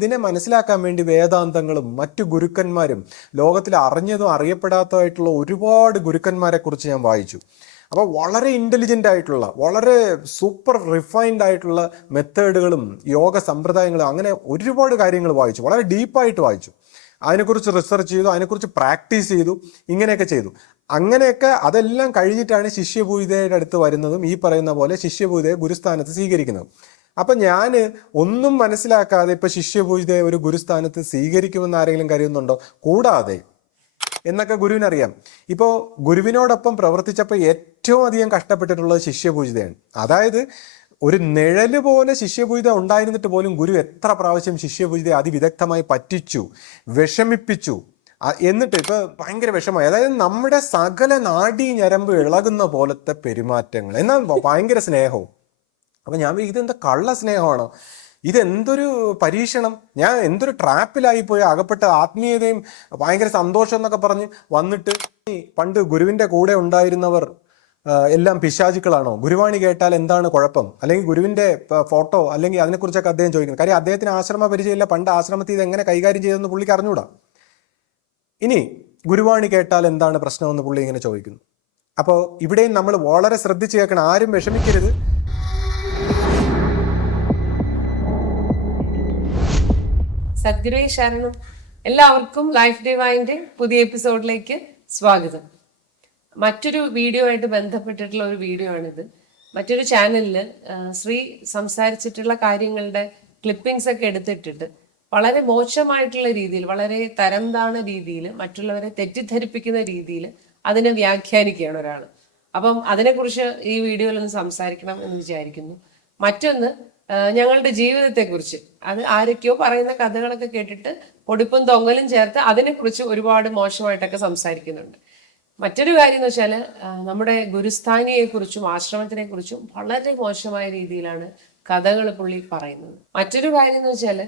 ഇതിനെ മനസ്സിലാക്കാൻ വേണ്ടി വേദാന്തങ്ങളും മറ്റു ഗുരുക്കന്മാരും ലോകത്തിൽ അറിഞ്ഞതും അറിയപ്പെടാത്തതായിട്ടുള്ള ഒരുപാട് ഗുരുക്കന്മാരെ കുറിച്ച് ഞാൻ വായിച്ചു. അപ്പോൾ വളരെ ഇൻ്റലിജൻ്റ് ആയിട്ടുള്ള വളരെ സൂപ്പർ റിഫൈൻഡ് ആയിട്ടുള്ള മെത്തേഡുകളും യോഗ സമ്പ്രദായങ്ങളും അങ്ങനെ ഒരുപാട് കാര്യങ്ങൾ വായിച്ചു, വളരെ ഡീപ്പായിട്ട് വായിച്ചു. അതിനെക്കുറിച്ച് റിസർച്ച് ചെയ്തു, അതിനെക്കുറിച്ച് പ്രാക്ടീസ് ചെയ്തു, ഇങ്ങനെയൊക്കെ ചെയ്തു. അങ്ങനെയൊക്കെ അതെല്ലാം കഴിഞ്ഞിട്ടാണ് ശിഷ്യപൂജിതയുടെ അടുത്ത് വരുന്നതും ഈ പറയുന്ന പോലെ ശിഷ്യപൂജിതയെ ഗുരുസ്ഥാനത്ത് സ്വീകരിക്കുന്നതും. അപ്പം ഞാൻ ഒന്നും മനസ്സിലാക്കാതെ ഇപ്പം ശിഷ്യപൂജിതയെ ഒരു ഗുരുസ്ഥാനത്ത് സ്വീകരിക്കുമെന്ന് ആരെങ്കിലും കരുതുന്നുണ്ടോ? കൂടാതെ എന്നൊക്കെ ഗുരുവിനറിയാം. ഇപ്പോൾ ഗുരുവിനോടൊപ്പം പ്രവർത്തിച്ചപ്പോൾ ഏറ്റവും അധികം കഷ്ടപ്പെട്ടിട്ടുള്ളത് ശിഷ്യപൂജിതയാണ്. അതായത് ഒരു നിഴല് പോലെ ശിഷ്യപൂജിത ഉണ്ടായിരുന്നിട്ട് പോലും ഗുരു എത്ര പ്രാവശ്യം ശിഷ്യപൂജിതയെ അതിവിദഗ്ധമായി പറ്റിച്ചു, വിഷമിപ്പിച്ചു. എന്നിട്ട് ഇപ്പൊ ഭയങ്കര വിഷമമായി. അതായത് നമ്മുടെ സകല നാഡീ ഞരമ്പ് ഇളകുന്ന പോലത്തെ പെരുമാറ്റങ്ങൾ, എന്നാൽ ഭയങ്കര സ്നേഹവും. അപ്പൊ ഞാൻ ഇതെന്താ കള്ള സ്നേഹമാണോ? ഇതെന്തൊരു പരീക്ഷണം, ഞാൻ എന്തൊരു ട്രാപ്പിലായിപ്പോയി അകപ്പെട്ട. ആത്മീയതയും ഭയങ്കര സന്തോഷം എന്നൊക്കെ പറഞ്ഞ് വന്നിട്ട് പണ്ട് ഗുരുവിന്റെ കൂടെ ഉണ്ടായിരുന്നവർ എല്ലാം പിശാചുക്കളാണോ? ഗുരുവാണി കേട്ടാൽ എന്താണ് കുഴപ്പം? അല്ലെങ്കിൽ ഗുരുവിന്റെ ഫോട്ടോ അല്ലെങ്കിൽ അതിനെക്കുറിച്ചൊക്കെ അദ്ദേഹം ചോദിക്കുന്നത്. കാര്യം അദ്ദേഹത്തിന് ആശ്രമ പരിചയമില്ല. പണ്ട് ആശ്രമത്തിൽ ഇത് എങ്ങനെ കൈകാര്യം ചെയ്തെന്ന് പുള്ളിക്ക് അറിഞ്ഞൂടാ. ഇനി ഗുരുവാണി കേട്ടാൽ എന്താണ് പ്രശ്നമെന്ന് പുള്ളി ഇങ്ങനെ ചോദിക്കുന്നു. അപ്പോൾ ഇവിടെയും നമ്മൾ വളരെ ശ്രദ്ധിച്ച് കേൾക്കണം, ആരും വിഷമിക്കരുത്. സദ്ഗുരുവേ ശരണം. എല്ലാവർക്കും ലൈഫ് ഡിവൈൻ്റെ പുതിയ എപ്പിസോഡിലേക്ക് സ്വാഗതം. മറ്റൊരു വീഡിയോ ആയിട്ട് ബന്ധപ്പെട്ടിട്ടുള്ള ഒരു വീഡിയോ ആണിത്. മറ്റൊരു ചാനലിൽ ശ്രീ സംസാരിച്ചിട്ടുള്ള കാര്യങ്ങളുടെ ക്ലിപ്പിംഗ്സ് ഒക്കെ എടുത്തിട്ടിട്ട് വളരെ മോശമായിട്ടുള്ള രീതിയിൽ, വളരെ തരം താണ രീതിയിൽ, മറ്റുള്ളവരെ തെറ്റിദ്ധരിപ്പിക്കുന്ന രീതിയിൽ അതിനെ വ്യാഖ്യാനിക്കുകയാണ് ഒരാൾ. അപ്പം അതിനെക്കുറിച്ച് ഈ വീഡിയോയിൽ ഒന്ന് സംസാരിക്കണം എന്ന് വിചാരിക്കുന്നു. മറ്റൊന്ന്, ഞങ്ങളുടെ ജീവിതത്തെക്കുറിച്ച്, അത് ആരൊക്കെയോ പറയുന്ന കഥകളൊക്കെ കേട്ടിട്ട് പൊടിപ്പും തൊങ്ങലും ചേർത്ത് അതിനെക്കുറിച്ച് ഒരുപാട് മോശമായിട്ടൊക്കെ സംസാരിക്കുന്നുണ്ട്. മറ്റൊരു കാര്യം എന്ന് വെച്ചാൽ നമ്മുടെ ഗുരുസ്ഥാനിയെക്കുറിച്ചും ആശ്രമത്തിനെ കുറിച്ചും വളരെ മോശമായ രീതിയിലാണ് കഥകൾ പുള്ളി പറയുന്നത്. മറ്റൊരു കാര്യം എന്ന് വെച്ചാൽ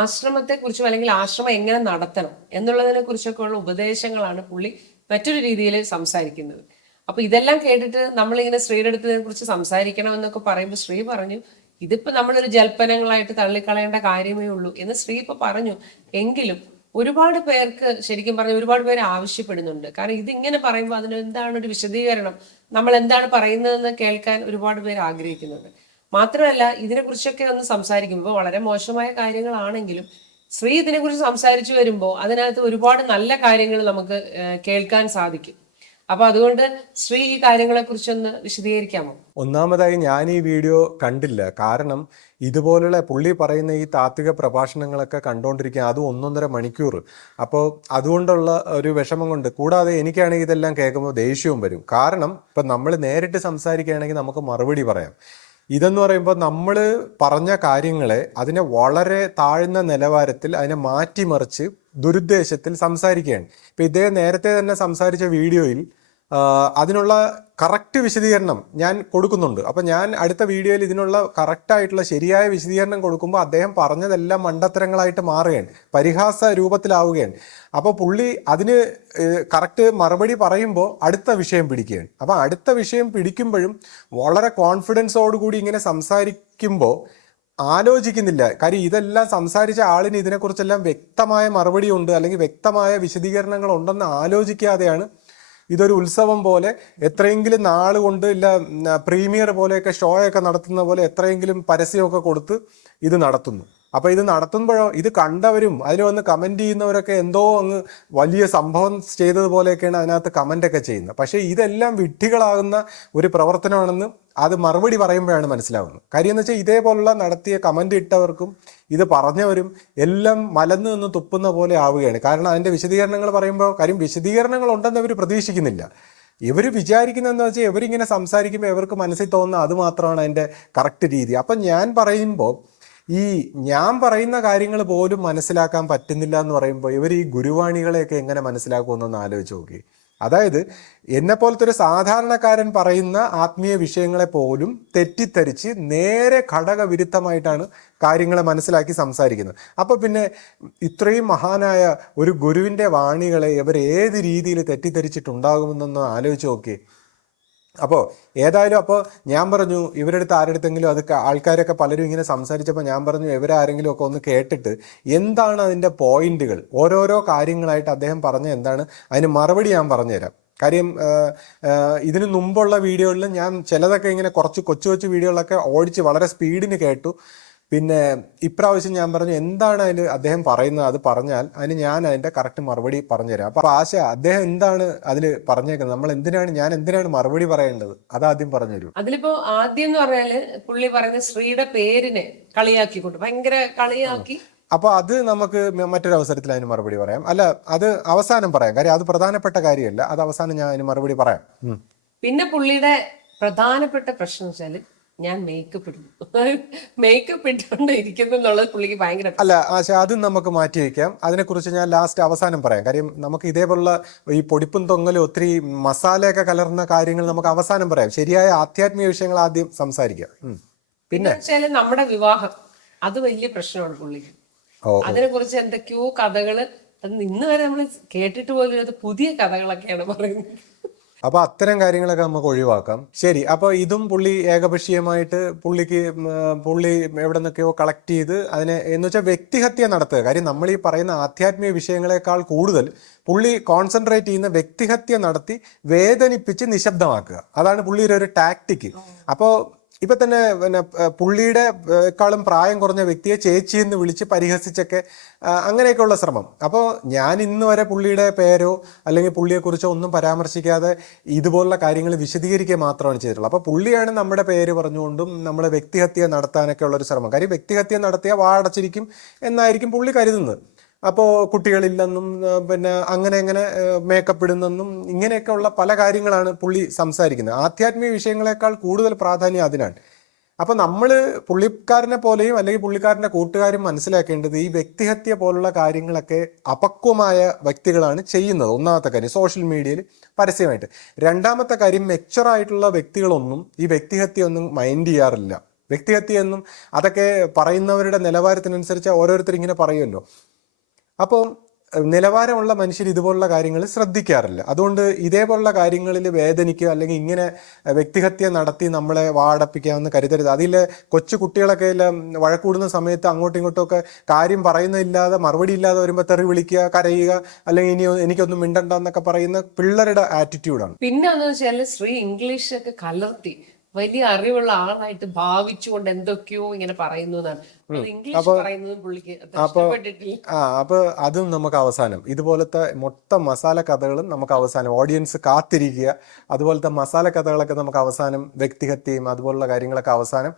ആശ്രമത്തെക്കുറിച്ചും അല്ലെങ്കിൽ ആശ്രമം എങ്ങനെ നടത്തണം എന്നുള്ളതിനെ കുറിച്ചൊക്കെ ഉള്ള ഉപദേശങ്ങളാണ് പുള്ളി മറ്റൊരു രീതിയിൽ സംസാരിക്കുന്നത്. അപ്പൊ ഇതെല്ലാം കേട്ടിട്ട് നമ്മളിങ്ങനെ ശ്രീയുടെ അടുത്തതിനെ കുറിച്ച് സംസാരിക്കണം എന്നൊക്കെ പറയുമ്പോൾ ശ്രീ പറഞ്ഞു, ഇതിപ്പോ നമ്മളൊരു ജൽപ്പനങ്ങളായിട്ട് തള്ളിക്കളയേണ്ട കാര്യമേ ഉള്ളൂ എന്ന് ശ്രീ ഇപ്പൊ പറഞ്ഞു. എങ്കിലും ഒരുപാട് പേർക്ക് ശരിക്കും പറഞ്ഞ ഒരുപാട് പേര് ആവശ്യപ്പെടുന്നുണ്ട്. കാരണം ഇതിങ്ങനെ പറയുമ്പോൾ അതിന് എന്താണ് ഒരു വിശദീകരണം, നമ്മൾ എന്താണ് പറയുന്നതെന്ന് കേൾക്കാൻ ഒരുപാട് പേര് ആഗ്രഹിക്കുന്നുണ്ട്. മാത്രമല്ല ഇതിനെക്കുറിച്ചൊക്കെ ഒന്ന് സംസാരിക്കുമ്പോൾ വളരെ മോശമായ കാര്യങ്ങളാണെങ്കിലും ശ്രീ ഇതിനെക്കുറിച്ച് സംസാരിച്ചു വരുമ്പോൾ അതിനകത്ത് ഒരുപാട് നല്ല കാര്യങ്ങൾ നമുക്ക് കേൾക്കാൻ സാധിക്കും. അപ്പൊ അതുകൊണ്ട് ശ്രീ ഈ കാര്യങ്ങളെ കുറിച്ചൊന്ന് വിശദീകരിക്കാമോ? ഒന്നാമതായി ഞാൻ ഈ വീഡിയോ കണ്ടില്ല. കാരണം ഇതുപോലുള്ള പുള്ളി പറയുന്ന ഈ താത്വിക പ്രഭാഷണങ്ങളൊക്കെ കണ്ടുകൊണ്ടിരിക്കുക, അതും 1.5 മണിക്കൂർ. അപ്പോൾ അതുകൊണ്ടുള്ള ഒരു വിഷമം കൊണ്ട്, കൂടാതെ എനിക്കാണെങ്കിൽ ഇതെല്ലാം കേൾക്കുമ്പോൾ ദേഷ്യവും വരും. കാരണം ഇപ്പം നമ്മൾ നേരിട്ട് സംസാരിക്കുകയാണെങ്കിൽ നമുക്ക് മറുപടി പറയാം. ഇതെന്ന് പറയുമ്പോൾ നമ്മൾ പറഞ്ഞ കാര്യങ്ങളെ അതിനെ വളരെ താഴ്ന്ന നിലവാരത്തിൽ അതിനെ മാറ്റിമറിച്ച് ദുരുദ്ദേശത്തിൽ സംസാരിക്കുകയാണ്. ഇപ്പം ഇദ്ദേഹം നേരത്തെ തന്നെ സംസാരിച്ച വീഡിയോയിൽ അതിനുള്ള കറക്റ്റ് വിശദീകരണം ഞാൻ കൊടുക്കുന്നുണ്ട്. അപ്പം ഞാൻ അടുത്ത വീഡിയോയിൽ ഇതിനുള്ള കറക്റ്റായിട്ടുള്ള ശരിയായ വിശദീകരണം കൊടുക്കുമ്പോൾ അദ്ദേഹം പറഞ്ഞതെല്ലാം മണ്ടത്തരങ്ങളായിട്ട് മാറുകയാണ്, പരിഹാസ രൂപത്തിലാവുകയാണ്. അപ്പോൾ പുള്ളി അതിന് കറക്റ്റ് മറുപടി പറയുമ്പോൾ അടുത്ത വിഷയം പിടിക്കുകയാണ്. അപ്പം അടുത്ത വിഷയം പിടിക്കുമ്പോഴും വളരെ കോൺഫിഡൻസോടുകൂടി ഇങ്ങനെ സംസാരിക്കുമ്പോൾ ആലോചിക്കുന്നില്ല. കാര്യം ഇതെല്ലാം സംസാരിച്ച ആളിന് ഇതിനെക്കുറിച്ചെല്ലാം വ്യക്തമായ മറുപടി ഉണ്ട് അല്ലെങ്കിൽ വ്യക്തമായ വിശദീകരണങ്ങൾ ഉണ്ടെന്ന് ആലോചിക്കാതെയാണ് ഇതൊരു ഉത്സവം പോലെ എത്രയെങ്കിലും നാൾ കൊണ്ട് ഇല്ല പ്രീമിയർ പോലെയൊക്കെ ഷോയൊക്കെ നടത്തുന്ന പോലെ എത്രയെങ്കിലും പരസ്യമൊക്കെ കൊടുത്ത് ഇത് നടത്തുന്നു. അപ്പോൾ ഇത് നടത്തുമ്പോഴോ ഇത് കണ്ടവരും അതിൽ വന്ന് കമൻറ്റ് ചെയ്യുന്നവരൊക്കെ എന്തോ അങ്ങ് വലിയ സംഭവം ചെയ്തതുപോലെയൊക്കെയാണ് അതിനകത്ത് കമൻ്റൊക്കെ ചെയ്യുന്നത്. പക്ഷേ ഇതെല്ലാം വിഡ്ഢികളാകുന്ന ഒരു പ്രവർത്തനമാണെന്ന് അത് മറുപടി പറയുമ്പോഴാണ് മനസ്സിലാവുന്നത്. കാര്യം എന്ന് വെച്ചാൽ ഇതേപോലുള്ള നടത്തിയ കമൻ്റ് ഇട്ടവർക്കും ഇത് പറഞ്ഞവരും എല്ലാം മലന്ന് നിന്ന് തുപ്പുന്ന പോലെ ആവുകയാണ്. കാരണം അതിൻ്റെ വിശദീകരണങ്ങൾ പറയുമ്പോൾ, കാര്യം വിശദീകരണങ്ങൾ ഉണ്ടെന്ന് അവർ പ്രതീക്ഷിക്കുന്നില്ല. ഇവർ വിചാരിക്കുന്നതെന്ന് വെച്ചാൽ ഇവരിങ്ങനെ സംസാരിക്കുമ്പോൾ ഇവർക്ക് മനസ്സിൽ തോന്നുന്ന അത് മാത്രമാണ് അതിൻ്റെ കറക്റ്റ് രീതി. അപ്പം ഞാൻ പറയുമ്പോൾ ഞാൻ പറയുന്ന കാര്യങ്ങൾ പോലും മനസ്സിലാക്കാൻ പറ്റുന്നില്ല എന്ന് പറയുമ്പോൾ ഇവർ ഈ ഗുരുവാണികളെയൊക്കെ എങ്ങനെ മനസ്സിലാക്കുമെന്നൊന്ന് ആലോചിച്ച് നോക്കി. അതായത് എന്നെപ്പോലത്തെ ഒരു സാധാരണക്കാരൻ പറയുന്ന ആത്മീയ വിഷയങ്ങളെ പോലും തെറ്റിദ്ധരിച്ച് നേരെ ഘടകവിരുദ്ധമായിട്ടാണ് കാര്യങ്ങളെ മനസ്സിലാക്കി സംസാരിക്കുന്നത്. അപ്പോൾ പിന്നെ ഇത്രയും മഹാനായ ഒരു ഗുരുവിൻ്റെ വാണികളെ ഇവർ ഏത് രീതിയിൽ തെറ്റിദ്ധരിച്ചിട്ടുണ്ടാകുമെന്നൊന്ന് ആലോചിച്ച് നോക്കി. അപ്പോൾ ഏതായാലും അപ്പോൾ ഞാൻ പറഞ്ഞു ഇവരുടെ അടുത്ത് ആരെടുത്തെങ്കിലും അത് ആൾക്കാരൊക്കെ പലരും ഇങ്ങനെ സംസാരിച്ചപ്പോൾ ഞാൻ പറഞ്ഞു ഇവരാരെങ്കിലും ഒക്കെ ഒന്ന് കേട്ടിട്ട് എന്താണ് അതിൻ്റെ പോയിന്റുകൾ, ഓരോരോ കാര്യങ്ങളായിട്ട് അദ്ദേഹം പറഞ്ഞ എന്താണ് അതിന് മറുപടി ഞാൻ പറഞ്ഞുതരാം. കാര്യം ഇതിനു മുമ്പുള്ള വീഡിയോകളിൽ ഞാൻ ചിലതൊക്കെ ഇങ്ങനെ കുറച്ച് കൊച്ചു കൊച്ചു വീഡിയോകളൊക്കെ ഓടിച്ച് വളരെ സ്പീഡിന് കേട്ടു. പിന്നെ ഇപ്രാവശ്യം ഞാൻ പറഞ്ഞു എന്താണ് അതിൽ അദ്ദേഹം പറയുന്നത്, അത് പറഞ്ഞാൽ അതിന് ഞാൻ അതിൻ്റെ കറക്റ്റ് മറുപടി പറഞ്ഞുതരാം. അപ്പോൾ ആശ അദ്ദേഹം എന്താണ് അതിൽ പറഞ്ഞേക്കുന്നത്, ഞാൻ എന്തിനാണ് മറുപടി പറയേണ്ടത്, അതാദ്യം പറഞ്ഞു തരൂ. അതിലിപ്പോ ആദ്യം എന്ന് പറഞ്ഞാല് പുള്ളി പറയുന്ന സ്ത്രീയുടെ പേരിനെ കളിയാക്കിക്കൊണ്ട് ഭയങ്കര കളിയാക്കി. അപ്പൊ അത് നമുക്ക് മറ്റൊരു അവസരത്തിൽ അതിന് മറുപടി പറയാം. അല്ല, അത് അവസാനം പറയാം, കാര്യം അത് പ്രധാനപ്പെട്ട കാര്യമല്ല, അത് അവസാനം ഞാൻ അതിന് മറുപടി പറയാം. പിന്നെ പുള്ളിയുടെ പ്രധാനപ്പെട്ട പ്രശ്നം വെച്ചാല് ഞാൻ മേക്കപ്പ് ഇടുന്നു, മേക്കപ്പ് ഇട്ടുകൊണ്ട് ഇരിക്കുന്നു എന്നുള്ളത് പുള്ളിക്ക് ഭയങ്കര. അല്ല ആശ, അത് നമുക്ക് മാറ്റി വയ്ക്കാം, അതിനെക്കുറിച്ച് ഞാൻ ലാസ്റ്റ് അവസാനം പറയാം. കാര്യം നമുക്ക് ഇതേപോലുള്ള ഈ പൊടിപ്പും തൊങ്ങലും ഒത്തിരി മസാലയൊക്കെ കലർന്ന കാര്യങ്ങൾ നമുക്ക് അവസാനം പറയാം. ശരിയായ ആധ്യാത്മിക വിഷയങ്ങൾ ആദ്യം സംസാരിക്കാം. പിന്നെ വെച്ചാല് നമ്മുടെ വിവാഹം അത് വലിയ പ്രശ്നമാണ് പുള്ളിക്ക്. അതിനെ കുറിച്ച് എന്തൊക്കെയോ കഥകള്, അത് ഇന്ന് വരെ നമ്മൾ കേട്ടിട്ട് പോലും അത് പുതിയ കഥകളൊക്കെയാണ് പറയുന്നത്. അപ്പൊ അത്തരം കാര്യങ്ങളൊക്കെ നമുക്ക് ഒഴിവാക്കാം. ശരി, അപ്പൊ ഇതും പുള്ളി ഏകപക്ഷീയമായിട്ട് പുള്ളി എവിടെ നിന്നൊക്കെയോ കളക്ട് ചെയ്ത് അതിനെ എന്ന് വെച്ചാൽ വ്യക്തിഹത്യ നടത്തുക. കാര്യം നമ്മൾ ഈ പറയുന്ന ആധ്യാത്മിക വിഷയങ്ങളെക്കാൾ കൂടുതൽ പുള്ളി കോൺസെൻട്രേറ്റ് ചെയ്യുന്ന വ്യക്തിഹത്യ നടത്തി വേദനിപ്പിച്ച് നിശബ്ദമാക്കുക. അതാണ് പുള്ളിയുടെ ഒരു ടാക്ടിക്ക്. അപ്പോൾ ഇപ്പൊ തന്നെ പിന്നെ പുള്ളിയുടെ ക്കാളും പ്രായം കുറഞ്ഞ വ്യക്തിയെ ചേച്ചി എന്ന് വിളിച്ച് പരിഹസിച്ചൊക്കെ അങ്ങനെയൊക്കെയുള്ള ശ്രമം. അപ്പോൾ ഞാൻ ഇന്ന് വരെ പുള്ളിയുടെ പേരോ അല്ലെങ്കിൽ പുള്ളിയെക്കുറിച്ചോ ഒന്നും പരാമർശിക്കാതെ ഇതുപോലുള്ള കാര്യങ്ങൾ വിശദീകരിക്കുക മാത്രമാണ് ചെയ്തിട്ടുള്ളത്. അപ്പോൾ പുള്ളിയാണ് നമ്മുടെ പേര് പറഞ്ഞുകൊണ്ടും നമ്മളെ വ്യക്തിഹത്യ നടത്താനൊക്കെ ഉള്ളൊരു ശ്രമം. കാര്യം വ്യക്തിഹത്യ നടത്തിയാൽ വാടച്ചിരിക്കും എന്നായിരിക്കും പുള്ളി കരുതുന്നത്. അപ്പോൾ കുട്ടികളില്ലെന്നും പിന്നെ അങ്ങനെ മേക്കപ്പ് ഇടുന്നെന്നും ഇങ്ങനെയൊക്കെ ഉള്ള പല കാര്യങ്ങളാണ് പുള്ളി സംസാരിക്കുന്നത്. ആധ്യാത്മിക വിഷയങ്ങളെക്കാൾ കൂടുതൽ പ്രാധാന്യം അതിനാണ്. അപ്പോൾ നമ്മൾ പുള്ളിക്കാരനെ പോലെയും അല്ലെങ്കിൽ പുള്ളിക്കാരൻ്റെ കൂട്ടുകാരും മനസ്സിലാക്കേണ്ടത് ഈ വ്യക്തിഹത്യ പോലുള്ള കാര്യങ്ങളൊക്കെ അപക്വമായ വ്യക്തികളാണ് ചെയ്യുന്നത്. ഒന്നാമത്തെ കാര്യം സോഷ്യൽ മീഡിയയിൽ പരസ്യമായിട്ട്. രണ്ടാമത്തെ കാര്യം മെച്ചുറായിട്ടുള്ള വ്യക്തികളൊന്നും ഈ വ്യക്തിഹത്യ ഒന്നും മൈൻഡ് ചെയ്യാറില്ല. വ്യക്തിഹത്യയൊന്നും അതൊക്കെ പറയുന്നവരുടെ നിലവാരത്തിനനുസരിച്ച് ഓരോരുത്തർ ഇങ്ങനെ പറയുമല്ലോ. അപ്പോൾ നിലവാരമുള്ള മനുഷ്യർ ഇതുപോലുള്ള കാര്യങ്ങൾ ശ്രദ്ധിക്കാറില്ല. അതുകൊണ്ട് ഇതേപോലുള്ള കാര്യങ്ങളിൽ വേദനിക്കുക അല്ലെങ്കിൽ ഇങ്ങനെ വ്യക്തിഹത്യ നടത്തി നമ്മളെ വാടപ്പിക്കാമെന്ന് കരുതരുത്. അതിൽ കൊച്ചു കുട്ടികളൊക്കെ വഴക്കൂടുന്ന സമയത്ത് അങ്ങോട്ടും ഇങ്ങോട്ടും ഒക്കെ കാര്യം പറയുന്നില്ലാതെ മറുപടി ഇല്ലാതെ വരുമ്പോൾ തെറി വിളിക്കുക, കരയുക, അല്ലെങ്കിൽ ഇനി എനിക്കൊന്നും മിണ്ടണ്ട എന്നൊക്കെ പറയുന്ന പിള്ളേരുടെ ആറ്റിറ്റ്യൂഡാണ്. പിന്നെ എന്ന് വെച്ചാൽ ശ്രീ ഇംഗ്ലീഷ് ഒക്കെ കലർത്തി വലിയ അറിവുള്ള ആളായിട്ട് ഭാവിച്ചുകൊണ്ട് എന്തൊക്കെയോ ഇങ്ങനെ പറയുന്നു എന്നാണ്. ഇംഗ്ലീഷ് പറയുന്നത് പുള്ളിക്ക് ഇഷ്ടപ്പെട്ടിട്ടില്ല. അപ്പൊ അതും നമുക്ക് അവസാനം ഇതുപോലത്തെ മൊത്തം മസാല കഥകളും നമുക്ക് അവസാനം ഓഡിയൻസ് കാത്തിരിക്കുക. അതുപോലത്തെ മസാല കഥകളൊക്കെ നമുക്ക് അവസാനം വ്യക്തിഹത്യയും അതുപോലുള്ള കാര്യങ്ങളൊക്കെ അവസാനം.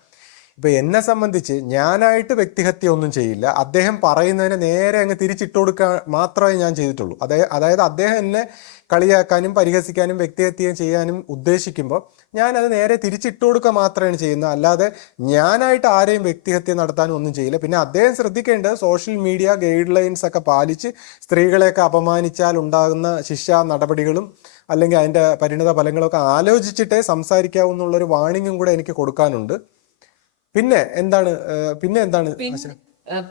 ഇപ്പൊ എന്നെ സംബന്ധിച്ച് ഞാനായിട്ട് വ്യക്തിഹത്യ ഒന്നും ചെയ്യില്ല. അദ്ദേഹം പറയുന്നതിനെ നേരെ അങ്ങ് തിരിച്ചിട്ട് കൊടുക്കാൻ മാത്രമേ ഞാൻ ചെയ്തിട്ടുള്ളൂ. അതായത് അദ്ദേഹം എന്നെ കളിയാക്കാനും പരിഹസിക്കാനും വ്യക്തിഹത്യ ചെയ്യാനും ഉദ്ദേശിക്കുമ്പോൾ ഞാനത് നേരെ തിരിച്ചിട്ട് കൊടുക്കുക മാത്രമാണ് ചെയ്യുന്നത്. അല്ലാതെ ഞാനായിട്ട് ആരെയും വ്യക്തിഹത്യ നടത്താനും ഒന്നും ചെയ്യില്ല. പിന്നെ അദ്ദേഹം ശ്രദ്ധിക്കേണ്ടത് സോഷ്യൽ മീഡിയ ഗൈഡ് ലൈൻസ് ഒക്കെ പാലിച്ച് സ്ത്രീകളെയൊക്കെ അപമാനിച്ചാൽ ഉണ്ടാകുന്ന ശിക്ഷാ നടപടികളും അല്ലെങ്കിൽ അതിൻ്റെ പരിണിത ഫലങ്ങളൊക്കെ ആലോചിച്ചിട്ടേ സംസാരിക്കാവൂ എന്നുള്ളൊരു വാണിംഗും കൂടെ എനിക്ക് കൊടുക്കാനുണ്ട്. പിന്നെ എന്താണ്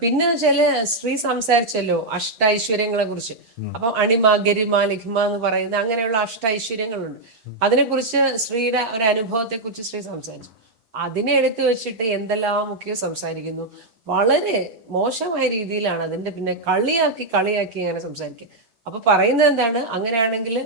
പിന്നെ വെച്ചാല് സ്ത്രീ സംസാരിച്ചല്ലോ അഷ്ടൈശ്വര്യങ്ങളെ കുറിച്ച്. അപ്പൊ അണിമ, ഗരിമ, ലിഖിമ എന്ന് പറയുന്ന അങ്ങനെയുള്ള അഷ്ടൈശ്വര്യങ്ങളുണ്ട്. അതിനെ കുറിച്ച് സ്ത്രീയുടെ ഒരു അനുഭവത്തെ കുറിച്ച് സ്ത്രീ സംസാരിച്ചു. അതിനെ എടുത്തു വെച്ചിട്ട് എന്തെല്ലാമൊക്കെയോ സംസാരിക്കുന്നു. വളരെ മോശമായ രീതിയിലാണ് അതിന്റെ പിന്നെ കളിയാക്കി ഇങ്ങനെ സംസാരിക്കുക. അപ്പൊ പറയുന്നത് എന്താണ്, അങ്ങനെയാണെങ്കിൽ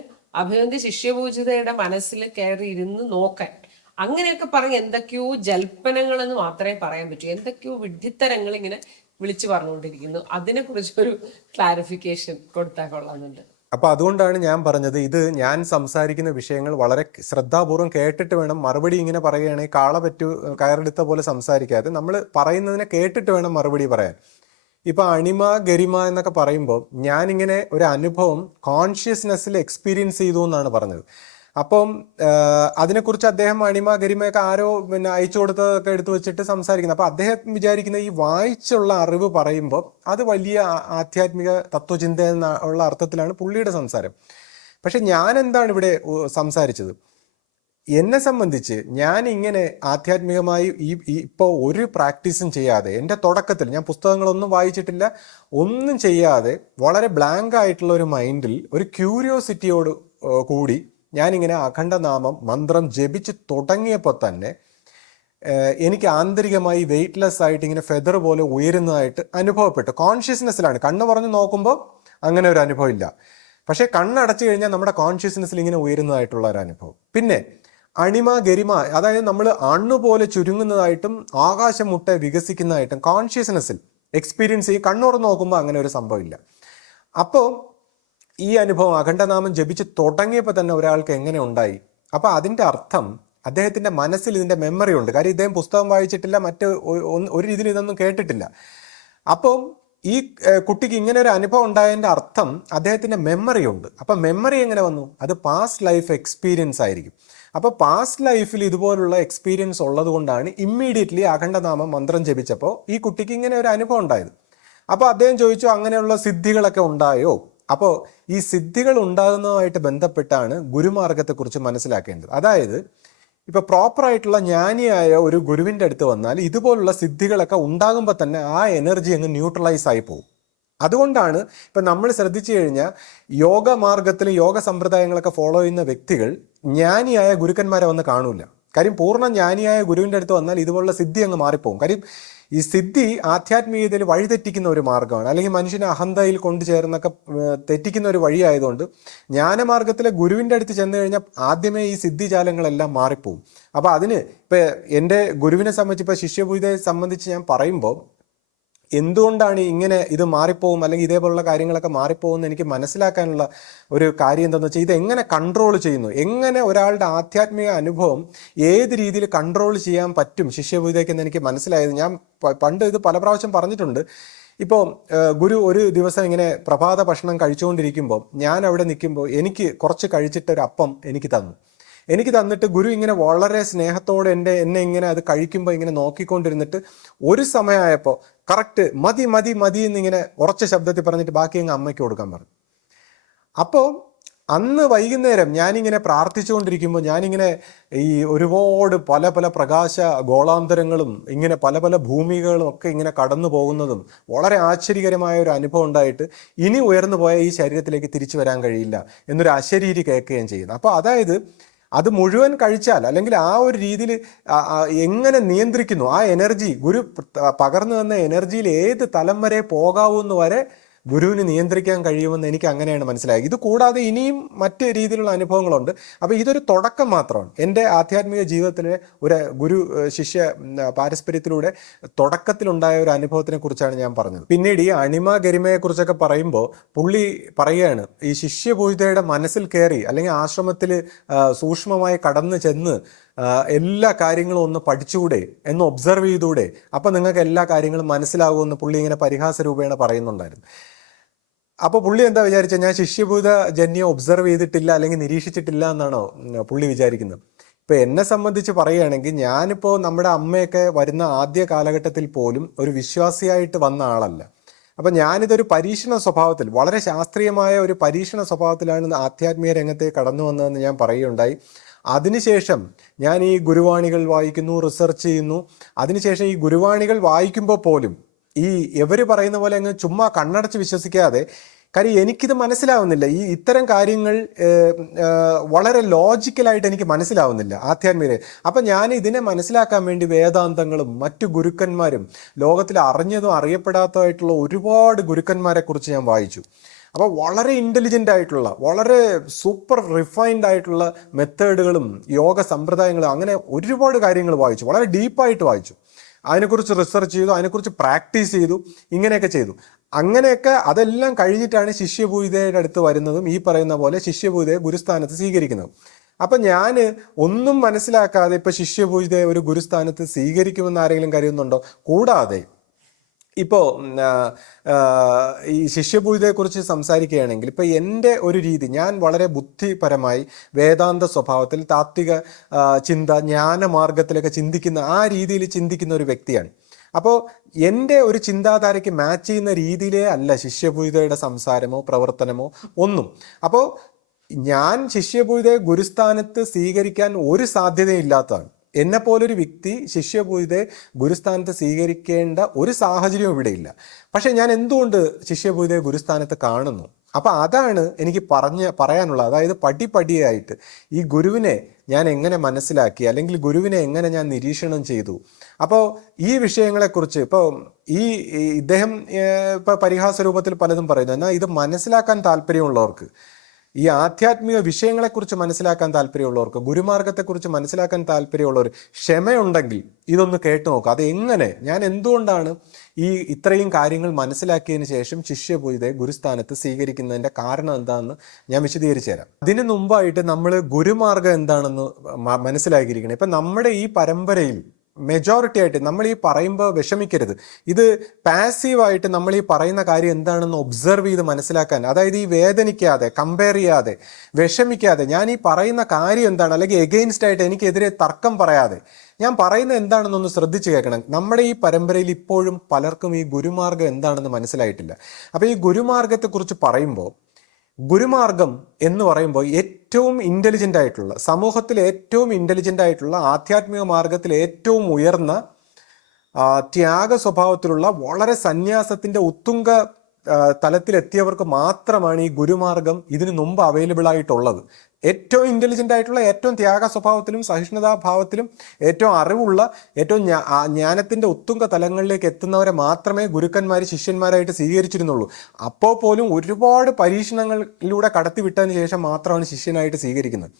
അഭിനന്ദി ശിഷ്യപൂജിതയുടെ മനസ്സിൽ കയറി ഇരുന്ന് നോക്കാൻ, അങ്ങനെയൊക്കെ പറഞ്ഞ് എന്തൊക്കെയോ ജൽപ്പനങ്ങൾ എന്ന് മാത്രമേ പറയാൻ പറ്റൂ. എന്തൊക്കെയോ വിഡ്ഢിത്തരങ്ങൾ ഇങ്ങനെ വിളിച്ചു പറഞ്ഞുകൊണ്ടിരിക്കുന്നു. അതിനെ കുറിച്ചൊരു ക്ലാരിഫിക്കേഷൻ കൊടുത്താൽ കൊള്ളാമെന്നുണ്ട്. അപ്പൊ അതുകൊണ്ടാണ് ഞാൻ പറഞ്ഞത്, ഇത് ഞാൻ സംസാരിക്കുന്ന വിഷയങ്ങൾ വളരെ ശ്രദ്ധാപൂർവം കേട്ടിട്ട് വേണം. മറുപടി ഇങ്ങനെ പറയുകയാണെങ്കിൽ കാള പറ്റു കയറെടുത്ത പോലെ സംസാരിക്കാതെ നമ്മൾ പറയുന്നതിനെ കേട്ടിട്ട് വേണം മറുപടി പറയാൻ. ഇപ്പൊ അണിമ ഗരിമ എന്നൊക്കെ പറയുമ്പോൾ ഞാനിങ്ങനെ ഒരു അനുഭവം കോൺഷ്യസ്നെസ്സിൽ എക്സ്പീരിയൻസ് ചെയ്തു എന്നാണ് പറഞ്ഞത്. അപ്പം അതിനെക്കുറിച്ച് അദ്ദേഹം അണിമ ഗരിമയൊക്കെ ആരോ പിന്നെ അയച്ചു കൊടുത്തതൊക്കെ എടുത്തു വെച്ചിട്ട് സംസാരിക്കുന്നത്. അപ്പം അദ്ദേഹം വിചാരിക്കുന്ന ഈ വായിച്ചുള്ള അറിവ് പറയുമ്പോൾ അത് വലിയ ആധ്യാത്മിക തത്വചിന്ത എന്നുള്ള അർത്ഥത്തിലാണ് പുള്ളിയുടെ സംസാരം. പക്ഷെ ഞാൻ എന്താണ് ഇവിടെ സംസാരിച്ചത്, എന്നെ സംബന്ധിച്ച് ഞാൻ ഇങ്ങനെ ആധ്യാത്മികമായി ഇപ്പോൾ ഒരു പ്രാക്ടീസും ചെയ്യാതെ എൻ്റെ തുടക്കത്തിൽ ഞാൻ പുസ്തകങ്ങളൊന്നും വായിച്ചിട്ടില്ല, ഒന്നും ചെയ്യാതെ വളരെ ബ്ലാങ്ക് ആയിട്ടുള്ള ഒരു മൈൻഡിൽ ഒരു ക്യൂരിയോസിറ്റിയോട് കൂടി ഞാനിങ്ങനെ അഖണ്ഡനാമം മന്ത്രം ജപിച്ച് തുടങ്ങിയപ്പോൾ തന്നെ എനിക്ക് ആന്തരികമായി വെയ്റ്റ്ലെസ് ആയിട്ട് ഇങ്ങനെ ഫെദർ പോലെ ഉയരുന്നതായിട്ട് അനുഭവപ്പെട്ടു. കോൺഷ്യസ്നെസ്സിലാണ്. കണ്ണ് പറഞ്ഞ് നോക്കുമ്പോൾ അങ്ങനെ ഒരു അനുഭവം ഇല്ല. പക്ഷേ കണ്ണടച്ചു കഴിഞ്ഞാൽ നമ്മുടെ കോൺഷ്യസ്നെസ്സിൽ ഇങ്ങനെ ഉയരുന്നതായിട്ടുള്ള ഒരു അനുഭവം. പിന്നെ അണിമ ഗരിമ, അതായത് നമ്മൾ അണ്ണുപോലെ ചുരുങ്ങുന്നതായിട്ടും ആകാശം മുട്ടെ വികസിക്കുന്നതായിട്ടും കോൺഷ്യസ്നെസ്സിൽ എക്സ്പീരിയൻസ് ചെയ്യും. കണ്ണുറന്ന് നോക്കുമ്പോൾ അങ്ങനെ ഒരു സംഭവം ഇല്ല. അപ്പോൾ ഈ അനുഭവം അഖണ്ഡനാമം ജപിച്ച് തുടങ്ങിയപ്പോൾ തന്നെ ഒരാൾക്ക് എങ്ങനെ ഉണ്ടായി? അപ്പോൾ അതിൻ്റെ അർത്ഥം അദ്ദേഹത്തിൻ്റെ മനസ്സിൽ ഇതിൻ്റെ മെമ്മറി ഉണ്ട്. കാര്യം ഇദ്ദേഹം പുസ്തകം വായിച്ചിട്ടില്ല, ഒരു രീതിയിൽ ഇതൊന്നും കേട്ടിട്ടില്ല. അപ്പോൾ ഈ കുട്ടിക്ക് ഇങ്ങനെ ഒരു അനുഭവം ഉണ്ടായതിൻ്റെ അർത്ഥം അദ്ദേഹത്തിൻ്റെ മെമ്മറി ഉണ്ട്. അപ്പം മെമ്മറി എങ്ങനെ വന്നു? അത് പാസ്റ്റ് ലൈഫ് എക്സ്പീരിയൻസ് ആയിരിക്കും. അപ്പോൾ പാസ്റ്റ് ലൈഫിൽ ഇതുപോലുള്ള എക്സ്പീരിയൻസ് ഉള്ളത് കൊണ്ടാണ് ഇമ്മീഡിയറ്റ്ലി അഖണ്ഡനാമം മന്ത്രം ജപിച്ചപ്പോൾ ഈ കുട്ടിക്ക് ഇങ്ങനെ ഒരു അനുഭവം ഉണ്ടായത്. അപ്പോൾ അദ്ദേഹം ചോദിച്ചു, അങ്ങനെയുള്ള സിദ്ധികളൊക്കെ ഉണ്ടായോ? അപ്പോൾ ഈ സിദ്ധികൾ ഉണ്ടാകുന്നതുമായിട്ട് ബന്ധപ്പെട്ടാണ് ഗുരുമാർഗത്തെക്കുറിച്ച് മനസ്സിലാക്കേണ്ടത്. അതായത് ഇപ്പോൾ പ്രോപ്പറായിട്ടുള്ള ജ്ഞാനിയായ ഒരു ഗുരുവിൻ്റെ അടുത്ത് വന്നാൽ ഇതുപോലുള്ള സിദ്ധികളൊക്കെ ഉണ്ടാകുമ്പോൾ തന്നെ ആ എനർജി അങ്ങ് ന്യൂട്രലൈസ് ആയി പോകും. അതുകൊണ്ടാണ് ഇപ്പം നമ്മൾ ശ്രദ്ധിച്ചു കഴിഞ്ഞാൽ യോഗ മാർഗത്തിലും യോഗ സമ്പ്രദായങ്ങളൊക്കെ ഫോളോ ചെയ്യുന്ന വ്യക്തികൾ ജ്ഞാനിയായ ഗുരുക്കന്മാരെ വന്ന് കാണൂല. കാര്യം പൂർണ്ണ ജ്ഞാനിയായ ഗുരുവിൻ്റെ അടുത്ത് വന്നാൽ ഇതുപോലുള്ള സിദ്ധി അങ്ങ് മാറിപ്പോകും. കാര്യം ഈ സിദ്ധി ആധ്യാത്മികതയിൽ വഴിതെറ്റിക്കുന്ന ഒരു മാർഗ്ഗമാണ്, അല്ലെങ്കിൽ മനുഷ്യനെ അഹന്തയിൽ കൊണ്ടുചേർന്നൊക്കെ തെറ്റിക്കുന്ന ഒരു വഴിയായതുകൊണ്ട് ജ്ഞാനമാർഗത്തിലെ ഗുരുവിൻ്റെ അടുത്ത് ചെന്ന് കഴിഞ്ഞാൽ ആദ്യമേ ഈ സിദ്ധിജാലങ്ങളെല്ലാം മാറിപ്പോവും. അപ്പോൾ അതിന് ഇപ്പം എൻ്റെ ഗുരുവിനെ സംബന്ധിച്ച്, ഇപ്പോൾ ശിഷ്യപൂജയെ സംബന്ധിച്ച് ഞാൻ പറയുമ്പോൾ എന്തുകൊണ്ടാണ് ഇങ്ങനെ ഇത് മാറിപ്പോവും അല്ലെങ്കിൽ ഇതേപോലുള്ള കാര്യങ്ങളൊക്കെ മാറിപ്പോകുമെന്ന് എനിക്ക് മനസ്സിലാക്കാനുള്ള ഒരു കാര്യം എന്താണെന്ന് വെച്ചാൽ, ഇതെങ്ങനെ കൺട്രോൾ ചെയ്യുന്നു, എങ്ങനെ ഒരാളുടെ ആധ്യാത്മിക അനുഭവം ഏത് രീതിയിൽ കൺട്രോൾ ചെയ്യാൻ പറ്റും ശിഷ്യപൂജയ്ക്കെന്ന് എനിക്ക് മനസ്സിലായത്. ഞാൻ പണ്ട് ഇത് പല പ്രാവശ്യം പറഞ്ഞിട്ടുണ്ട്. ഇപ്പോൾ ഗുരു ഒരു ദിവസം ഇങ്ങനെ പ്രഭാത ഭക്ഷണം കഴിച്ചുകൊണ്ടിരിക്കുമ്പോൾ ഞാൻ അവിടെ നിൽക്കുമ്പോൾ എനിക്ക് കുറച്ച് കഴിച്ചിട്ടൊരു അപ്പം എനിക്ക് തന്നിട്ട് ഗുരു ഇങ്ങനെ വളരെ സ്നേഹത്തോടെ എന്നെ ഇങ്ങനെ അത് കഴിക്കുമ്പോൾ ഇങ്ങനെ നോക്കിക്കൊണ്ടിരുന്നിട്ട് ഒരു സമയമായപ്പോൾ കറക്റ്റ് മതി മതി മതി എന്നിങ്ങനെ ഉറച്ച ശബ്ദത്തിൽ പറഞ്ഞിട്ട് ബാക്കി അങ്ങ് അമ്മയ്ക്ക് കൊടുക്കാൻ പറഞ്ഞു. അപ്പോൾ അന്ന് വൈകുന്നേരം ഞാനിങ്ങനെ പ്രാർത്ഥിച്ചുകൊണ്ടിരിക്കുമ്പോൾ ഞാനിങ്ങനെ ഈ ഒരുപാട് പല പല പ്രകാശ ഗോളാന്തരങ്ങളും ഇങ്ങനെ പല പല ഭൂമികളും ഒക്കെ ഇങ്ങനെ കടന്നു പോകുന്നതും വളരെ ആശ്ചര്യകരമായ ഒരു അനുഭവം ഉണ്ടായിട്ട് ഇനി ഉയർന്നു പോയ ഈ ശരീരത്തിലേക്ക് തിരിച്ചു വരാൻ കഴിയില്ല എന്നൊരു അശരീരി കേൾക്കുകയും ചെയ്യുന്നു. അപ്പോൾ അതായത് അത് മുഴുവൻ കഴിച്ചാൽ അല്ലെങ്കിൽ ആ ഒരു രീതിയിൽ എങ്ങനെ നിയന്ത്രിക്കുന്നു ആ എനർജി, ഗുരു പകർന്നു തന്ന എനർജിയിൽ ഏത് തലം വരെ പോകാവൂന്ന് വരെ ഗുരുവിന് നിയന്ത്രിക്കാൻ കഴിയുമെന്ന് എനിക്ക് അങ്ങനെയാണ് മനസ്സിലായത്. ഇത് കൂടാതെ ഇനിയും മറ്റ് രീതിയിലുള്ള അനുഭവങ്ങളുണ്ട്. അപ്പോൾ ഇതൊരു തുടക്കം മാത്രമാണ്. എൻ്റെ ആധ്യാത്മിക ജീവിതത്തിലെ ഒരു ഗുരു ശിഷ്യ പാരസ്പര്യത്തിലൂടെ തുടക്കത്തിലുണ്ടായ ഒരു അനുഭവത്തിനെ കുറിച്ചാണ് ഞാൻ പറഞ്ഞത്. പിന്നീട് ഈ അണിമ ഗരിമയെക്കുറിച്ചൊക്കെ പറയുമ്പോൾ പുള്ളി പറയുകയാണ്, ഈ ശിഷ്യപൂജിതയുടെ മനസ്സിൽ കയറി അല്ലെങ്കിൽ ആശ്രമത്തിൽ സൂക്ഷ്മമായി കടന്നു ചെന്ന് എല്ലാ കാര്യങ്ങളും ഒന്ന് പഠിച്ചുകൂടെ, എന്ന് ഒബ്സർവ് ചെയ്തുകൂടെ, അപ്പം നിങ്ങൾക്ക് എല്ലാ കാര്യങ്ങളും മനസ്സിലാകുമെന്ന് പുള്ളി ഇങ്ങനെ പരിഹാസ രൂപേണ പറയുന്നുണ്ടായിരുന്നു. അപ്പോൾ പുള്ളി എന്താ വിചാരിച്ചത്, ഞാൻ ശിഷ്യഭൂത ജന്യം ഒബ്സർവ് ചെയ്തിട്ടില്ല അല്ലെങ്കിൽ നിരീക്ഷിച്ചിട്ടില്ല എന്നാണോ പുള്ളി വിചാരിക്കുന്നത്? ഇപ്പോൾ എന്നെ സംബന്ധിച്ച് പറയുകയാണെങ്കിൽ ഞാനിപ്പോൾ നമ്മുടെ അമ്മയൊക്കെ വരുന്ന ആദ്യ കാലഘട്ടത്തിൽ പോലും ഒരു വിശ്വാസിയായിട്ട് വന്ന ആളല്ല. അപ്പം ഞാനിതൊരു പരീക്ഷണ സ്വഭാവത്തിൽ, വളരെ ശാസ്ത്രീയമായ ഒരു പരീക്ഷണ സ്വഭാവത്തിലാണ് ആധ്യാത്മിക രംഗത്തെ കടന്നു വന്നതെന്ന് ഞാൻ പറയുകയുണ്ടായി. അതിനുശേഷം ഞാൻ ഈ ഗുരുവാണികൾ വായിക്കുന്നു, റിസർച്ച് ചെയ്യുന്നു. അതിനുശേഷം ഈ ഗുരുവാണികൾ വായിക്കുമ്പോൾ പോലും ഈ ഇവർ പറയുന്ന പോലെ അങ്ങ് ചുമ്മാ കണ്ണടച്ച് വിശ്വസിക്കാതെ, കാര്യം എനിക്കിത് മനസ്സിലാവുന്നില്ല. ഈ ഇത്തരം കാര്യങ്ങൾ വളരെ ലോജിക്കലായിട്ട് എനിക്ക് മനസ്സിലാവുന്നില്ല ആധ്യാത്മികത. അപ്പം ഞാൻ ഇതിനെ മനസ്സിലാക്കാൻ വേണ്ടി വേദാന്തങ്ങളും മറ്റു ഗുരുക്കന്മാരും ലോകത്തിൽ അറിഞ്ഞതും അറിയപ്പെടാത്തതായിട്ടുള്ള ഒരുപാട് ഗുരുക്കന്മാരെ കുറിച്ച് ഞാൻ വായിച്ചു. അപ്പോൾ വളരെ ഇൻ്റലിജൻ്റ് ആയിട്ടുള്ള, വളരെ സൂപ്പർ റിഫൈൻഡ് ആയിട്ടുള്ള മെത്തേഡുകളും യോഗ സമ്പ്രദായങ്ങളും അങ്ങനെ ഒരുപാട് കാര്യങ്ങൾ വായിച്ചു, വളരെ ഡീപ്പായിട്ട് വായിച്ചു. അതിനെക്കുറിച്ച് റിസർച്ച് ചെയ്തു, അതിനെക്കുറിച്ച് പ്രാക്ടീസ് ചെയ്തു, ഇങ്ങനെയൊക്കെ ചെയ്തു. അങ്ങനെയൊക്കെ അതെല്ലാം കഴിഞ്ഞിട്ടാണ് ശിഷ്യപൂജിതയുടെ അടുത്ത് വരുന്നതും ഈ പറയുന്ന പോലെ ശിഷ്യപൂജിതയെ ഗുരുസ്ഥാനത്ത് സ്വീകരിക്കുന്നതും. അപ്പം ഞാൻ ഒന്നും മനസ്സിലാക്കാതെ ഇപ്പം ശിഷ്യപൂജിതയെ ഒരു ഗുരുസ്ഥാനത്ത് സ്വീകരിക്കുമെന്ന് ആരെങ്കിലും കരുതുന്നുണ്ടോ? കൂടാതെ ഇപ്പോൾ ഈ ശിഷ്യപൂജിതയെക്കുറിച്ച് സംസാരിക്കുകയാണെങ്കിൽ ഇപ്പോൾ എൻ്റെ ഒരു രീതി, ഞാൻ വളരെ ബുദ്ധിപരമായി വേദാന്ത സ്വഭാവത്തിൽ താത്വിക ചിന്ത ജ്ഞാനമാർഗത്തിലൊക്കെ ചിന്തിക്കുന്ന ആ രീതിയിൽ ചിന്തിക്കുന്ന ഒരു വ്യക്തിയാണ്. അപ്പോൾ എൻ്റെ ഒരു ചിന്താധാരയ്ക്ക് മാച്ച് ചെയ്യുന്ന രീതിയിലേ അല്ല ശിഷ്യപൂജിതയുടെ സംസാരമോ പ്രവർത്തനമോ ഒന്നും. അപ്പോൾ ഞാൻ ശിഷ്യപൂജിതയെ ഗുരുസ്ഥാനത്ത് സ്വീകരിക്കാൻ ഒരു സാധ്യതയില്ലാത്തതാണ്. എന്നെപ്പോലൊരു വ്യക്തി ശിഷ്യപൂജിതയെ ഗുരുസ്ഥാനത്ത് സ്വീകരിക്കേണ്ട ഒരു സാഹചര്യവും ഇവിടെയില്ല. പക്ഷേ ഞാൻ എന്തുകൊണ്ട് ശിഷ്യപൂജിതയെ ഗുരുസ്ഥാനത്ത് കാണുന്നു? അപ്പം അതാണ് എനിക്ക് പറയാനുള്ളത്. അതായത് പടിപടിയായിട്ട് ഈ ഗുരുവിനെ ഞാൻ എങ്ങനെ മനസ്സിലാക്കി, അല്ലെങ്കിൽ ഗുരുവിനെ എങ്ങനെ ഞാൻ നിരീക്ഷണം ചെയ്തു. അപ്പോൾ ഈ വിഷയങ്ങളെക്കുറിച്ച് ഇപ്പോൾ ഇദ്ദേഹം ഇപ്പോൾ പരിഹാസ രൂപത്തിൽ പലതും പറയുന്നു. എന്നാൽ ഇത് മനസ്സിലാക്കാൻ താല്പര്യമുള്ളവർക്ക്, ഈ ആധ്യാത്മിക വിഷയങ്ങളെക്കുറിച്ച് മനസ്സിലാക്കാൻ താല്പര്യമുള്ളവർക്ക്, ഗുരുമാർഗത്തെക്കുറിച്ച് മനസ്സിലാക്കാൻ താല്പര്യമുള്ളവർ ക്ഷമയുണ്ടെങ്കിൽ ഇതൊന്ന് കേട്ടു നോക്കുക. അത് എങ്ങനെ, ഞാൻ എന്തുകൊണ്ടാണ് ഇത്രയും കാര്യങ്ങൾ മനസ്സിലാക്കിയതിന് ശേഷം ശിഷ്യപൂജിതയെ ഗുരുസ്ഥാനത്ത് സ്വീകരിക്കുന്നതിൻ്റെ കാരണം എന്താണെന്ന് ഞാൻ വിശദീകരിച്ചു തരാം. അതിനു മുമ്പായിട്ട് നമ്മൾ ഗുരുമാർഗം എന്താണെന്ന് മനസ്സിലാക്കിയിരിക്കണം. ഇപ്പം നമ്മുടെ ഈ പരമ്പരയിൽ മെജോറിറ്റി ആയിട്ട് നമ്മൾ ഈ പറയുമ്പോൾ വിഷമിക്കരുത്. ഇത് പാസീവായിട്ട് നമ്മൾ ഈ പറയുന്ന കാര്യം എന്താണെന്ന് ഒബ്സർവ് ചെയ്ത് മനസ്സിലാക്കാൻ, അതായത് ഈ വേദനിക്കാതെ, കമ്പയർ ചെയ്യാതെ, വിഷമിക്കാതെ, ഞാൻ ഈ പറയുന്ന കാര്യം എന്താണ്, അല്ലെങ്കിൽ എഗെയിൻസ്റ്റ് ആയിട്ട് എനിക്കെതിരെ തർക്കം പറയാതെ ഞാൻ പറയുന്നത് എന്താണെന്നൊന്ന് ശ്രദ്ധിച്ച് കേൾക്കണം. നമ്മുടെ ഈ പരമ്പരയിൽ ഇപ്പോഴും പലർക്കും ഈ ഗുരുമാർഗം എന്താണെന്ന് മനസ്സിലായിട്ടില്ല. അപ്പോൾ ഈ ഗുരുമാർഗത്തെക്കുറിച്ച് പറയുമ്പോൾ, ഗുരുമാർഗം എന്ന് പറയുമ്പോൾ ഏറ്റവും ഇൻ്റലിജൻ്റ് ആയിട്ടുള്ള, സമൂഹത്തിൽ ഏറ്റവും ഇൻ്റലിജൻ്റ് ആയിട്ടുള്ള, ആധ്യാത്മിക മാർഗത്തിൽ ഏറ്റവും ഉയർന്ന ത്യാഗ സ്വഭാവത്തിലുള്ള, വളരെ സന്യാസത്തിൻ്റെ ഉത്തുംഗ തലത്തിലെത്തിയവർക്ക് മാത്രമാണ് ഈ ഗുരുമാർഗം ഇതിനു മുമ്പ് അവൈലബിൾ ആയിട്ടുള്ളത്. ഏറ്റവും ഇൻ്റലിജൻ്റ് ആയിട്ടുള്ള, ഏറ്റവും ത്യാഗ സ്വഭാവത്തിലും സഹിഷ്ണുതാഭാവത്തിലും ഏറ്റവും അറിവുള്ള, ഏറ്റവും ജ്ഞാനത്തിൻ്റെ ഉത്തുംഗ തലങ്ങളിലേക്ക് എത്തുന്നവരെ മാത്രമേ ഗുരുക്കന്മാർ ശിഷ്യന്മാരായിട്ട് സ്വീകരിച്ചിരുന്നുള്ളൂ. അപ്പോൾ പോലും ഒരുപാട് പരീക്ഷണങ്ങളിലൂടെ കടത്തിവിട്ടതിന് ശേഷം മാത്രമാണ് ശിഷ്യനായിട്ട് സ്വീകരിക്കുന്നത്.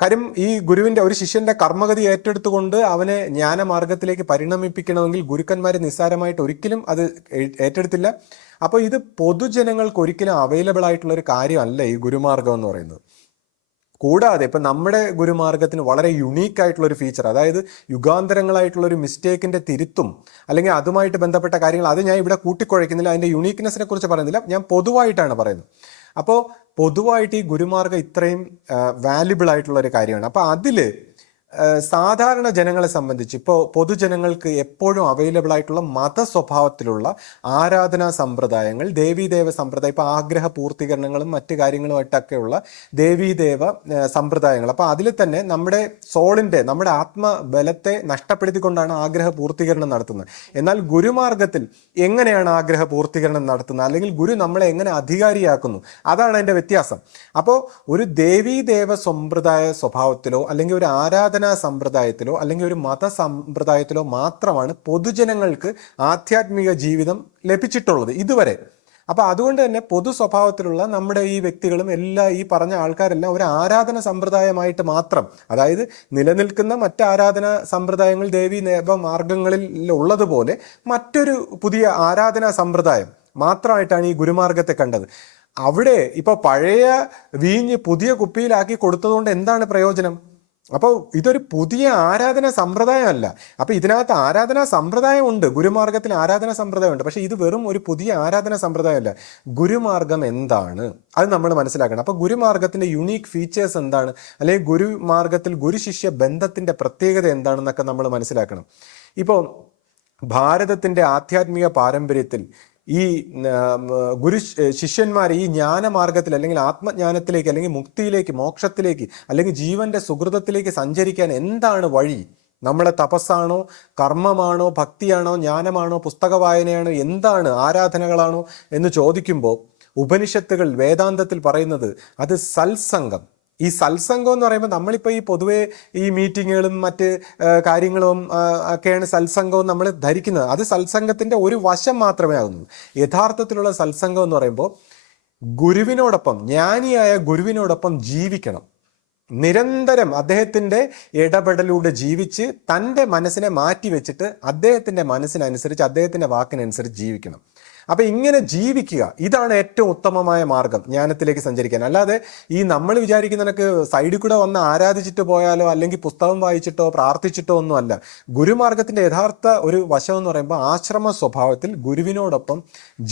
കാര്യം ഈ ഗുരുവിൻ്റെ, ഒരു ശിഷ്യന്റെ കർമ്മഗതി ഏറ്റെടുത്തുകൊണ്ട് അവനെ ജ്ഞാനമാർഗത്തിലേക്ക് പരിണമിപ്പിക്കണമെങ്കിൽ ഗുരുക്കന്മാർ നിസ്സാരമായിട്ട് ഒരിക്കലും അത് ഏറ്റെടുത്തില്ല. അപ്പോൾ ഇത് പൊതുജനങ്ങൾക്ക് ഒരിക്കലും അവൈലബിൾ ആയിട്ടുള്ള ഒരു കാര്യമല്ല ഈ ഗുരുമാർഗം എന്ന് പറയുന്നത്. കൂടാതെ ഇപ്പം നമ്മുടെ ഗുരുമാർഗത്തിന് വളരെ യുണീക്ക് ആയിട്ടുള്ള ഒരു ഫീച്ചർ, അതായത് യുഗാന്തരങ്ങളായിട്ടുള്ള ഒരു മിസ്റ്റേക്കിൻ്റെ തിരുത്തും അല്ലെങ്കിൽ അതുമായിട്ട് ബന്ധപ്പെട്ട കാര്യങ്ങൾ, അത് ഞാൻ ഇവിടെ കൂട്ടിക്കുഴയ്ക്കുന്നില്ല. അതിൻ്റെ യുണീക്നെസ്സിനെ കുറിച്ച് പറയുന്നില്ല, ഞാൻ പൊതുവായിട്ടാണ് പറയുന്നത്. അപ്പോൾ പൊതുവായിട്ട് ഈ ഗുരുമാർഗം ഇത്രയും വാല്യുബിൾ ആയിട്ടുള്ള ഒരു കാര്യമാണ്. അപ്പോൾ അതിൽ സാധാരണ ജനങ്ങളെ സംബന്ധിച്ച് ഇപ്പോൾ പൊതുജനങ്ങൾക്ക് എപ്പോഴും അവൈലബിൾ ആയിട്ടുള്ള മതസ്വഭാവത്തിലുള്ള ആരാധനാ സമ്പ്രദായങ്ങൾ, ദേവീദേവ സമ്പ്രദായം, ഇപ്പോൾ ആഗ്രഹ പൂർത്തീകരണങ്ങളും മറ്റു കാര്യങ്ങളുമായിട്ടൊക്കെയുള്ള ദേവീദേവ സമ്പ്രദായങ്ങൾ. അപ്പോൾ അതിൽ തന്നെ നമ്മുടെ സോളിൻ്റെ, നമ്മുടെ ആത്മബലത്തെ നഷ്ടപ്പെടുത്തിക്കൊണ്ടാണ് ആഗ്രഹ പൂർത്തീകരണം നടത്തുന്നത്. എന്നാൽ ഗുരുമാർഗത്തിൽ എങ്ങനെയാണ് ആഗ്രഹ പൂർത്തീകരണം നടത്തുന്നത്, അല്ലെങ്കിൽ ഗുരു നമ്മളെ എങ്ങനെ അധികാരിയാക്കുന്നു, അതാണ് അതിൻ്റെ വ്യത്യാസം. അപ്പോൾ ഒരു ദേവീദേവ സമ്പ്രദായ സ്വഭാവത്തിലോ അല്ലെങ്കിൽ ഒരു ആരാധന സമ്പ്രദായത്തിലോ അല്ലെങ്കിൽ ഒരു മത സമ്പ്രദായത്തിലോ മാത്രമാണ് പൊതുജനങ്ങൾക്ക് ആധ്യാത്മിക ജീവിതം ലഭിച്ചിട്ടുള്ളത് ഇതുവരെ. അപ്പൊ അതുകൊണ്ട് തന്നെ പൊതു സ്വഭാവത്തിലുള്ള നമ്മുടെ ഈ വ്യക്തികളും എല്ലാ ഈ പറഞ്ഞ ആൾക്കാരെല്ലാം ഒരു ആരാധന സമ്പ്രദായമായിട്ട് മാത്രം, അതായത് നിലനിൽക്കുന്ന മറ്റ് ആരാധന സമ്പ്രദായങ്ങൾ ദേവീ ദേവ മാർഗങ്ങളിൽ ഉള്ളതുപോലെ മറ്റൊരു പുതിയ ആരാധനാ സമ്പ്രദായം മാത്രമായിട്ടാണ് ഈ ഗുരുമാർഗത്തെ കണ്ടത്. അവിടെ ഇപ്പോൾ പഴയ വീഞ്ഞ് പുതിയ കുപ്പിയിലാക്കി കൊടുത്തതുകൊണ്ട് എന്താണ് പ്രയോജനം? അപ്പോൾ ഇതൊരു പുതിയ ആരാധന സമ്പ്രദായമല്ല. അപ്പോൾ ഇതിനകത്ത് ആരാധനാ സമ്പ്രദായം ഉണ്ട്, ഗുരുമാർഗത്തിൽ ആരാധന സമ്പ്രദായം ഉണ്ട്. പക്ഷേ ഇത് വെറും ഒരു പുതിയ ആരാധന സമ്പ്രദായമല്ല. ഗുരുമാർഗം എന്താണ് അത് നമ്മൾ മനസ്സിലാക്കണം. അപ്പോൾ ഗുരുമാർഗത്തിൻ്റെ യുണീക്ക് ഫീച്ചേഴ്സ് എന്താണ്, അല്ലെങ്കിൽ ഗുരുമാർഗത്തിൽ ഗുരുശിഷ്യ ബന്ധത്തിൻ്റെ പ്രത്യേകത എന്താണെന്നൊക്കെ നമ്മൾ മനസ്സിലാക്കണം. ഇപ്പോൾ ഭാരതത്തിൻ്റെ ആധ്യാത്മിക പാരമ്പര്യത്തിൽ ഈ ഗുരു ശിഷ്യന്മാർ ഈ ജ്ഞാനമാർഗത്തിൽ അല്ലെങ്കിൽ ആത്മജ്ഞാനത്തിലേക്ക് അല്ലെങ്കിൽ മുക്തിയിലേക്ക്, മോക്ഷത്തിലേക്ക് അല്ലെങ്കിൽ ജീവന്റെ സുഹൃതത്തിലേക്ക് സഞ്ചരിക്കാൻ എന്താണ് വഴി? നമ്മളെ തപസ്സാണോ, കർമ്മമാണോ, ഭക്തിയാണോ, ജ്ഞാനമാണോ, പുസ്തക വായനയാണോ, എന്താണ്, ആരാധനകളാണോ എന്ന് ചോദിക്കുമ്പോൾ ഉപനിഷത്തുകൾ, വേദാന്തത്തിൽ പറയുന്നത് അത് സത്സംഗം. ഈ സത്സംഗം എന്ന് പറയുമ്പോൾ നമ്മളിപ്പോൾ ഈ പൊതുവേ ഈ മീറ്റിങ്ങുകളും മറ്റ് കാര്യങ്ങളും ഒക്കെയാണ് സത്സംഗം നമ്മൾ ധരിക്കുന്നത്. അത് സത്സംഗത്തിൻ്റെ ഒരു വശം മാത്രമേ ആകുന്നുള്ളൂ. യഥാർത്ഥത്തിലുള്ള സത്സംഗം എന്ന് പറയുമ്പോൾ ഗുരുവിനോടൊപ്പം, ജ്ഞാനിയായ ഗുരുവിനോടൊപ്പം ജീവിക്കണം. നിരന്തരം അദ്ദേഹത്തിൻ്റെ ഇടപെടലൂടെ ജീവിച്ച് തൻ്റെ മനസ്സിനെ മാറ്റി വെച്ചിട്ട് അദ്ദേഹത്തിൻ്റെ മനസ്സിനനുസരിച്ച്, അദ്ദേഹത്തിൻ്റെ വാക്കിനനുസരിച്ച് ജീവിക്കണം. അപ്പം ഇങ്ങനെ ജീവിക്കുക, ഇതാണ് ഏറ്റവും ഉത്തമമായ മാർഗം ജ്ഞാനത്തിലേക്ക് സഞ്ചരിക്കാൻ. അല്ലാതെ ഈ നമ്മൾ വിചാരിക്കുന്നതിനൊക്കെ സൈഡിൽ കൂടെ വന്ന് ആരാധിച്ചിട്ട് പോയാലോ അല്ലെങ്കിൽ പുസ്തകം വായിച്ചിട്ടോ പ്രാർത്ഥിച്ചിട്ടോ ഒന്നും അല്ല. ഗുരുമാർഗത്തിൻ്റെ യഥാർത്ഥ ഒരു വശം എന്ന് പറയുമ്പോൾ ആശ്രമ സ്വഭാവത്തിൽ ഗുരുവിനോടൊപ്പം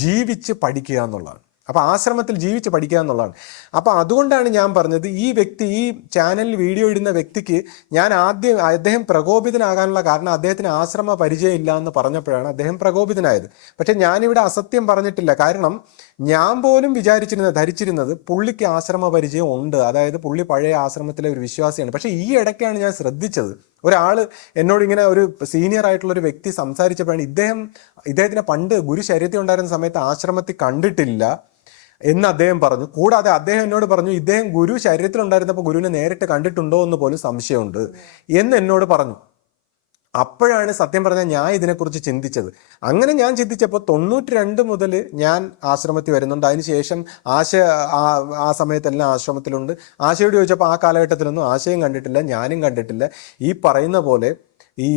ജീവിച്ച് പഠിക്കുക എന്നുള്ളതാണ്. അപ്പോൾ ആശ്രമത്തിൽ ജീവിച്ച് പഠിക്കുക എന്നുള്ളതാണ്. അപ്പോൾ അതുകൊണ്ടാണ് ഞാൻ പറഞ്ഞത്, ഈ വ്യക്തി, ഈ ചാനലിൽ വീഡിയോ ഇടുന്ന വ്യക്തിക്ക് ഞാൻ ആദ്യം അദ്ദേഹം പ്രകോപിതനാകാനുള്ള കാരണം അദ്ദേഹത്തിന് ആശ്രമ പരിചയം ഇല്ല എന്ന് പറഞ്ഞപ്പോഴാണ് അദ്ദേഹം പ്രകോപിതനായത്. പക്ഷെ ഞാനിവിടെ അസത്യം പറഞ്ഞിട്ടില്ല. കാരണം ഞാൻ പോലും ധരിച്ചിരുന്നത് പുള്ളിക്ക് ആശ്രമ പരിചയം ഉണ്ട്, അതായത് പുള്ളി പഴയ ആശ്രമത്തിലെ ഒരു വിശ്വാസിയാണ്. പക്ഷെ ഈ ഇടയ്ക്കാണ് ഞാൻ ശ്രദ്ധിച്ചത്, ഒരാൾ എന്നോട് ഇങ്ങനെ ഒരു സീനിയർ ആയിട്ടുള്ള ഒരു വ്യക്തി സംസാരിച്ചപ്പോഴാണ് ഇദ്ദേഹത്തിന് പണ്ട് ഗുരു ശരീരത്തിൽ ഉണ്ടായിരുന്ന സമയത്ത് ആശ്രമത്തിൽ കണ്ടിട്ടില്ല, എന്ന് അദ്ദേഹം പറഞ്ഞു. കൂടാതെ അദ്ദേഹം എന്നോട് പറഞ്ഞു, ഇദ്ദേഹം ഗുരു ശരീരത്തിലുണ്ടായിരുന്നപ്പോൾ ഗുരുവിനെ നേരിട്ട് കണ്ടിട്ടുണ്ടോ എന്ന് പോലും സംശയമുണ്ട് എന്ന് എന്നോട് പറഞ്ഞു. അപ്പോഴാണ് സത്യം പറഞ്ഞാൽ ഞാൻ ഇതിനെക്കുറിച്ച് ചിന്തിച്ചത്. അങ്ങനെ ഞാൻ ചിന്തിച്ചപ്പോൾ 92 മുതൽ ഞാൻ ആശ്രമത്തിൽ വരുന്നുണ്ട്. അതിനുശേഷം ആ സമയത്തെല്ലാം ആശ്രമത്തിലുണ്ട്. ആശയോട് ചോദിച്ചപ്പോൾ ആ കാലഘട്ടത്തിലൊന്നും ആശയും കണ്ടിട്ടില്ല, ഞാനും കണ്ടിട്ടില്ല. ഈ പറയുന്ന പോലെ ഈ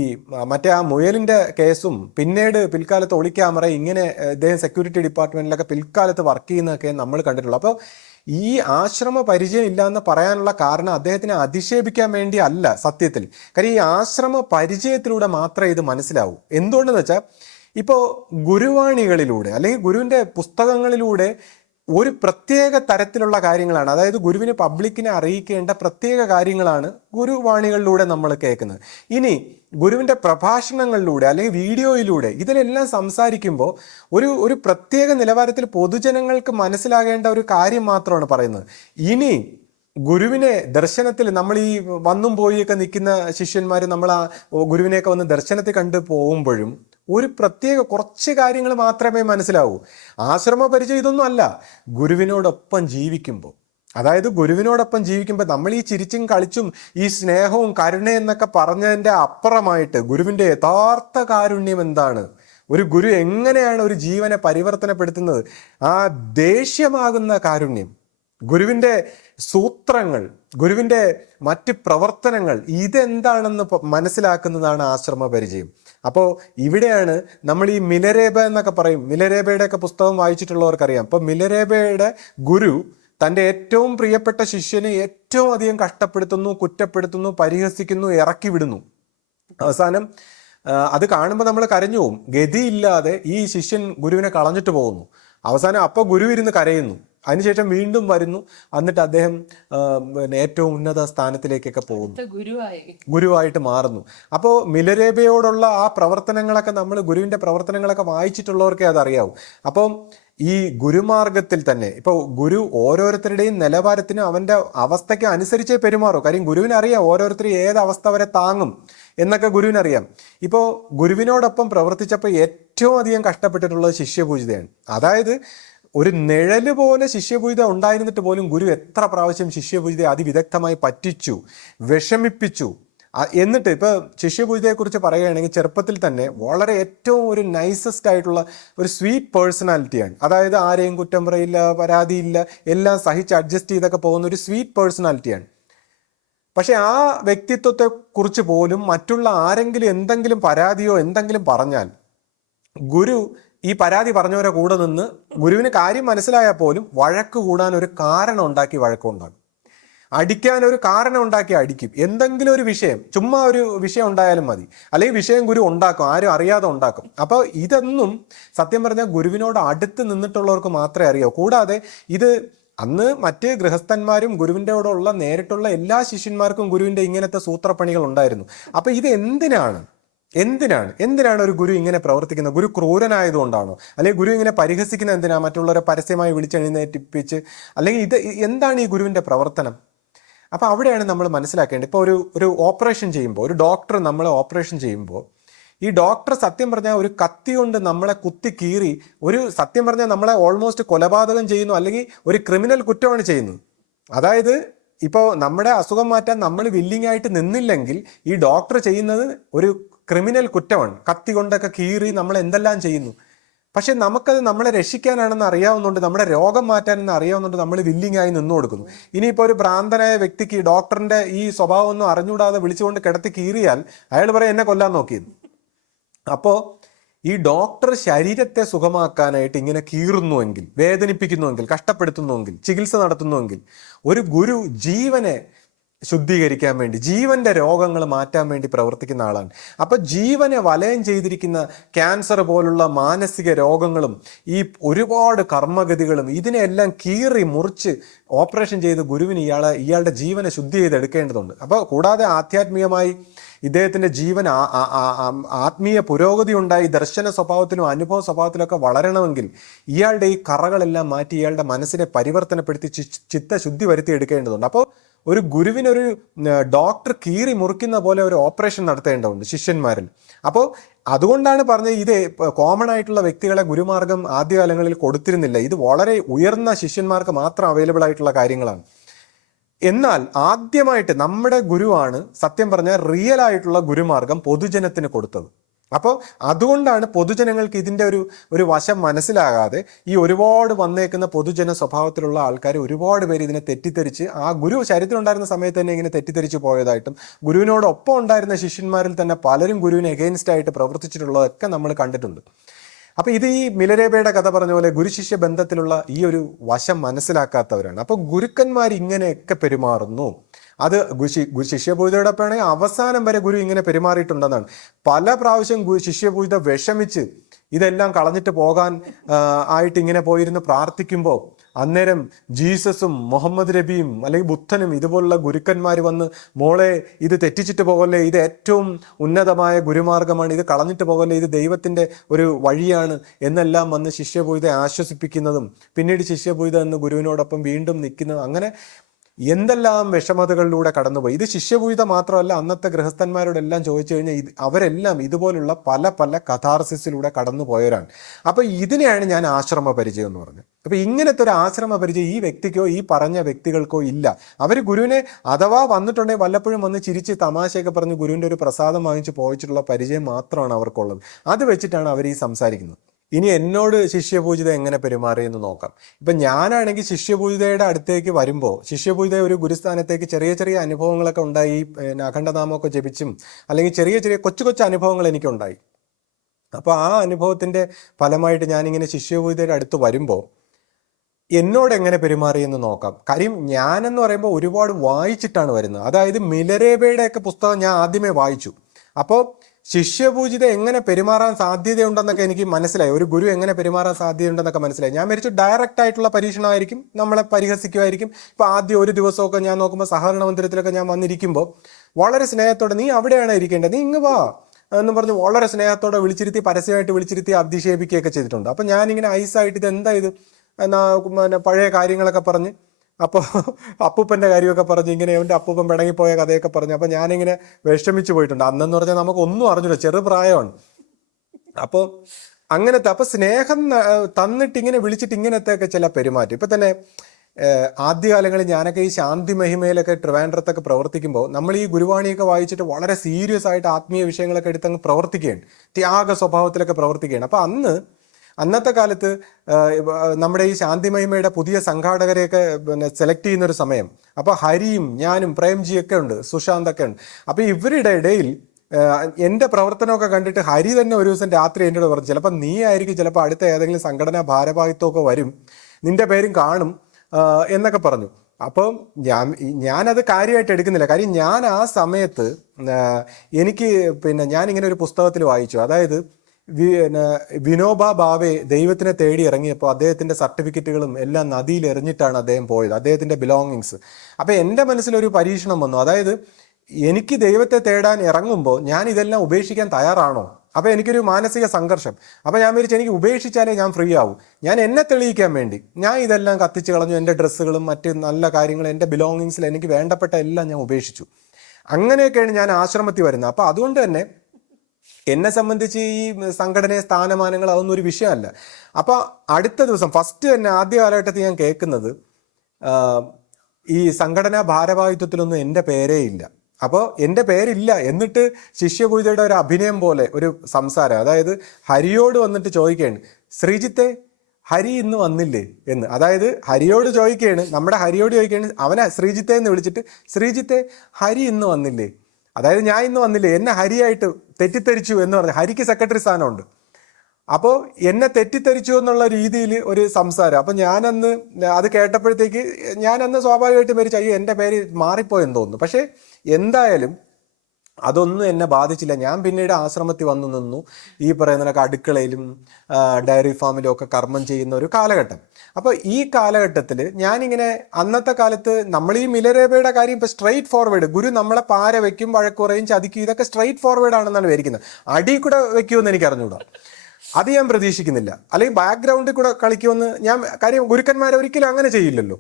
മറ്റേ ആ മുയലിൻ്റെ കേസും പിൽക്കാലത്ത് ഒളിക്യാമറ ഇങ്ങനെ ഇദ്ദേഹം സെക്യൂരിറ്റി ഡിപ്പാർട്ട്മെൻറ്റിലൊക്കെ പിൽക്കാലത്ത് വർക്ക് ചെയ്യുന്നതൊക്കെ നമ്മൾ കണ്ടിട്ടുള്ളൂ. അപ്പോൾ ഈ ആശ്രമ പരിചയം ഇല്ല എന്ന് പറയാനുള്ള കാരണം അദ്ദേഹത്തിനെ അധിക്ഷേപിക്കാൻ വേണ്ടി അല്ല സത്യത്തിൽ. കാര്യം ഈ ആശ്രമ പരിചയത്തിലൂടെ മാത്രമേ ഇത് മനസ്സിലാവൂ. എന്തുകൊണ്ടെന്ന് വെച്ചാൽ ഇപ്പോൾ ഗുരുവാണികളിലൂടെ അല്ലെങ്കിൽ ഗുരുവിൻ്റെ പുസ്തകങ്ങളിലൂടെ ഒരു പ്രത്യേക തരത്തിലുള്ള കാര്യങ്ങളാണ്, അതായത് ഗുരുവിന് പബ്ലിക്കിനെ അറിയിക്കേണ്ട പ്രത്യേക കാര്യങ്ങളാണ് ഗുരുവാണികളിലൂടെ നമ്മൾ കേൾക്കുന്നത്. ഇനി ഗുരുവിൻ്റെ പ്രഭാഷണങ്ങളിലൂടെ അല്ലെങ്കിൽ വീഡിയോയിലൂടെ ഇതിലെല്ലാം സംസാരിക്കുമ്പോൾ ഒരു പ്രത്യേക നിലവാരത്തിൽ പൊതുജനങ്ങൾക്ക് മനസ്സിലാകേണ്ട ഒരു കാര്യം മാത്രമാണ് പറയുന്നത്. ഇനി ഗുരുവിനെ ദർശനത്തിൽ നമ്മൾ ഈ വന്നും പോയിയൊക്കെ നിൽക്കുന്ന ശിഷ്യന്മാർ നമ്മൾ ആ ഗുരുവിനെയൊക്കെ വന്ന് ദർശനത്തിൽ കണ്ടു പോകുമ്പോഴും ഒരു പ്രത്യേക കുറച്ച് കാര്യങ്ങൾ മാത്രമേ മനസ്സിലാവൂ. ആശ്രമ പരിചയം ഇതൊന്നും അല്ല. ഗുരുവിനോടൊപ്പം ജീവിക്കുമ്പോൾ, അതായത് ഗുരുവിനോടൊപ്പം ജീവിക്കുമ്പോൾ നമ്മൾ ഈ ചിരിച്ചും കളിച്ചും ഈ സ്നേഹവും കരുണയെന്നൊക്കെ പറഞ്ഞതിൻ്റെ അപ്പുറമായിട്ട് ഗുരുവിൻ്റെ യഥാർത്ഥ കാരുണ്യം എന്താണ്, ഒരു ഗുരു എങ്ങനെയാണ് ഒരു ജീവനെ പരിവർത്തനപ്പെടുത്തുന്നത്, ആ ദേഷ്യമാകുന്ന കാരുണ്യം, ഗുരുവിൻ്റെ സൂത്രങ്ങൾ, ഗുരുവിൻ്റെ മറ്റ് പ്രവർത്തനങ്ങൾ ഇതെന്താണെന്ന് മനസ്സിലാക്കുന്നതാണ് ആശ്രമ പരിചയം. അപ്പോൾ ഇവിടെയാണ് നമ്മൾ ഈ മിലരേബ എന്നൊക്കെ പറയും. മിലരേബയുടെയൊക്കെ പുസ്തകം വായിച്ചിട്ടുള്ളവർക്കറിയാം. അപ്പോൾ മിലരേബയുടെ ഗുരു തൻ്റെ ഏറ്റവും പ്രിയപ്പെട്ട ശിഷ്യനെ ഏറ്റവും അധികം കഷ്ടപ്പെടുത്തുന്നു, കുറ്റപ്പെടുത്തുന്നു, പരിഹസിക്കുന്നു, ഇറക്കി വിടുന്നു. അവസാനം അത് കാണുമ്പോൾ നമ്മൾ കരഞ്ഞു പോകും. ഗതിയില്ലാതെ ഈ ശിഷ്യൻ ഗുരുവിനെ കളഞ്ഞിട്ട് പോകുന്നു. അവസാനം അപ്പോൾ ഗുരു ഇരുന്ന് കരയുന്നു. അതിനുശേഷം വീണ്ടും വരുന്നു. എന്നിട്ട് അദ്ദേഹം ഏറ്റവും ഉന്നത സ്ഥാനത്തിലേക്കൊക്കെ പോകുന്നു, ഗുരുവായിട്ട് മാറുന്നു. അപ്പോൾ മിലരേബയോടുള്ള ആ പ്രവർത്തനങ്ങളൊക്കെ നമ്മൾ ഗുരുവിൻ്റെ പ്രവർത്തനങ്ങളൊക്കെ വായിച്ചിട്ടുള്ളവർക്കേ അതറിയാവൂ. അപ്പം ഈ ഗുരുമാർഗത്തിൽ തന്നെ ഇപ്പോൾ ഗുരു ഓരോരുത്തരുടെയും നിലവാരത്തിന് അവൻ്റെ അവസ്ഥയ്ക്ക് അനുസരിച്ചേ പെരുമാറും. കാര്യം ഗുരുവിനറിയാം ഓരോരുത്തരും ഏത് അവസ്ഥ വരെ താങ്ങും എന്നൊക്കെ ഗുരുവിനറിയാം. ഇപ്പോൾ ഗുരുവിനോടൊപ്പം പ്രവർത്തിച്ചപ്പോൾ ഏറ്റവും അധികം കഷ്ടപ്പെട്ടിട്ടുള്ളത് ശിഷ്യപൂജിതയാണ്. അതായത് ഒരു നിഴല് പോലെ ശിഷ്യപൂജിത ഉണ്ടായിരുന്നിട്ട് പോലും ഗുരു എത്ര പ്രാവശ്യം ശിഷ്യപൂജിതയെ അതിവിദഗ്ധമായി പറ്റിച്ചു, വിഷമിപ്പിച്ചു. എന്നിട്ട് ഇപ്പോൾ ശിഷ്യപൂജിതയെക്കുറിച്ച് പറയുകയാണെങ്കിൽ ചെറുപ്പത്തിൽ തന്നെ വളരെ ഏറ്റവും ഒരു നൈസസ്റ്റ് ആയിട്ടുള്ള ഒരു സ്വീറ്റ് പേഴ്സണാലിറ്റിയാണ്. അതായത് ആരെയും കുറ്റം പറയില്ല, പരാതിയില്ല, എല്ലാം സഹിച്ച് അഡ്ജസ്റ്റ് ചെയ്തൊക്കെ പോകുന്ന ഒരു സ്വീറ്റ് പേഴ്സണാലിറ്റിയാണ്. പക്ഷെ ആ വ്യക്തിത്വത്തെ കുറിച്ച് പോലും മറ്റുള്ള ആരെങ്കിലും എന്തെങ്കിലും പരാതിയോ എന്തെങ്കിലും പറഞ്ഞാൽ ഗുരു ഈ പരാതി പറഞ്ഞവരെ കൂടെ നിന്ന് ഗുരുവിന് കാര്യം മനസ്സിലായാൽ പോലും വഴക്ക് കൂടാൻ ഒരു കാരണം ഉണ്ടാക്കി വഴക്കുണ്ടാകും, അടിക്കാൻ ഒരു കാരണം ഉണ്ടാക്കി അടിക്കും. എന്തെങ്കിലും ഒരു വിഷയം, ചുമ്മാ ഒരു വിഷയം ഉണ്ടായാലും മതി, അല്ലെങ്കിൽ വിഷയം ഗുരു ഉണ്ടാക്കും, ആരും അറിയാതെ ഉണ്ടാക്കും. അപ്പോൾ ഇതൊന്നും സത്യം പറഞ്ഞാൽ ഗുരുവിനോട് അടുത്ത് നിന്നിട്ടുള്ളവർക്ക് മാത്രമേ അറിയാവൂ. കൂടാതെ ഇത് അന്ന് മറ്റ് ഗൃഹസ്ഥന്മാരും ഗുരുവിൻ്റെ കൂടെ ഉള്ള നേരിട്ടുള്ള എല്ലാ ശിഷ്യന്മാർക്കും ഗുരുവിൻ്റെ ഇങ്ങനത്തെ സൂത്രപ്പണികൾ ഉണ്ടായിരുന്നു. അപ്പോൾ ഇത് എന്തിനാണ് ഒരു ഗുരു ഇങ്ങനെ പ്രവർത്തിക്കുന്നത്? ഗുരു ക്രൂരനായതുകൊണ്ടാണോ? അല്ലെങ്കിൽ ഗുരു ഇങ്ങനെ പരിഹസിക്കുന്നത് എന്തിനാ? മറ്റുള്ളവരെ പരസ്യമായി വിളിച്ചെഴുന്നേറ്റിപ്പിച്ച്, അല്ലെങ്കിൽ ഇത് എന്താണ് ഈ ഗുരുവിൻ്റെ പ്രവർത്തനം? അപ്പോൾ അവിടെയാണ് നമ്മൾ മനസ്സിലാക്കേണ്ടത്. ഇപ്പോൾ ഒരു ഓപ്പറേഷൻ ചെയ്യുമ്പോൾ, ഒരു ഡോക്ടർ നമ്മളെ ഓപ്പറേഷൻ ചെയ്യുമ്പോൾ, ഈ ഡോക്ടർ സത്യം പറഞ്ഞാൽ ഒരു കത്തി കൊണ്ട് നമ്മളെ കുത്തി കീറി സത്യം പറഞ്ഞാൽ നമ്മളെ ഓൾമോസ്റ്റ് കൊലപാതകം ചെയ്യുന്നു, അല്ലെങ്കിൽ ഒരു ക്രിമിനൽ കുറ്റമാണ് ചെയ്യുന്നത്. അതായത് ഇപ്പോൾ നമ്മുടെ അസുഖം മാറ്റാൻ നമ്മൾ വില്ലിങ് ആയിട്ട് നിന്നില്ലെങ്കിൽ ഈ ഡോക്ടർ ചെയ്യുന്നത് ഒരു ക്രിമിനൽ കുറ്റമാണ്. കത്തി കൊണ്ടൊക്കെ കീറി നമ്മൾ എന്തെല്ലാം ചെയ്യുന്നു. പക്ഷെ നമുക്കത് നമ്മളെ രക്ഷിക്കാനാണെന്ന് അറിയാവുന്നുണ്ട്, നമ്മുടെ രോഗം മാറ്റാനെന്ന് അറിയാവുന്നുണ്ട്, നമ്മൾ വില്ലിങ് ആയി നിന്നു കൊടുക്കുന്നു. ഇനിയിപ്പോൾ ഒരു ഭ്രാന്തനായ വ്യക്തിക്ക് ഡോക്ടറിൻ്റെ ഈ സ്വഭാവം ഒന്നും അറിഞ്ഞുകൂടാതെ വിളിച്ചുകൊണ്ട് കിടത്തി കീറിയാൽ അയാൾ പറയും എന്നെ കൊല്ലാൻ നോക്കിയത്. അപ്പോൾ ഈ ഡോക്ടർ ശരീരത്തെ സുഖമാക്കാനായിട്ട് ഇങ്ങനെ കീറുന്നുവെങ്കിൽ, വേദനിപ്പിക്കുന്നുവെങ്കിൽ, കഷ്ടപ്പെടുത്തുന്നുവെങ്കിൽ, ചികിത്സ നടത്തുന്നുവെങ്കിൽ, ഒരു ഗുരു ജീവനെ ശുദ്ധീകരിക്കാൻ വേണ്ടി, ജീവന്റെ രോഗങ്ങൾ മാറ്റാൻ വേണ്ടി പ്രവർത്തിക്കുന്ന ആളാണ്. അപ്പൊ ജീവനെ വലയം ചെയ്തിരിക്കുന്ന ക്യാൻസർ പോലുള്ള മാനസിക രോഗങ്ങളും ഈ ഒരുപാട് കർമ്മഗതികളും ഇതിനെല്ലാം കീറി മുറിച്ച് ഓപ്പറേഷൻ ചെയ്ത് ഗുരുവിന് ഇയാളുടെ ജീവനെ ശുദ്ധി ചെയ്തെടുക്കേണ്ടതുണ്ട്. അപ്പോൾ കൂടാതെ ആധ്യാത്മികമായി ഇദ്ദേഹത്തിന്റെ ജീവൻ ആത്മീയ പുരോഗതി ഉണ്ടായി ദർശന സ്വഭാവത്തിലും അനുഭവ സ്വഭാവത്തിലൊക്കെ വളരണമെങ്കിൽ ഇയാളുടെ ഈ കറകളെല്ലാം മാറ്റി ഇയാളുടെ മനസ്സിനെ പരിവർത്തനപ്പെടുത്തി ചിത്തശുദ്ധി വരുത്തി എടുക്കേണ്ടതുണ്ട്. അപ്പോൾ ഒരു ഗുരുവിനൊരു ഡോക്ടർ കീറി മുറിക്കുന്ന പോലെ ഒരു ഓപ്പറേഷൻ നടത്തേണ്ടതുണ്ട് ശിഷ്യന്മാരിൽ. അപ്പോൾ അതുകൊണ്ടാണ് പറഞ്ഞത് ഇത് കോമൺ ആയിട്ടുള്ള വ്യക്തികളെ ഗുരുമാർഗം ആദ്യകാലങ്ങളിൽ കൊടുത്തിരുന്നില്ല. ഇത് വളരെ ഉയർന്ന ശിഷ്യന്മാർക്ക് മാത്രം അവൈലബിൾ ആയിട്ടുള്ള കാര്യങ്ങളാണ്. എന്നാൽ ആദ്യമായിട്ട് നമ്മുടെ ഗുരുവാണ് സത്യം പറഞ്ഞാൽ റിയൽ ആയിട്ടുള്ള ഗുരുമാർഗം പൊതുജനത്തിന് കൊടുത്തത്. അപ്പോൾ അതുകൊണ്ടാണ് പൊതുജനങ്ങൾക്ക് ഇതിൻ്റെ ഒരു വശം മനസ്സിലാകാതെ ഈ ഒരുപാട് വന്നേക്കുന്ന പൊതുജന സ്വഭാവത്തിലുള്ള ആൾക്കാർ ഒരുപാട് പേര് ഇതിനെ തെറ്റിദ്ധരിച്ച് ആ ഗുരു ശരീരത്തിലുണ്ടായിരുന്ന സമയത്ത് തന്നെ ഇങ്ങനെ തെറ്റിദ്ധരിച്ച് പോയതായിട്ടും ഗുരുവിനോടൊപ്പം ഉണ്ടായിരുന്ന ശിഷ്യന്മാരിൽ തന്നെ പലരും ഗുരുവിന് എഗെയിൻസ്റ്റ് ആയിട്ട് പ്രവർത്തിച്ചിട്ടുള്ളതൊക്കെ നമ്മൾ കണ്ടിട്ടുണ്ട്. അപ്പോൾ ഇത് ഈ മിലരേബയുടെ കഥ പറഞ്ഞ പോലെ ഗുരുശിഷ്യ ബന്ധത്തിലുള്ള ഈ ഒരു വശം മനസ്സിലാക്കാത്തവരാണ്. അപ്പോൾ ഗുരുക്കന്മാർ ഇങ്ങനെയൊക്കെ പെരുമാറുന്നു. അത് ശിഷ്യപൂജിതയോടൊപ്പമാണെങ്കിൽ അവസാനം വരെ ഗുരു ഇങ്ങനെ പെരുമാറിയിട്ടുണ്ടെന്നാണ്. പല പ്രാവശ്യം ശിഷ്യപൂജിത വിഷമിച്ച് ഇതെല്ലാം കളഞ്ഞിട്ട് പോകാൻ ആയിട്ട് ഇങ്ങനെ പോയിരുന്ന് പ്രാർത്ഥിക്കുമ്പോൾ അന്നേരം ജീസസും മുഹമ്മദ് നബിയും അല്ലെങ്കിൽ ബുദ്ധനും ഇതുപോലുള്ള ഗുരുക്കന്മാർ വന്ന് മോളെ ഇത് തെറ്റിച്ചിട്ട് പോകല്ലേ, ഇത് ഏറ്റവും ഉന്നതമായ ഗുരുമാർഗമാണ്, ഇത് കളഞ്ഞിട്ട് പോകല്ലേ, ഇത് ദൈവത്തിൻ്റെ ഒരു വഴിയാണ് എന്നെല്ലാം വന്ന് ശിഷ്യപൂജിതയെ ആശ്വസിപ്പിക്കുന്നതും പിന്നീട് ശിഷ്യപൂജിത എന്ന് ഗുരുവിനോടൊപ്പം വീണ്ടും നിൽക്കുന്നതും അങ്ങനെ എന്തെല്ലാം വിഷമതകളിലൂടെ കടന്നുപോയി. ഇത് ശിഷ്യപൂജിത മാത്രമല്ല, അന്നത്തെ ഗൃഹസ്ഥന്മാരോടെല്ലാം ചോദിച്ചു കഴിഞ്ഞാൽ അവരെല്ലാം ഇതുപോലുള്ള പല പല കഥാർസിസിലൂടെ കടന്നു പോയവരാണ്. അപ്പോൾ ഇതിനെയാണ് ഞാൻ ആശ്രമ പരിചയം എന്ന് പറഞ്ഞത്. അപ്പോൾ ഇങ്ങനത്തെ ഒരു ആശ്രമ പരിചയം ഈ വ്യക്തിക്കോ ഈ പറഞ്ഞ വ്യക്തികൾക്കോ ഇല്ല. അവർ ഗുരുവിനെ അഥവാ വന്നിട്ടുണ്ടെങ്കിൽ വല്ലപ്പോഴും വന്ന് ചിരിച്ച് തമാശയൊക്കെ പറഞ്ഞ് ഗുരുവിൻ്റെ ഒരു പ്രസാദം വാങ്ങിച്ച് പോയിട്ടുള്ള പരിചയം മാത്രമാണ് അവർക്കുള്ളത്. അത് വെച്ചിട്ടാണ് അവർ ഈ സംസാരിക്കുന്നത്. ഇനി എന്നോട് ശിഷ്യപൂജിത എങ്ങനെ പെരുമാറിയെന്ന് നോക്കാം. ഇപ്പം ഞാനാണെങ്കിൽ ശിഷ്യപൂജിതയുടെ അടുത്തേക്ക് വരുമ്പോൾ ശിഷ്യപൂജിത ഒരു ഗുരുസ്ഥാനത്തേക്ക് ചെറിയ ചെറിയ അനുഭവങ്ങളൊക്കെ ഉണ്ടായി, അഖണ്ഡനാമമൊക്കെ ജപിച്ചും അല്ലെങ്കിൽ ചെറിയ ചെറിയ കൊച്ചു കൊച്ചു അനുഭവങ്ങൾ എനിക്കുണ്ടായി. അപ്പോൾ ആ അനുഭവത്തിൻ്റെ ഫലമായിട്ട് ഞാനിങ്ങനെ ശിഷ്യപൂജിതയുടെ അടുത്ത് വരുമ്പോൾ എന്നോട് എങ്ങനെ പെരുമാറിയെന്ന് നോക്കാം. കാര്യം ഞാനെന്ന് പറയുമ്പോൾ ഒരുപാട് വായിച്ചിട്ടാണ് വരുന്നത്. അതായത് മിലരേബയുടെയൊക്കെ പുസ്തകം ഞാൻ ആദ്യമേ വായിച്ചു. അപ്പോൾ ശിഷ്യപൂജിത എങ്ങനെ പെരുമാറാൻ സാധ്യതയുണ്ടെന്നൊക്കെ എനിക്ക് മനസ്സിലായി. ഒരു ഗുരു എങ്ങനെ പെരുമാറാൻ സാധ്യതയുണ്ടെന്നൊക്കെ മനസ്സിലായി. ഞാൻ വിചാരിച്ചു ഡയറക്റ്റ് ആയിട്ടുള്ള പരീക്ഷണമായിരിക്കും, നമ്മളെ പരിഹസിക്കുമായിരിക്കും. ഇപ്പോൾ ആദ്യം ഒരു ദിവസമൊക്കെ ഞാൻ നോക്കുമ്പോൾ സഹകരണ മന്ദിരത്തിലൊക്കെ ഞാൻ വന്നിരിക്കുമ്പോൾ വളരെ സ്നേഹത്തോടെ നീ അവിടെയാണ് ഇരിക്കേണ്ടത്, നീ ഇങ്ങ് വാ എന്ന് പറഞ്ഞ് വളരെ സ്നേഹത്തോടെ വിളിച്ചിരുത്തി, പരസ്യമായിട്ട് വിളിച്ചിരുത്തി അധിക്ഷേപിക്കുകയൊക്കെ ചെയ്തിട്ടുണ്ട്. അപ്പം ഞാനിങ്ങനെ ഐസായിട്ട് ഇത് എന്താ ഇത് എന്നാ പഴയ കാര്യങ്ങളൊക്കെ പറഞ്ഞ് അപ്പോൾ അപ്പൂപ്പൻ്റെ കാര്യമൊക്കെ പറഞ്ഞ് ഇങ്ങനെ എൻ്റെ അപ്പൂപ്പൻ പിണങ്ങിപ്പോയ കഥയൊക്കെ പറഞ്ഞു. അപ്പം ഞാനിങ്ങനെ വിഷമിച്ചു പോയിട്ടുണ്ട്. അന്നെന്ന് പറഞ്ഞാൽ നമുക്കൊന്നും അറിഞ്ഞില്ല, ചെറുപ്രായമാണ്. അപ്പോൾ അങ്ങനത്തെ അപ്പോൾ സ്നേഹം തന്നിട്ട് ഇങ്ങനെ വിളിച്ചിട്ട് ഇങ്ങനത്തെയൊക്കെ ചില പെരുമാറ്റം. ഇപ്പം തന്നെ ആദ്യകാലങ്ങളിൽ ഞാനൊക്കെ ഈ ശാന്തി മഹിമയിലൊക്കെ ട്രിവാൻഡ്രത്തൊക്കെ പ്രവർത്തിക്കുമ്പോൾ നമ്മൾ ഈ ഗുരുവാണിയൊക്കെ വായിച്ചിട്ട് വളരെ സീരിയസ് ആയിട്ട് ആത്മീയ വിഷയങ്ങളൊക്കെ എടുത്തങ്ങ് പ്രവർത്തിക്കുകയാണ്, ത്യാഗ സ്വഭാവത്തിലൊക്കെ പ്രവർത്തിക്കുകയാണ്. അപ്പോൾ അന്നത്തെ കാലത്ത് നമ്മുടെ ഈ ശാന്തി മഹിമയുടെ പുതിയ സംഘാടകരെയൊക്കെ സെലക്ട് ചെയ്യുന്നൊരു സമയം. അപ്പോൾ ഹരിയും ഞാനും പ്രേംജിയൊക്കെ ഉണ്ട്, സുശാന്തൊക്കെ ഉണ്ട്. അപ്പോൾ ഇവരുടെ ഇടയിൽ എൻ്റെ പ്രവർത്തനമൊക്കെ കണ്ടിട്ട് ഹരി തന്നെ ഒരു ദിവസം രാത്രി എന്നോട് പറഞ്ഞു, ചിലപ്പോൾ നീ ആയിരിക്കും ചിലപ്പോൾ അടുത്ത ഏതെങ്കിലും സംഘടനാ ഭാരവാഹിത്വമൊക്കെ വരും, നിന്റെ പേരും കാണും എന്നൊക്കെ പറഞ്ഞു. അപ്പം ഞാനത് കാര്യമായിട്ട് എടുക്കുന്നില്ല. കാര്യം ഞാൻ ആ സമയത്ത് എനിക്ക് ഞാനിങ്ങനെ ഒരു പുസ്തകത്തിൽ വായിച്ചു. അതായത് വിനോബ ഭാവെ ദൈവത്തിനെ തേടി ഇറങ്ങിയപ്പോൾ അദ്ദേഹത്തിൻ്റെ സർട്ടിഫിക്കറ്റുകളും എല്ലാം നദിയിൽ എറിഞ്ഞിട്ടാണ് അദ്ദേഹം പോയത്, അദ്ദേഹത്തിൻ്റെ ബിലോങ്ങിങ്സ്. അപ്പോൾ എൻ്റെ മനസ്സിലൊരു പരീക്ഷണം വന്നു. അതായത് എനിക്ക് ദൈവത്തെ തേടാൻ ഇറങ്ങുമ്പോൾ ഞാൻ ഇതെല്ലാം ഉപേക്ഷിക്കാൻ തയ്യാറാണോ? അപ്പോൾ എനിക്കൊരു മാനസിക സംഘർഷം. അപ്പോൾ ഞാൻ വിചാരിച്ചു എനിക്ക് ഉപേക്ഷിച്ചാലേ ഞാൻ ഫ്രീ ആവും. ഞാൻ എന്നെ തെളിയിക്കാൻ വേണ്ടി ഞാൻ ഇതെല്ലാം കത്തിച്ച് കളഞ്ഞു. എൻ്റെ ഡ്രസ്സുകളും മറ്റ് നല്ല കാര്യങ്ങളും എൻ്റെ ബിലോങ്ങിങ്സിൽ എനിക്ക് വേണ്ടപ്പെട്ട എല്ലാം ഞാൻ ഉപേക്ഷിച്ചു. അങ്ങനെയൊക്കെയാണ് ഞാൻ ആശ്രമത്തിൽ വരുന്നത്. അപ്പോൾ അതുകൊണ്ട് തന്നെ എന്നെ സംബന്ധിച്ച് ഈ സംഘടനയെ സ്ഥാനമാനങ്ങൾ അതൊന്നും ഒരു വിഷയമല്ല. അപ്പോൾ അടുത്ത ദിവസം ഫസ്റ്റ് തന്നെ ആദ്യ കാലഘട്ടത്തിൽ ഞാൻ കേൾക്കുന്നത് ഈ സംഘടനാ ഭാരവാഹിത്വത്തിലൊന്നും എൻ്റെ പേരേ ഇല്ല. അപ്പോൾ എൻ്റെ പേരില്ല എന്നിട്ട് ശിഷ്യപൂജയുടെ ഒരു അഭിനയം പോലെ ഒരു സംസാരം. അതായത് ഹരിയോട് വന്നിട്ട് ചോദിക്കുകയാണ്, ശ്രീജിത്തെ ഹരി ഇന്ന് വന്നില്ലേ എന്ന്. അതായത് ഹരിയോട് ചോദിക്കുകയാണ്, നമ്മുടെ ഹരിയോട് ചോദിക്കുകയാണ്, അവനെ ശ്രീജിത്തെ എന്ന് വിളിച്ചിട്ട് ശ്രീജിത്തെ ഹരി ഇന്ന് വന്നില്ലേ. അതായത് ഞാൻ ഇന്ന് വന്നില്ലേ, എന്നെ ഹരിയായിട്ട് തെറ്റിദ്ധരിച്ചു എന്ന് പറഞ്ഞു. ഹരിക്ക് സെക്രട്ടറി സ്ഥാനമുണ്ട്. അപ്പോൾ എന്നെ തെറ്റിദ്ധരിച്ചു എന്നുള്ള രീതിയിൽ ഒരു സംസാരം. അപ്പം ഞാനന്ന് അത് കേട്ടപ്പോഴത്തേക്ക് ഞാനന്ന് സ്വാഭാവികമായിട്ടും വിചാരിച്ചു അയ്യോ എൻ്റെ പേര് മാറിപ്പോയെന്ന് തോന്നുന്നു. പക്ഷേ എന്തായാലും അതൊന്നും എന്നെ ബാധിച്ചില്ല. ഞാൻ പിന്നീട് ആശ്രമത്തിൽ വന്നു നിന്നു. ഈ പറയുന്നതൊക്കെ അടുക്കളയിലും ഡയറി ഫാമിലും ഒക്കെ കർമ്മം ചെയ്യുന്ന ഒരു കാലഘട്ടം. അപ്പോൾ ഈ കാലഘട്ടത്തിൽ ഞാനിങ്ങനെ അന്നത്തെ കാലത്ത് നമ്മൾ ഈ മിലരേബയുടെ കാര്യം ഇപ്പോൾ സ്ട്രെയിറ്റ് ഫോർവേഡ്, ഗുരു നമ്മളെ പാര വയ്ക്കും, വഴക്കുറയും, ചതിക്കും, ഇതൊക്കെ സ്ട്രെയിറ്റ് ഫോർവേഡ് ആണെന്നാണ് വിചാരിക്കുന്നത്. അടി കൂടെ വയ്ക്കുമെന്ന് എനിക്ക് അറിഞ്ഞുകൂടാ, അത് ഞാൻ പ്രതീക്ഷിക്കുന്നില്ല. അല്ലെങ്കിൽ ബാക്ക്ഗ്രൗണ്ടിൽ കൂടെ കളിക്കുമെന്ന് കാര്യം ഗുരുക്കന്മാരെ ഒരിക്കലും അങ്ങനെ ചെയ്യില്ലല്ലോ.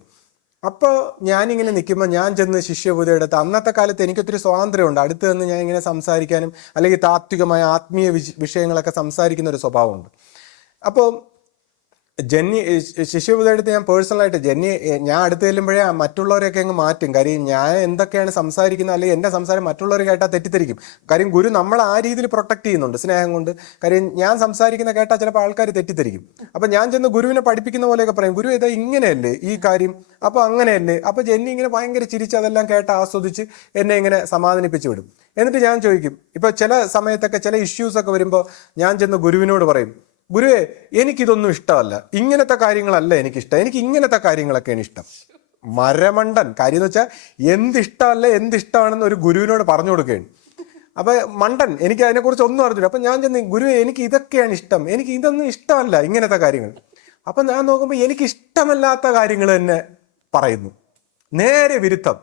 അപ്പോൾ ഞാനിങ്ങനെ നിൽക്കുമ്പോൾ ഞാൻ ചെന്ന് ശിഷ്യപൂജ എടുത്ത് അന്നത്തെ കാലത്ത് എനിക്കൊത്തിരി സ്വാതന്ത്ര്യമുണ്ട്. അടുത്ത് നിന്ന് ഞാൻ ഇങ്ങനെ സംസാരിക്കാനും അല്ലെങ്കിൽ താത്വികമായ ആത്മീയ വിഷയങ്ങളൊക്കെ സംസാരിക്കുന്ന ഒരു സ്വഭാവമുണ്ട്. അപ്പോൾ ജെന്നി ശിഷ്യപൂജ എടുത്ത് ഞാൻ പേഴ്സണലായിട്ട് ജെന്നി ഞാൻ അടുത്ത് ചെല്ലുമ്പോഴേ മറ്റുള്ളവരെയൊക്കെ അങ്ങ് മാറ്റും. കാര്യം ഞാൻ എന്തൊക്കെയാണ് സംസാരിക്കുന്നത് അല്ലെങ്കിൽ എൻ്റെ സംസാരം മറ്റുള്ളവർ കേട്ടാൽ തെറ്റിദ്ധരിക്കും. കാര്യം ഗുരു നമ്മളെ ആ രീതിയിൽ പ്രൊട്ടക്ട് ചെയ്യുന്നുണ്ട് സ്നേഹം കൊണ്ട്. കാര്യം ഞാൻ സംസാരിക്കുന്ന കേട്ടാൽ ചിലപ്പോൾ ആൾക്കാർ തെറ്റിദ്ധരിക്കും. അപ്പം ഞാൻ ചെന്ന് ഗുരുവിനെ പഠിപ്പിക്കുന്ന പോലെയൊക്കെ പറയും, ഗുരു ഇതാ ഇങ്ങനെയല്ലേ ഈ കാര്യം, അപ്പോൾ അങ്ങനെയല്ലേ. അപ്പോൾ ജെന്നി ഇങ്ങനെ ഭയങ്കര ചിരിച്ച് അതെല്ലാം കേട്ട് ആസ്വദിച്ച് എന്നെ ഇങ്ങനെ സമാധാനിപ്പിച്ച് വിടും. എന്നിട്ട് ഞാൻ ചോദിക്കും, ഇപ്പോൾ ചില സമയത്തൊക്കെ ചില ഇഷ്യൂസൊക്കെ വരുമ്പോൾ ഞാൻ ചെന്ന് ഗുരുവിനോട് പറയും, ഗുരുവേ എനിക്കിതൊന്നും ഇഷ്ടമല്ല, ഇങ്ങനത്തെ കാര്യങ്ങളല്ല എനിക്കിഷ്ടം, എനിക്ക് ഇങ്ങനത്തെ കാര്യങ്ങളൊക്കെയാണ് ഇഷ്ടം. മരമണ്ടൻ കാര്യം എന്ന് വെച്ചാൽ എന്തിഷ്ടമല്ല എന്തിഷ്ടമാണെന്ന് ഒരു ഗുരുവിനോട് പറഞ്ഞു കൊടുക്കുകയാണ്. അപ്പം മണ്ടൻ, എനിക്ക് അതിനെക്കുറിച്ച് ഒന്നും അറിഞ്ഞില്ല. അപ്പം ഞാൻ ചെന്ന് ഗുരുവേ എനിക്ക് ഇതൊക്കെയാണ് ഇഷ്ടം, എനിക്ക് ഇതൊന്നും ഇഷ്ടമല്ല ഇങ്ങനത്തെ കാര്യങ്ങൾ. അപ്പം ഞാൻ നോക്കുമ്പോൾ എനിക്ക് ഇഷ്ടമല്ലാത്ത കാര്യങ്ങൾ തന്നെ പറയുന്നു, നേരെ വിരുദ്ധം.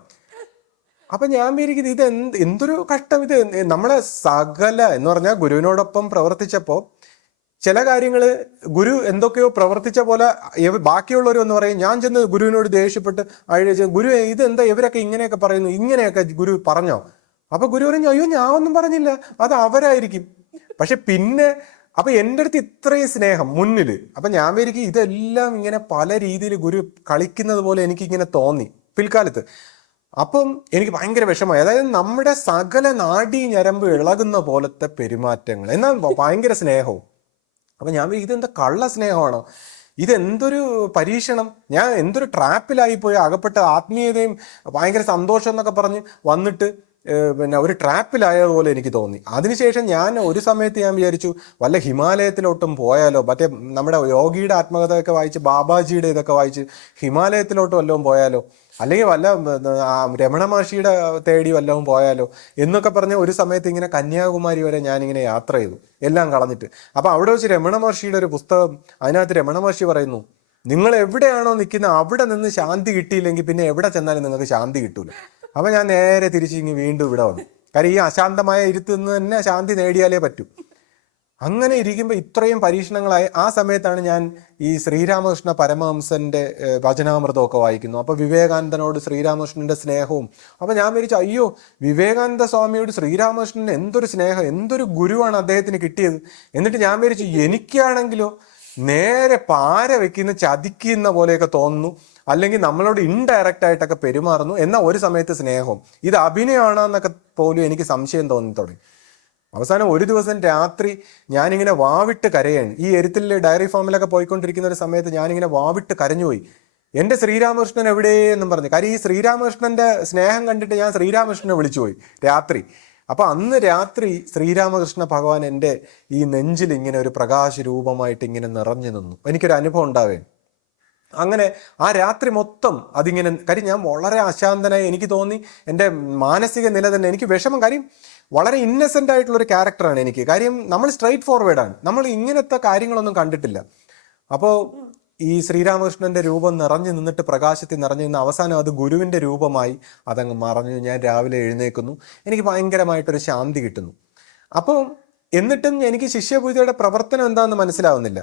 അപ്പം ഞാൻ വിചാരിക്കുന്നത് ഇത് എന്തൊരു കഷ്ടം. ഇത് നമ്മളെ സകല എന്ന് പറഞ്ഞാൽ ഗുരുവിനോടൊപ്പം പ്രവർത്തിച്ചപ്പോൾ ചില കാര്യങ്ങൾ ഗുരു എന്തൊക്കെയോ പ്രവർത്തിച്ച പോലെ ബാക്കിയുള്ളവർ എന്ന് പറയും. ഞാൻ ചെന്ന് ഗുരുവിനോട് ദേഷ്യപ്പെട്ട് ഗുരു ഇതെന്താ ഇവരൊക്കെ ഇങ്ങനെയൊക്കെ പറയുന്നു, ഇങ്ങനെയൊക്കെ ഗുരു പറഞ്ഞോ? അപ്പൊ ഗുരു പറഞ്ഞു, അയ്യോ ഞാൻ ഒന്നും പറഞ്ഞില്ല, അത് അവരായിരിക്കും. പക്ഷെ പിന്നെ അപ്പൊ എൻ്റെ അടുത്ത് ഇത്രയും സ്നേഹം മുന്നിൽ. അപ്പൊ ഞാൻ വിചാരിക്കും ഇതെല്ലാം ഇങ്ങനെ പല രീതിയിൽ ഗുരു കളിക്കുന്നത് പോലെ എനിക്കിങ്ങനെ തോന്നി പിൽക്കാലത്ത്. അപ്പം എനിക്ക് ഭയങ്കര വിഷമമായി. അതായത് നമ്മുടെ സകല നാഡീ ഞരമ്പ് ഇളകുന്ന പോലത്തെ പെരുമാറ്റങ്ങൾ, എന്നാൽ ഭയങ്കര സ്നേഹവും. അപ്പം ഞാൻ ഇതെന്താ കള്ള സ്നേഹമാണോ, ഇതെന്തൊരു പരീക്ഷണം, ഞാൻ എന്തൊരു ട്രാപ്പിലായിപ്പോയി അകപ്പെട്ട ആത്മീയതയും ഭയങ്കര സന്തോഷം എന്നൊക്കെ പറഞ്ഞ് വന്നിട്ട് പിന്നെ ഒരു ട്രാപ്പിലായതുപോലെ എനിക്ക് തോന്നി. അതിനുശേഷം ഞാൻ ഒരു സമയത്ത് ഞാൻ വിചാരിച്ചു വല്ല ഹിമാലയത്തിലോട്ടും പോയാലോ, മറ്റേ നമ്മുടെ യോഗിയുടെ ആത്മകഥയൊക്കെ വായിച്ച് ബാബാജിയുടെ ഇതൊക്കെ വായിച്ച് ഹിമാലയത്തിലോട്ട് വല്ലതും പോയാലോ, അല്ലെങ്കിൽ വല്ല രമണ മഹർഷിയുടെ തേടി വല്ലതും പോയാലോ എന്നൊക്കെ പറഞ്ഞ് ഒരു സമയത്ത് ഇങ്ങനെ കന്യാകുമാരി വരെ ഞാനിങ്ങനെ യാത്ര ചെയ്തു, എല്ലാം കളഞ്ഞിട്ട്. അപ്പം അവിടെ വെച്ച് രമണ മഹർഷിയുടെ ഒരു പുസ്തകം, അതിനകത്ത് രമണ മഹർഷി പറയുന്നു, നിങ്ങൾ എവിടെയാണോ നിൽക്കുന്നത് അവിടെ നിന്ന് ശാന്തി കിട്ടിയില്ലെങ്കിൽ പിന്നെ എവിടെ ചെന്നാലും നിങ്ങൾക്ക് ശാന്തി കിട്ടൂല. അപ്പം ഞാൻ നേരെ തിരിച്ച് ഇങ്ങ് വീണ്ടും ഇവിടെ വന്നു. കാര്യം ഈ അശാന്തമായ ഇരുത്ത് നിന്ന് തന്നെ ശാന്തി നേടിയാലേ പറ്റൂ. അങ്ങനെ ഇരിക്കുമ്പോൾ ഇത്രയും പരീക്ഷണങ്ങളായി ആ സമയത്താണ് ഞാൻ ഈ ശ്രീരാമകൃഷ്ണ പരമഹംസന്റെ വചനാമൃതമൊക്കെ വായിക്കുന്നു. അപ്പോൾ വിവേകാനന്ദനോട് ശ്രീരാമകൃഷ്ണന്റെ സ്നേഹവും. അപ്പം ഞാൻ വിചാരിച്ചു, അയ്യോ വിവേകാനന്ദ സ്വാമിയോട് ശ്രീരാമകൃഷ്ണന് എന്തൊരു സ്നേഹം, എന്തൊരു ഗുരുവാണ് അദ്ദേഹത്തിന് കിട്ടിയത്. എന്നിട്ട് ഞാൻ വിചാരിച്ചു എനിക്കാണെങ്കിലോ നേരെ പാര വെക്കുന്ന ചതിക്കുന്ന പോലെയൊക്കെ തോന്നുന്നു, അല്ലെങ്കിൽ നമ്മളോട് ഇൻഡയറക്റ്റ് ആയിട്ടൊക്കെ പെരുമാറുന്നു. എന്നാൽ ഒരു സമയത്ത് സ്നേഹവും. ഇത് അഭിനയമാണോ എന്നൊക്കെ പോലും എനിക്ക് സംശയം തോന്നി തുടങ്ങി. അവസാനം ഒരു ദിവസം രാത്രി ഞാനിങ്ങനെ വാവിട്ട് കരയാണ്. ഈ എരുത്തിലെ ഡയറി ഫാമിലൊക്കെ പോയിക്കൊണ്ടിരിക്കുന്ന ഒരു സമയത്ത് ഞാനിങ്ങനെ വാവിട്ട് കരഞ്ഞുപോയി, എൻ്റെ ശ്രീരാമകൃഷ്ണൻ എവിടെയെന്നും പറഞ്ഞു. കാര്യം ഈ ശ്രീരാമകൃഷ്ണന്റെ സ്നേഹം കണ്ടിട്ട് ഞാൻ ശ്രീരാമകൃഷ്ണനെ വിളിച്ചുപോയി രാത്രി. അപ്പൊ അന്ന് രാത്രി ശ്രീരാമകൃഷ്ണ ഭഗവാൻ എൻ്റെ ഈ നെഞ്ചിൽ ഇങ്ങനെ ഒരു പ്രകാശ രൂപമായിട്ട് ഇങ്ങനെ നിറഞ്ഞു നിന്നു. എനിക്കൊരു അനുഭവം ഉണ്ടാവേ. അങ്ങനെ ആ രാത്രി മൊത്തം അതിങ്ങനെ, കാര്യം ഞാൻ വളരെ അശാന്തനായി, എനിക്ക് തോന്നി എൻ്റെ മാനസിക നില തന്നെ എനിക്ക് വിഷമം. കാര്യം വളരെ ഇന്നസെൻ്റ് ആയിട്ടുള്ളൊരു ക്യാരക്ടറാണ് എനിക്ക്. കാര്യം നമ്മൾ സ്ട്രെയിറ്റ് ഫോർവേഡാണ്, നമ്മൾ ഇങ്ങനത്തെ കാര്യങ്ങളൊന്നും കണ്ടിട്ടില്ല. അപ്പോൾ ഈ ശ്രീരാമകൃഷ്ണന്റെ രൂപം നിറഞ്ഞു നിന്നിട്ട് പ്രകാശത്തിൽ നിറഞ്ഞു നിന്ന് അവസാനം അത് ഗുരുവിൻ്റെ രൂപമായി അതങ്ങ് മറഞ്ഞു. ഞാൻ രാവിലെ എഴുന്നേൽക്കുന്നു, എനിക്ക് ഭയങ്കരമായിട്ടൊരു ശാന്തി കിട്ടുന്നു. അപ്പോൾ എന്നിട്ടും എനിക്ക് ശിഷ്യപൂജയുടെ പ്രവർത്തനം എന്താണെന്ന് മനസ്സിലാവുന്നില്ല.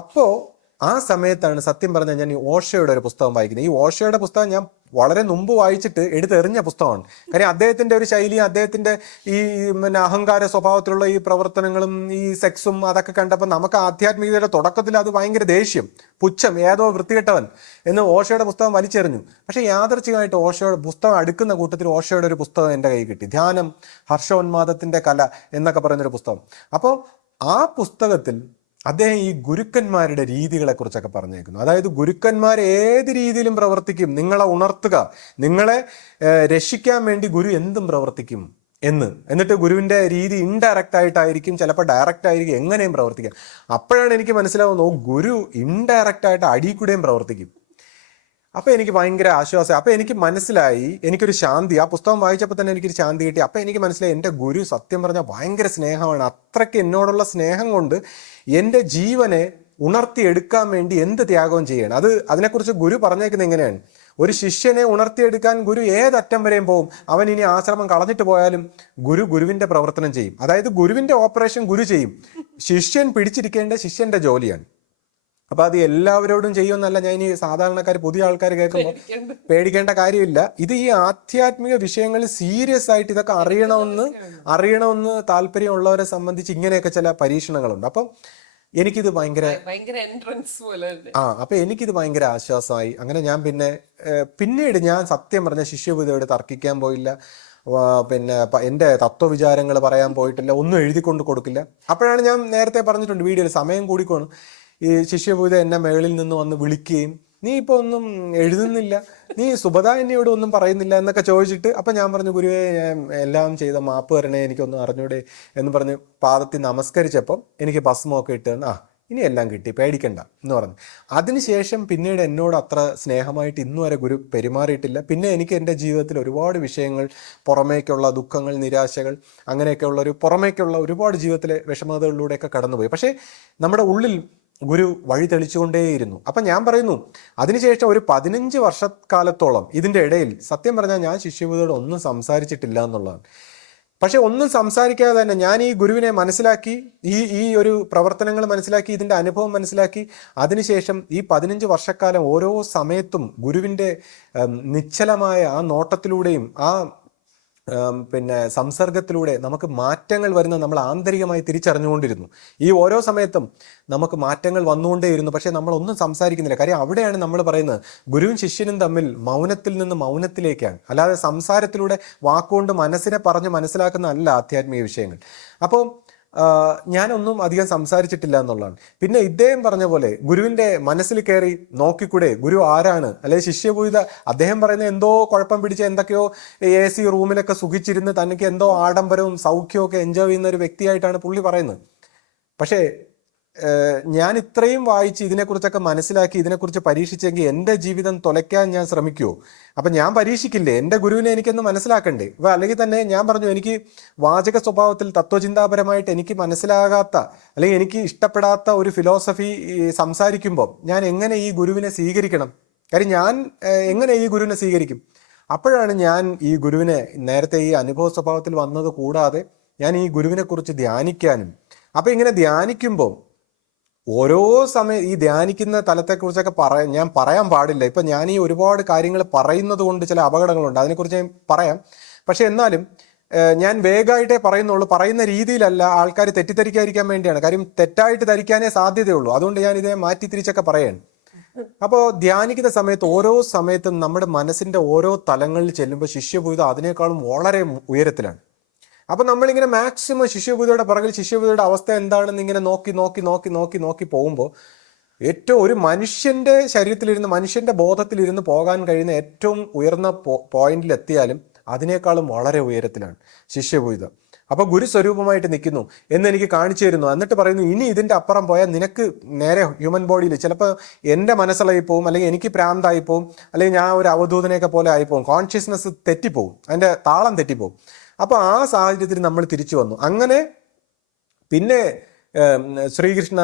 അപ്പോൾ ആ സമയത്താണ് സത്യം പറഞ്ഞാൽ ഞാൻ ഈ ഓഷോയുടെ ഒരു പുസ്തകം വായിക്കുന്നത്. ഈ ഓഷോയുടെ പുസ്തകം ഞാൻ വളരെ മുമ്പ് വായിച്ചിട്ട് എടുത്തെറിഞ്ഞ പുസ്തകമാണ്. കാര്യം അദ്ദേഹത്തിൻ്റെ ഒരു ശൈലിയും അദ്ദേഹത്തിൻ്റെ ഈ പിന്നെ അഹങ്കാര സ്വഭാവത്തിലുള്ള ഈ പ്രവർത്തനങ്ങളും ഈ സെക്സും അതൊക്കെ കണ്ടപ്പോൾ നമുക്ക് ആധ്യാത്മികതയുടെ തുടക്കത്തിൽ അത് ഭയങ്കര ദേഷ്യം, പുച്ഛം, ഏതോ വൃത്തികെട്ടവൻ എന്ന് ഓഷോയുടെ പുസ്തകം വലിച്ചെറിഞ്ഞു. പക്ഷേ യാദർച്ഛികമായിട്ട് ഓഷോയുടെ പുസ്തകം അടുക്കുന്ന കൂട്ടത്തിൽ ഓഷോയുടെ ഒരു പുസ്തകം എൻ്റെ കയ്യിൽ കിട്ടി, ധ്യാനം ഹർഷോന്മാദത്തിൻ്റെ കല എന്നൊക്കെ പറയുന്നൊരു പുസ്തകം. അപ്പോൾ ആ പുസ്തകത്തിൽ അദ്ദേഹം ഈ ഗുരുക്കന്മാരുടെ രീതികളെ കുറിച്ചൊക്കെ പറഞ്ഞേക്കുന്നു. അതായത് ഗുരുക്കന്മാർ ഏത് രീതിയിലും പ്രവർത്തിക്കും, നിങ്ങളെ ഉണർത്തുക, നിങ്ങളെ രക്ഷിക്കാൻ വേണ്ടി ഗുരു എന്തും പ്രവർത്തിക്കും എന്നിട്ട് ഗുരുവിൻ്റെ രീതി ഇൻഡയറക്റ്റ് ആയിട്ടായിരിക്കും, ചിലപ്പോൾ ഡയറക്റ്റ് ആയിരിക്കും, എങ്ങനെയും പ്രവർത്തിക്കാം. അപ്പോഴാണ് എനിക്ക് മനസ്സിലാവുന്നത് ഗുരു ഇൻഡയറക്റ്റ് ആയിട്ട് അടിയിൽ കൂടെയും പ്രവർത്തിക്കും. അപ്പോൾ എനിക്ക് ഭയങ്കര ആശ്വാസം. അപ്പോൾ എനിക്ക് മനസ്സിലായി, എനിക്കൊരു ശാന്തി. ആ പുസ്തകം വായിച്ചപ്പോൾ തന്നെ എനിക്കൊരു ശാന്തി കിട്ടി. അപ്പോൾ എനിക്ക് മനസ്സിലായി എൻ്റെ ഗുരു സത്യം പറഞ്ഞാൽ ഭയങ്കര സ്നേഹമാണ്. അത്രയ്ക്ക് എന്നോടുള്ള സ്നേഹം കൊണ്ട് എൻ്റെ ജീവനെ ഉണർത്തിയെടുക്കാൻ വേണ്ടി എന്ത് ത്യാഗവും ചെയ്യണം. അതിനെക്കുറിച്ച് ഗുരു പറഞ്ഞേക്കുന്നത് എങ്ങനെയാണ്, ഒരു ശിഷ്യനെ ഉണർത്തിയെടുക്കാൻ ഗുരു ഏതറ്റം വരെയും പോകും. അവൻ ഇനി ആശ്രമം കളഞ്ഞിട്ട് പോയാലും ഗുരുവിൻ്റെ പ്രവർത്തനം ചെയ്യും. അതായത് ഗുരുവിൻ്റെ ഓപ്പറേഷൻ ഗുരു ചെയ്യും. ശിഷ്യൻ പിടിച്ചിരിക്കേണ്ട ശിഷ്യൻ്റെ ജോലിയാണ്. അപ്പൊ അത് എല്ലാവരോടും ചെയ്യുമെന്നല്ല ഞാൻ ഈ സാധാരണക്കാർ പുതിയ ആൾക്കാർ കേൾക്കുമ്പോൾ പേടിക്കേണ്ട കാര്യമില്ല. ഇത് ഈ ആധ്യാത്മിക വിഷയങ്ങളിൽ സീരിയസ് ആയിട്ട് ഇതൊക്കെ അറിയണമെന്ന് താല്പര്യമുള്ളവരെ സംബന്ധിച്ച് ഇങ്ങനെയൊക്കെ ചില പരീക്ഷണങ്ങളുണ്ട്. അപ്പം എനിക്കിത് ഭയങ്കര എൻട്രൻസ് പോലെ. അപ്പൊ എനിക്കിത് ഭയങ്കര ആശ്വാസമായി. അങ്ങനെ ഞാൻ പിന്നീട് ഞാൻ സത്യം പറഞ്ഞ ശിഷ്യപൂജയോട് തർക്കിക്കാൻ പോയില്ല. പിന്നെ എൻ്റെ തത്വവിചാരങ്ങൾ പറയാൻ പോയിട്ടില്ല, ഒന്നും എഴുതിക്കൊണ്ട് കൊടുക്കില്ല. അപ്പോഴാണ് ഞാൻ നേരത്തെ പറഞ്ഞിട്ടുണ്ട് വീഡിയോയിൽ, സമയം കൂടിക്കോണം, ഈ ശിഷ്യപൂജ എന്നെ മേളിൽ നിന്ന് വന്ന് വിളിക്കുകയും നീ ഇപ്പൊ ഒന്നും എഴുതുന്നില്ല, നീ സുഭദ എന്നോട് ഒന്നും പറയുന്നില്ല എന്നൊക്കെ ചോദിച്ചിട്ട്, അപ്പൊ ഞാൻ പറഞ്ഞു ഗുരുവേ ഞാൻ എല്ലാം ചെയ്ത മാപ്പ് തരണേ, എനിക്കൊന്നും അറിഞ്ഞൂടെ എന്ന് പറഞ്ഞ് പാദത്തിൽ നമസ്കരിച്ചപ്പം എനിക്ക് ഭസ്മമൊക്കെ ഇട്ട് ഇനി എല്ലാം കിട്ടി, പേടിക്കണ്ട എന്ന് പറഞ്ഞു. അതിനുശേഷം പിന്നീട് എന്നോട് അത്ര സ്നേഹമായിട്ട് ഇന്നു വരെ ഗുരു പെരുമാറിയിട്ടില്ല. പിന്നെ എനിക്ക് എൻ്റെ ജീവിതത്തിൽ ഒരുപാട് വിഷയങ്ങൾ, പുറമേക്കുള്ള ദുഃഖങ്ങൾ, നിരാശകൾ, അങ്ങനെയൊക്കെയുള്ള പുറമേക്കുള്ള ഒരുപാട് ജീവിതത്തിലെ വിഷമതകളിലൂടെയൊക്കെ കടന്നുപോയി. പക്ഷേ നമ്മുടെ ഉള്ളിൽ ഗുരു വഴി തെളിച്ചുകൊണ്ടേയിരുന്നു. അപ്പം ഞാൻ പറയുന്നു, അതിനുശേഷം ഒരു 15 വർഷക്കാലത്തോളം ഇതിൻ്റെ ഇടയിൽ സത്യം പറഞ്ഞാൽ ഞാൻ ശിഷ്യപൂജയോട് ഒന്നും സംസാരിച്ചിട്ടില്ല എന്നുള്ളതാണ്. പക്ഷെ ഒന്നും സംസാരിക്കാതെ തന്നെ ഞാൻ ഈ ഗുരുവിനെ മനസ്സിലാക്കി, ഈ ഒരു പ്രവർത്തനങ്ങൾ മനസ്സിലാക്കി, ഇതിൻ്റെ അനുഭവം മനസ്സിലാക്കി. അതിനുശേഷം ഈ 15 വർഷക്കാലം ഓരോ സമയത്തും ഗുരുവിൻ്റെ നിശ്ചലമായ ആ നോട്ടത്തിലൂടെയും ആ സംസർഗത്തിലൂടെ നമുക്ക് മാറ്റങ്ങൾ വരുന്ന നമ്മൾ ആന്തരികമായി തിരിച്ചറിഞ്ഞുകൊണ്ടിരുന്നു. ഈ ഓരോ സമയത്തും നമുക്ക് മാറ്റങ്ങൾ വന്നുകൊണ്ടേയിരുന്നു. പക്ഷെ നമ്മളൊന്നും സംസാരിക്കുന്നില്ല. കാര്യം അവിടെയാണ് നമ്മൾ പറയുന്നത് ഗുരുവും ശിഷ്യനും തമ്മിൽ മൗനത്തിൽ നിന്ന് മൗനത്തിലേക്കാണ്, അല്ലാതെ സംസാരത്തിലൂടെ വാക്കുകൊണ്ട് മനസ്സിനെ പറഞ്ഞ് മനസ്സിലാക്കുന്ന അല്ല ആധ്യാത്മിക വിഷയങ്ങൾ. അപ്പോൾ ഞാനൊന്നും അധികം സംസാരിച്ചിട്ടില്ല എന്നുള്ളതാണ്. പിന്നെ ഇദ്ദേഹം പറഞ്ഞ പോലെ ഗുരുവിൻ്റെ മനസ്സിൽ കയറി നോക്കിക്കൂടെ, ഗുരു ആരാണ്, അല്ലെങ്കിൽ ശിഷ്യപൂജിത അദ്ദേഹം പറയുന്ന എന്തോ കുഴപ്പം പിടിച്ച എന്തൊക്കെയോ AC റൂമിലൊക്കെ സുഖിച്ചിരുന്ന് തനിക്ക് എന്തോ ആഡംബരവും സൗഖ്യവും ഒക്കെ എൻജോയ് ചെയ്യുന്ന ഒരു വ്യക്തിയായിട്ടാണ് പുള്ളി പറയുന്നത്. പക്ഷേ ഞാൻ ഇത്രയും വായിച്ച് ഇതിനെക്കുറിച്ചൊക്കെ മനസ്സിലാക്കി ഇതിനെക്കുറിച്ച് പരീക്ഷിച്ചെങ്കിൽ എൻ്റെ ജീവിതം തുലയ്ക്കാൻ ഞാൻ ശ്രമിക്കുമോ? അപ്പം ഞാൻ പരീക്ഷിക്കില്ലേ? എൻ്റെ ഗുരുവിനെ എനിക്കൊന്ന് മനസ്സിലാക്കണ്ടേ? അപ്പോൾ അല്ലെങ്കിൽ തന്നെ ഞാൻ പറഞ്ഞു, എനിക്ക് വാചക സ്വഭാവത്തിൽ തത്വചിന്താപരമായിട്ട് എനിക്ക് മനസ്സിലാകാത്ത അല്ലെങ്കിൽ എനിക്ക് ഇഷ്ടപ്പെടാത്ത ഒരു ഫിലോസഫി സംസാരിക്കുമ്പോൾ ഞാൻ എങ്ങനെ ഈ ഗുരുവിനെ സ്വീകരിക്കണം? കാര്യം ഞാൻ എങ്ങനെ ഈ ഗുരുവിനെ സ്വീകരിക്കും? അപ്പോഴാണ് ഞാൻ ഈ ഗുരുവിനെ നേരത്തെ ഈ അനുഭവ സ്വഭാവത്തിൽ വന്നത് കൂടാതെ ഞാൻ ഈ ഗുരുവിനെ കുറിച്ച് ധ്യാനിക്കാനും, അപ്പം ഇങ്ങനെ ധ്യാനിക്കുമ്പോൾ ഓരോ സമയം ഈ ധ്യാനിക്കുന്ന തലത്തെക്കുറിച്ചൊക്കെ ഞാൻ പറയാൻ പാടില്ല. ഇപ്പം ഞാൻ ഈ ഒരുപാട് കാര്യങ്ങൾ പറയുന്നത് കൊണ്ട് ചില അപകടങ്ങളുണ്ട്, അതിനെക്കുറിച്ച് ഞാൻ പറയാം. പക്ഷെ എന്നാലും ഞാൻ വേഗമായിട്ടേ പറയുന്നുള്ളൂ. പറയുന്ന രീതിയിലല്ല, ആൾക്കാർ തെറ്റിദ്ധരിക്കാതിരിക്കാൻ വേണ്ടിയാണ്. കാര്യം തെറ്റായിട്ട് ധരിക്കാനേ സാധ്യതയുള്ളൂ. അതുകൊണ്ട് ഞാൻ ഇതിനെ മാറ്റി തിരിച്ചൊക്കെ പറയാണ്. അപ്പോൾ ധ്യാനിക്കുന്ന സമയത്ത് ഓരോ സമയത്തും നമ്മുടെ മനസ്സിൻ്റെ ഓരോ തലങ്ങളിൽ ചെല്ലുമ്പോൾ ശിഷ്യപൂജിത അതിനേക്കാളും വളരെ ഉയരത്തിലാണ്. അപ്പം നമ്മളിങ്ങനെ മാക്സിമം ശിഷ്യപൂജയുടെ പുറകിൽ ശിഷ്യപൂജയുടെ അവസ്ഥ എന്താണെന്ന് ഇങ്ങനെ നോക്കി പോകുമ്പോൾ ഏറ്റവും ഒരു മനുഷ്യൻ്റെ ശരീരത്തിലിരുന്ന് മനുഷ്യൻ്റെ ബോധത്തിലിരുന്ന് പോകാൻ കഴിയുന്ന ഏറ്റവും ഉയർന്ന പോയിന്റിലെത്തിയാലും അതിനേക്കാളും വളരെ ഉയരത്തിലാണ് ശിഷ്യപൂജിത. അപ്പോൾ ഗുരുസ്വരൂപമായിട്ട് നിൽക്കുന്നു എന്ന് എനിക്ക് കാണിച്ചു തരുന്നു. എന്നിട്ട് പറയുന്നു, ഇനി ഇതിൻ്റെ അപ്പുറം പോയാൽ നിനക്ക് നേരെ ഹ്യൂമൻ ബോഡിയിൽ ചിലപ്പോൾ എൻ്റെ മനസ്സിലായി പോവും, അല്ലെങ്കിൽ എനിക്ക് പ്രാന്തായി പോവും, അല്ലെങ്കിൽ ഞാൻ ഒരു അവധൂതനെയൊക്കെ പോലെ ആയിപ്പോവും, കോൺഷ്യസ്നെസ് തെറ്റിപ്പോവും, അതിൻ്റെ താളം തെറ്റിപ്പോവും. അപ്പോൾ ആ സാഹചര്യത്തിൽ നമ്മൾ തിരിച്ചു വന്നു. അങ്ങനെ പിന്നെ ശ്രീകൃഷ്ണ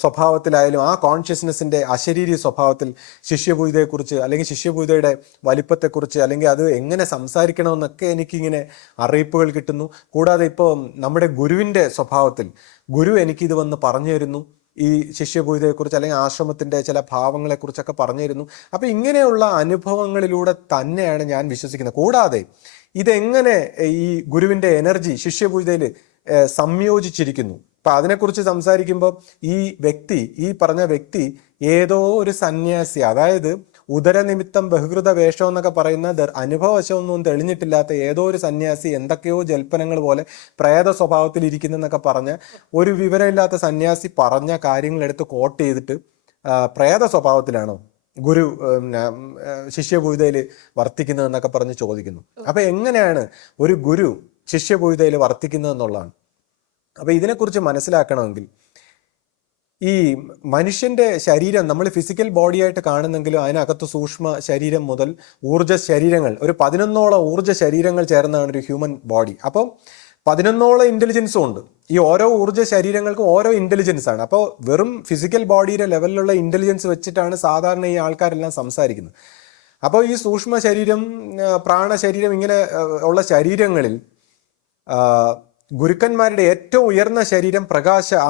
സ്വഭാവത്തിലായാലും ആ കോൺഷ്യസ്നെസ്സിൻ്റെ അശരീരി സ്വഭാവത്തിൽ ശിഷ്യപൂജിതയെക്കുറിച്ച് അല്ലെങ്കിൽ ശിഷ്യപൂജിതയുടെ വലിപ്പത്തെക്കുറിച്ച് അല്ലെങ്കിൽ അത് എങ്ങനെ സംസാരിക്കണമെന്നൊക്കെ എനിക്കിങ്ങനെ അറിയിപ്പുകൾ കിട്ടുന്നു. കൂടാതെ ഇപ്പോൾ നമ്മുടെ ഗുരുവിൻ്റെ സ്വഭാവത്തിൽ ഗുരു എനിക്കിത് വന്ന് പറഞ്ഞു തരുന്നു, ഈ ശിഷ്യപൂജിതയെക്കുറിച്ച് അല്ലെങ്കിൽ ആശ്രമത്തിൻ്റെ ചില ഭാവങ്ങളെക്കുറിച്ചൊക്കെ പറഞ്ഞു തരുന്നു. അപ്പോൾ ഇങ്ങനെയുള്ള അനുഭവങ്ങളിലൂടെ തന്നെയാണ് ഞാൻ വിശ്വസിക്കുന്നത്. കൂടാതെ ഇതെങ്ങനെ ഈ ഗുരുവിൻ്റെ എനർജി ശിഷ്യപൂജിതയിൽ സംയോജിച്ചിരിക്കുന്നു. അപ്പം അതിനെക്കുറിച്ച് സംസാരിക്കുമ്പോൾ ഈ പറഞ്ഞ വ്യക്തി ഏതോ ഒരു സന്യാസി, അതായത് ഉദരനിമിത്തം ബഹുകൃത വേഷം എന്നൊക്കെ പറയുന്ന അനുഭവവശമൊന്നും തെളിഞ്ഞിട്ടില്ലാത്ത ഏതോ ഒരു സന്യാസി എന്തൊക്കെയോ ജൽപ്പനങ്ങൾ പോലെ പ്രേത സ്വഭാവത്തിൽ ഇരിക്കുന്നെന്നൊക്കെ പറഞ്ഞ ഒരു വിവരമില്ലാത്ത സന്യാസി പറഞ്ഞ കാര്യങ്ങളെടുത്ത് കോട്ട് ചെയ്തിട്ട് പ്രേത സ്വഭാവത്തിലാണോ ഗുരു ശിഷ്യപൂജിതയിൽ വർത്തിക്കുന്നതെന്നൊക്കെ പറഞ്ഞ് ചോദിക്കുന്നു. അപ്പം എങ്ങനെയാണ് ഒരു ഗുരു ശിഷ്യപൂജിതയിൽ വർത്തിക്കുന്നതെന്നുള്ളതാണ്. അപ്പം ഇതിനെക്കുറിച്ച് മനസ്സിലാക്കണമെങ്കിൽ ഈ മനുഷ്യൻ്റെ ശരീരം നമ്മൾ ഫിസിക്കൽ ബോഡിയായിട്ട് കാണുന്നെങ്കിലും അതിനകത്ത് സൂക്ഷ്മ ശരീരം മുതൽ ഊർജ്ജ ശരീരങ്ങൾ, ഒരു 11ഓളം ഊർജ്ജ ശരീരങ്ങൾ ചേർന്നതാണ് ഒരു ഹ്യൂമൻ ബോഡി. അപ്പം 11ഓളം ഇൻ്റലിജൻസും ഉണ്ട്. ഈ ഓരോ ഊർജ്ജ ശരീരങ്ങൾക്കും ഓരോ ഇൻ്റലിജൻസ് ആണ്. അപ്പോൾ വെറും ഫിസിക്കൽ ബോഡിയുടെ ലെവലിലുള്ള ഇൻ്റലിജൻസ് വെച്ചിട്ടാണ് സാധാരണ ഈ ആൾക്കാരെല്ലാം സംസാരിക്കുന്നത്. അപ്പോൾ ഈ സൂക്ഷ്മ ശരീരം, പ്രാണശരീരം, ഇങ്ങനെ ഉള്ള ശരീരങ്ങളിൽ ഗുരുക്കന്മാരുടെ ഏറ്റവും ഉയർന്ന ശരീരം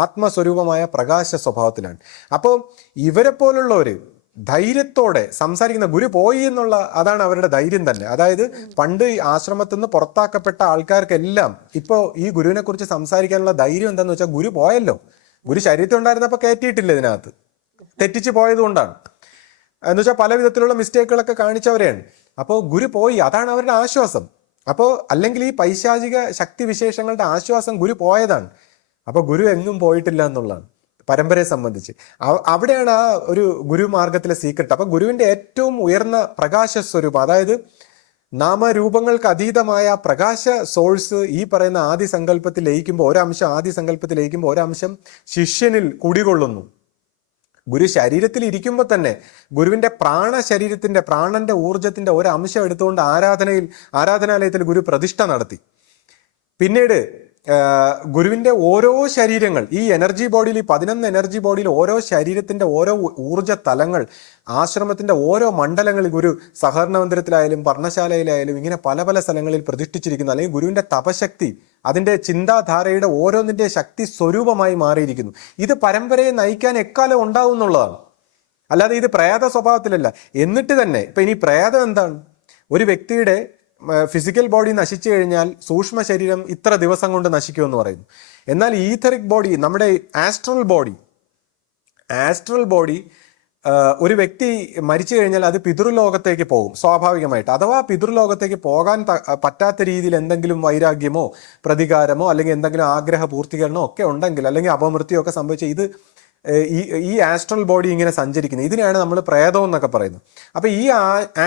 ആത്മസ്വരൂപമായ പ്രകാശ സ്വഭാവത്തിലാണ്. അപ്പോൾ ഇവരെ പോലുള്ളവർ ധൈര്യത്തോടെ സംസാരിക്കുന്ന, ഗുരു പോയി എന്നുള്ള അതാണ് അവരുടെ ധൈര്യം തന്നെ. അതായത് പണ്ട് ഈ ആശ്രമത്തിൽ നിന്ന് പുറത്താക്കപ്പെട്ട ആൾക്കാർക്കെല്ലാം ഇപ്പോൾ ഈ ഗുരുവിനെ കുറിച്ച് സംസാരിക്കാനുള്ള ധൈര്യം എന്താന്ന് വെച്ചാൽ ഗുരു പോയല്ലോ, ഗുരു ശരീരത്തിൽ ഉണ്ടായിരുന്നപ്പോൾ കയറ്റിയിട്ടില്ല, ഇതിനകത്ത് തെറ്റിച്ച് പോയത് കൊണ്ടാണ്. എന്ന് വെച്ചാൽ പല വിധത്തിലുള്ള മിസ്റ്റേക്കുകളൊക്കെ കാണിച്ചവരെയാണ്. അപ്പോൾ ഗുരു പോയി, അതാണ് അവരുടെ ആശ്വാസം. അപ്പോൾ അല്ലെങ്കിൽ ഈ പൈശാചിക ശക്തി വിശേഷങ്ങളുടെ ആശ്വാസം ഗുരു പോയതാണ്. അപ്പോൾ ഗുരു എങ്ങും പോയിട്ടില്ല എന്നുള്ളതാണ് പരമ്പരയെ സംബന്ധിച്ച്. അവിടെയാണ് ആ ഒരു ഗുരുമാർഗത്തിലെ സീക്രട്ട്. അപ്പൊ ഗുരുവിന്റെ ഏറ്റവും ഉയർന്ന പ്രകാശ സ്വരൂപം, അതായത് നാമരൂപങ്ങൾക്ക് അതീതമായ പ്രകാശ സോഴ്സ് ഈ പറയുന്ന ആദി സങ്കല്പത്തിൽ ലയിക്കുമ്പോൾ ഒരംശം ആദി സങ്കല്പത്തിൽ ലയിക്കുമ്പോൾ ഒരംശം ശിഷ്യനിൽ കുടികൊള്ളുന്നു. ഗുരു ശരീരത്തിൽ ഇരിക്കുമ്പോൾ തന്നെ ഗുരുവിന്റെ പ്രാണന്റെ ഊർജത്തിന്റെ ഒരംശം എടുത്തുകൊണ്ട് ആരാധനാലയത്തിൽ ഗുരു പ്രതിഷ്ഠ നടത്തി. പിന്നീട് ഗുരുവിന്റെ ഓരോ ശരീരങ്ങൾ, ഈ എനർജി ബോഡിയിൽ, ഈ 11 എനർജി ബോഡിയിൽ ഓരോ ശരീരത്തിന്റെ ഓരോ ഊർജ തലങ്ങൾ, ആശ്രമത്തിന്റെ ഓരോ മണ്ഡലങ്ങളിൽ ഗുരു സഹകരണ മന്ദിരത്തിലായാലും പർണശാലയിലായാലും ഇങ്ങനെ പല പല സ്ഥലങ്ങളിൽ പ്രതിഷ്ഠിച്ചിരിക്കുന്നു. അല്ലെങ്കിൽ ഗുരുവിന്റെ തപശക്തി, അതിന്റെ ചിന്താധാരയുടെ ഓരോന്നിന്റെ ശക്തി സ്വരൂപമായി മാറിയിരിക്കുന്നു. ഇത് പരമ്പരയെ നയിക്കാൻ എക്കാലം ഉണ്ടാവും എന്നുള്ളതാണ്. അല്ലാതെ ഇത് പ്രേത സ്വഭാവത്തിലല്ല. എന്നിട്ട് തന്നെ ഇപ്പൊ ഇനി പ്രേതം എന്താണ്? ഒരു വ്യക്തിയുടെ ഫിസിക്കൽ ബോഡി നശിച്ചു കഴിഞ്ഞാൽ സൂക്ഷ്മ ശരീരം ഇത്ര ദിവസം കൊണ്ട് നശിക്കുമെന്ന് പറയുന്നു. എന്നാൽ ഈഥറിക് ബോഡി, നമ്മുടെ ആസ്ട്രൽ ബോഡി ഒരു വ്യക്തി മരിച്ചു കഴിഞ്ഞാൽ അത് പിതൃലോകത്തേക്ക് പോകും സ്വാഭാവികമായിട്ട്. അഥവാ പിതൃലോകത്തേക്ക് പോകാൻ പറ്റാത്ത രീതിയിൽ എന്തെങ്കിലും വൈരാഗ്യമോ പ്രതികാരമോ അല്ലെങ്കിൽ എന്തെങ്കിലും ആഗ്രഹ പൂർത്തീകരണമോ ഒക്കെ ഉണ്ടെങ്കിൽ, അല്ലെങ്കിൽ അപമൃത്യോ ഒക്കെ സംഭവിച്ച ഇത് ഈ ആസ്ട്രൽ ബോഡി ഇങ്ങനെ സഞ്ചരിക്കുന്നത്, ഇതിനെയാണ് നമ്മൾ പ്രേതം എന്നൊക്കെ പറയുന്നത്. അപ്പൊ ഈ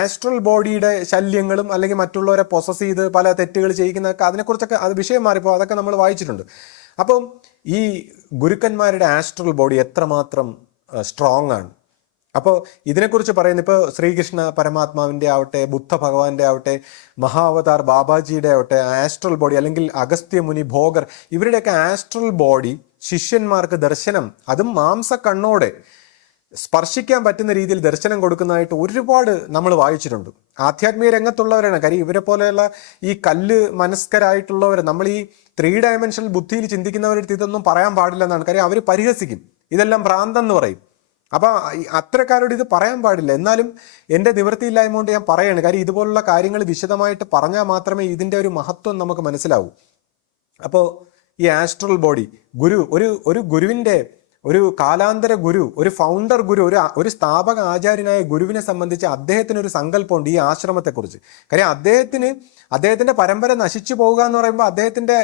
ആസ്ട്രൽ ബോഡിയുടെ ശല്യങ്ങളും അല്ലെങ്കിൽ മറ്റുള്ളവരെ പൊസസ് ചെയ്ത് പല തെറ്റുകൾ ചെയ്യിക്കുന്നതൊക്കെ, അതിനെക്കുറിച്ചൊക്കെ അത് വിഷയം മാറിപ്പോ അതൊക്കെ നമ്മൾ വായിച്ചിട്ടുണ്ട്. അപ്പം ഈ ഗുരുക്കന്മാരുടെ ആസ്ട്രൽ ബോഡി എത്രമാത്രം സ്ട്രോങ് ആണ്. അപ്പോൾ ഇതിനെക്കുറിച്ച് പറയുന്നത് ഇപ്പോൾ ശ്രീകൃഷ്ണ പരമാത്മാവിൻ്റെ ആവട്ടെ, ബുദ്ധ ഭഗവാന്റെ ആവട്ടെ, മഹാവതാർ ബാബാജിയുടെ ആവട്ടെ, ആസ്ട്രൽ ബോഡി അല്ലെങ്കിൽ അഗസ്ത്യ മുനി, ഭോഗർ, ഇവരുടെയൊക്കെ ആസ്ട്രൽ ബോഡി ശിഷ്യന്മാർക്ക് ദർശനം, അതും മാംസ കണ്ണോടെ സ്പർശിക്കാൻ പറ്റുന്ന രീതിയിൽ ദർശനം കൊടുക്കുന്നതായിട്ട് ഒരുപാട് നമ്മൾ വായിച്ചിട്ടുണ്ട്. ആധ്യാത്മിക രംഗത്തുള്ളവരാണ്. കാര്യം ഇവരെ പോലെയുള്ള ഈ കല്ല് മനസ്കരായിട്ടുള്ളവർ, നമ്മൾ ഈ 3 ഡയമെൻഷണൽ ബുദ്ധിയിൽ ചിന്തിക്കുന്നവരുടെ ഇതൊന്നും പറയാൻ പാടില്ലെന്നാണ്. കാര്യം അവർ പരിഹസിക്കും, ഇതെല്ലാം ഭ്രാന്തെന്ന് പറയും. അപ്പം അത്തരക്കാരോട് ഇത് പറയാൻ പാടില്ല. എന്നാലും എൻ്റെ നിവൃത്തിയില്ലായ്മ കൊണ്ട് ഞാൻ പറയാണ്. കാര്യം ഇതുപോലുള്ള കാര്യങ്ങൾ വിശദമായിട്ട് പറഞ്ഞാൽ മാത്രമേ ഇതിൻ്റെ ഒരു മഹത്വം നമുക്ക് മനസ്സിലാവൂ. അപ്പോൾ ഈ ആസ്ട്രൽ ബോഡി ഒരു ഗുരുവിൻ്റെ, ഒരു കാലാന്തര ഗുരു, ഒരു ഫൗണ്ടർ ഗുരു, ഒരു സ്ഥാപക ആചാര്യനായ ഗുരുവിനെ സംബന്ധിച്ച് അദ്ദേഹത്തിനൊരു സങ്കല്പമുണ്ട് ഈ ആശ്രമത്തെക്കുറിച്ച്. കാര്യം അദ്ദേഹത്തിന്റെ പരമ്പര നശിച്ചു പോകുക എന്ന് പറയുമ്പോൾ അദ്ദേഹത്തിന്റെ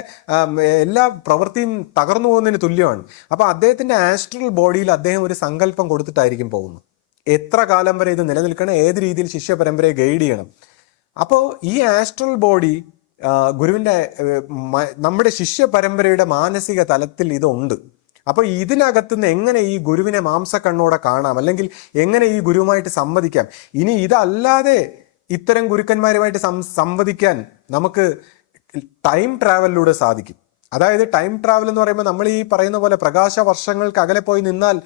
എല്ലാ പ്രവൃത്തിയും തകർന്നു പോകുന്നതിന് തുല്യമാണ്. അപ്പൊ അദ്ദേഹത്തിന്റെ ആസ്ട്രൽ ബോഡിയിൽ അദ്ദേഹം ഒരു സങ്കല്പം കൊടുത്തിട്ടായിരിക്കും പോകുന്നത്. എത്ര കാലം വരെ ഇത് നിലനിൽക്കണം, ഏത് രീതിയിൽ ശിഷ്യ പരമ്പരയെ ഗൈഡ് ചെയ്യണം. അപ്പോൾ ഈ ആസ്ട്രൽ ബോഡി ഗുരുവിന്റെ, നമ്മുടെ ശിഷ്യ പരമ്പരയുടെ മാനസിക തലത്തിൽ ഇതുണ്ട്. അപ്പൊ ഇതിനകത്തുനിന്ന് എങ്ങനെ ഈ ഗുരുവിനെ മാംസക്കണ്ണോടെ കാണാം, അല്ലെങ്കിൽ എങ്ങനെ ഈ ഗുരുവുമായിട്ട് സംവദിക്കാം. ഇനി ഇതല്ലാതെ ഇത്തരം ഗുരുക്കന്മാരുമായിട്ട് സംവദിക്കാൻ നമുക്ക് ടൈം ട്രാവലിലൂടെ സാധിക്കും. അതായത് ടൈം ട്രാവൽ എന്ന് പറയുമ്പോൾ നമ്മൾ ഈ പറയുന്ന പോലെ പ്രകാശ വർഷങ്ങൾക്ക് അകലെ പോയി നിന്നാൽ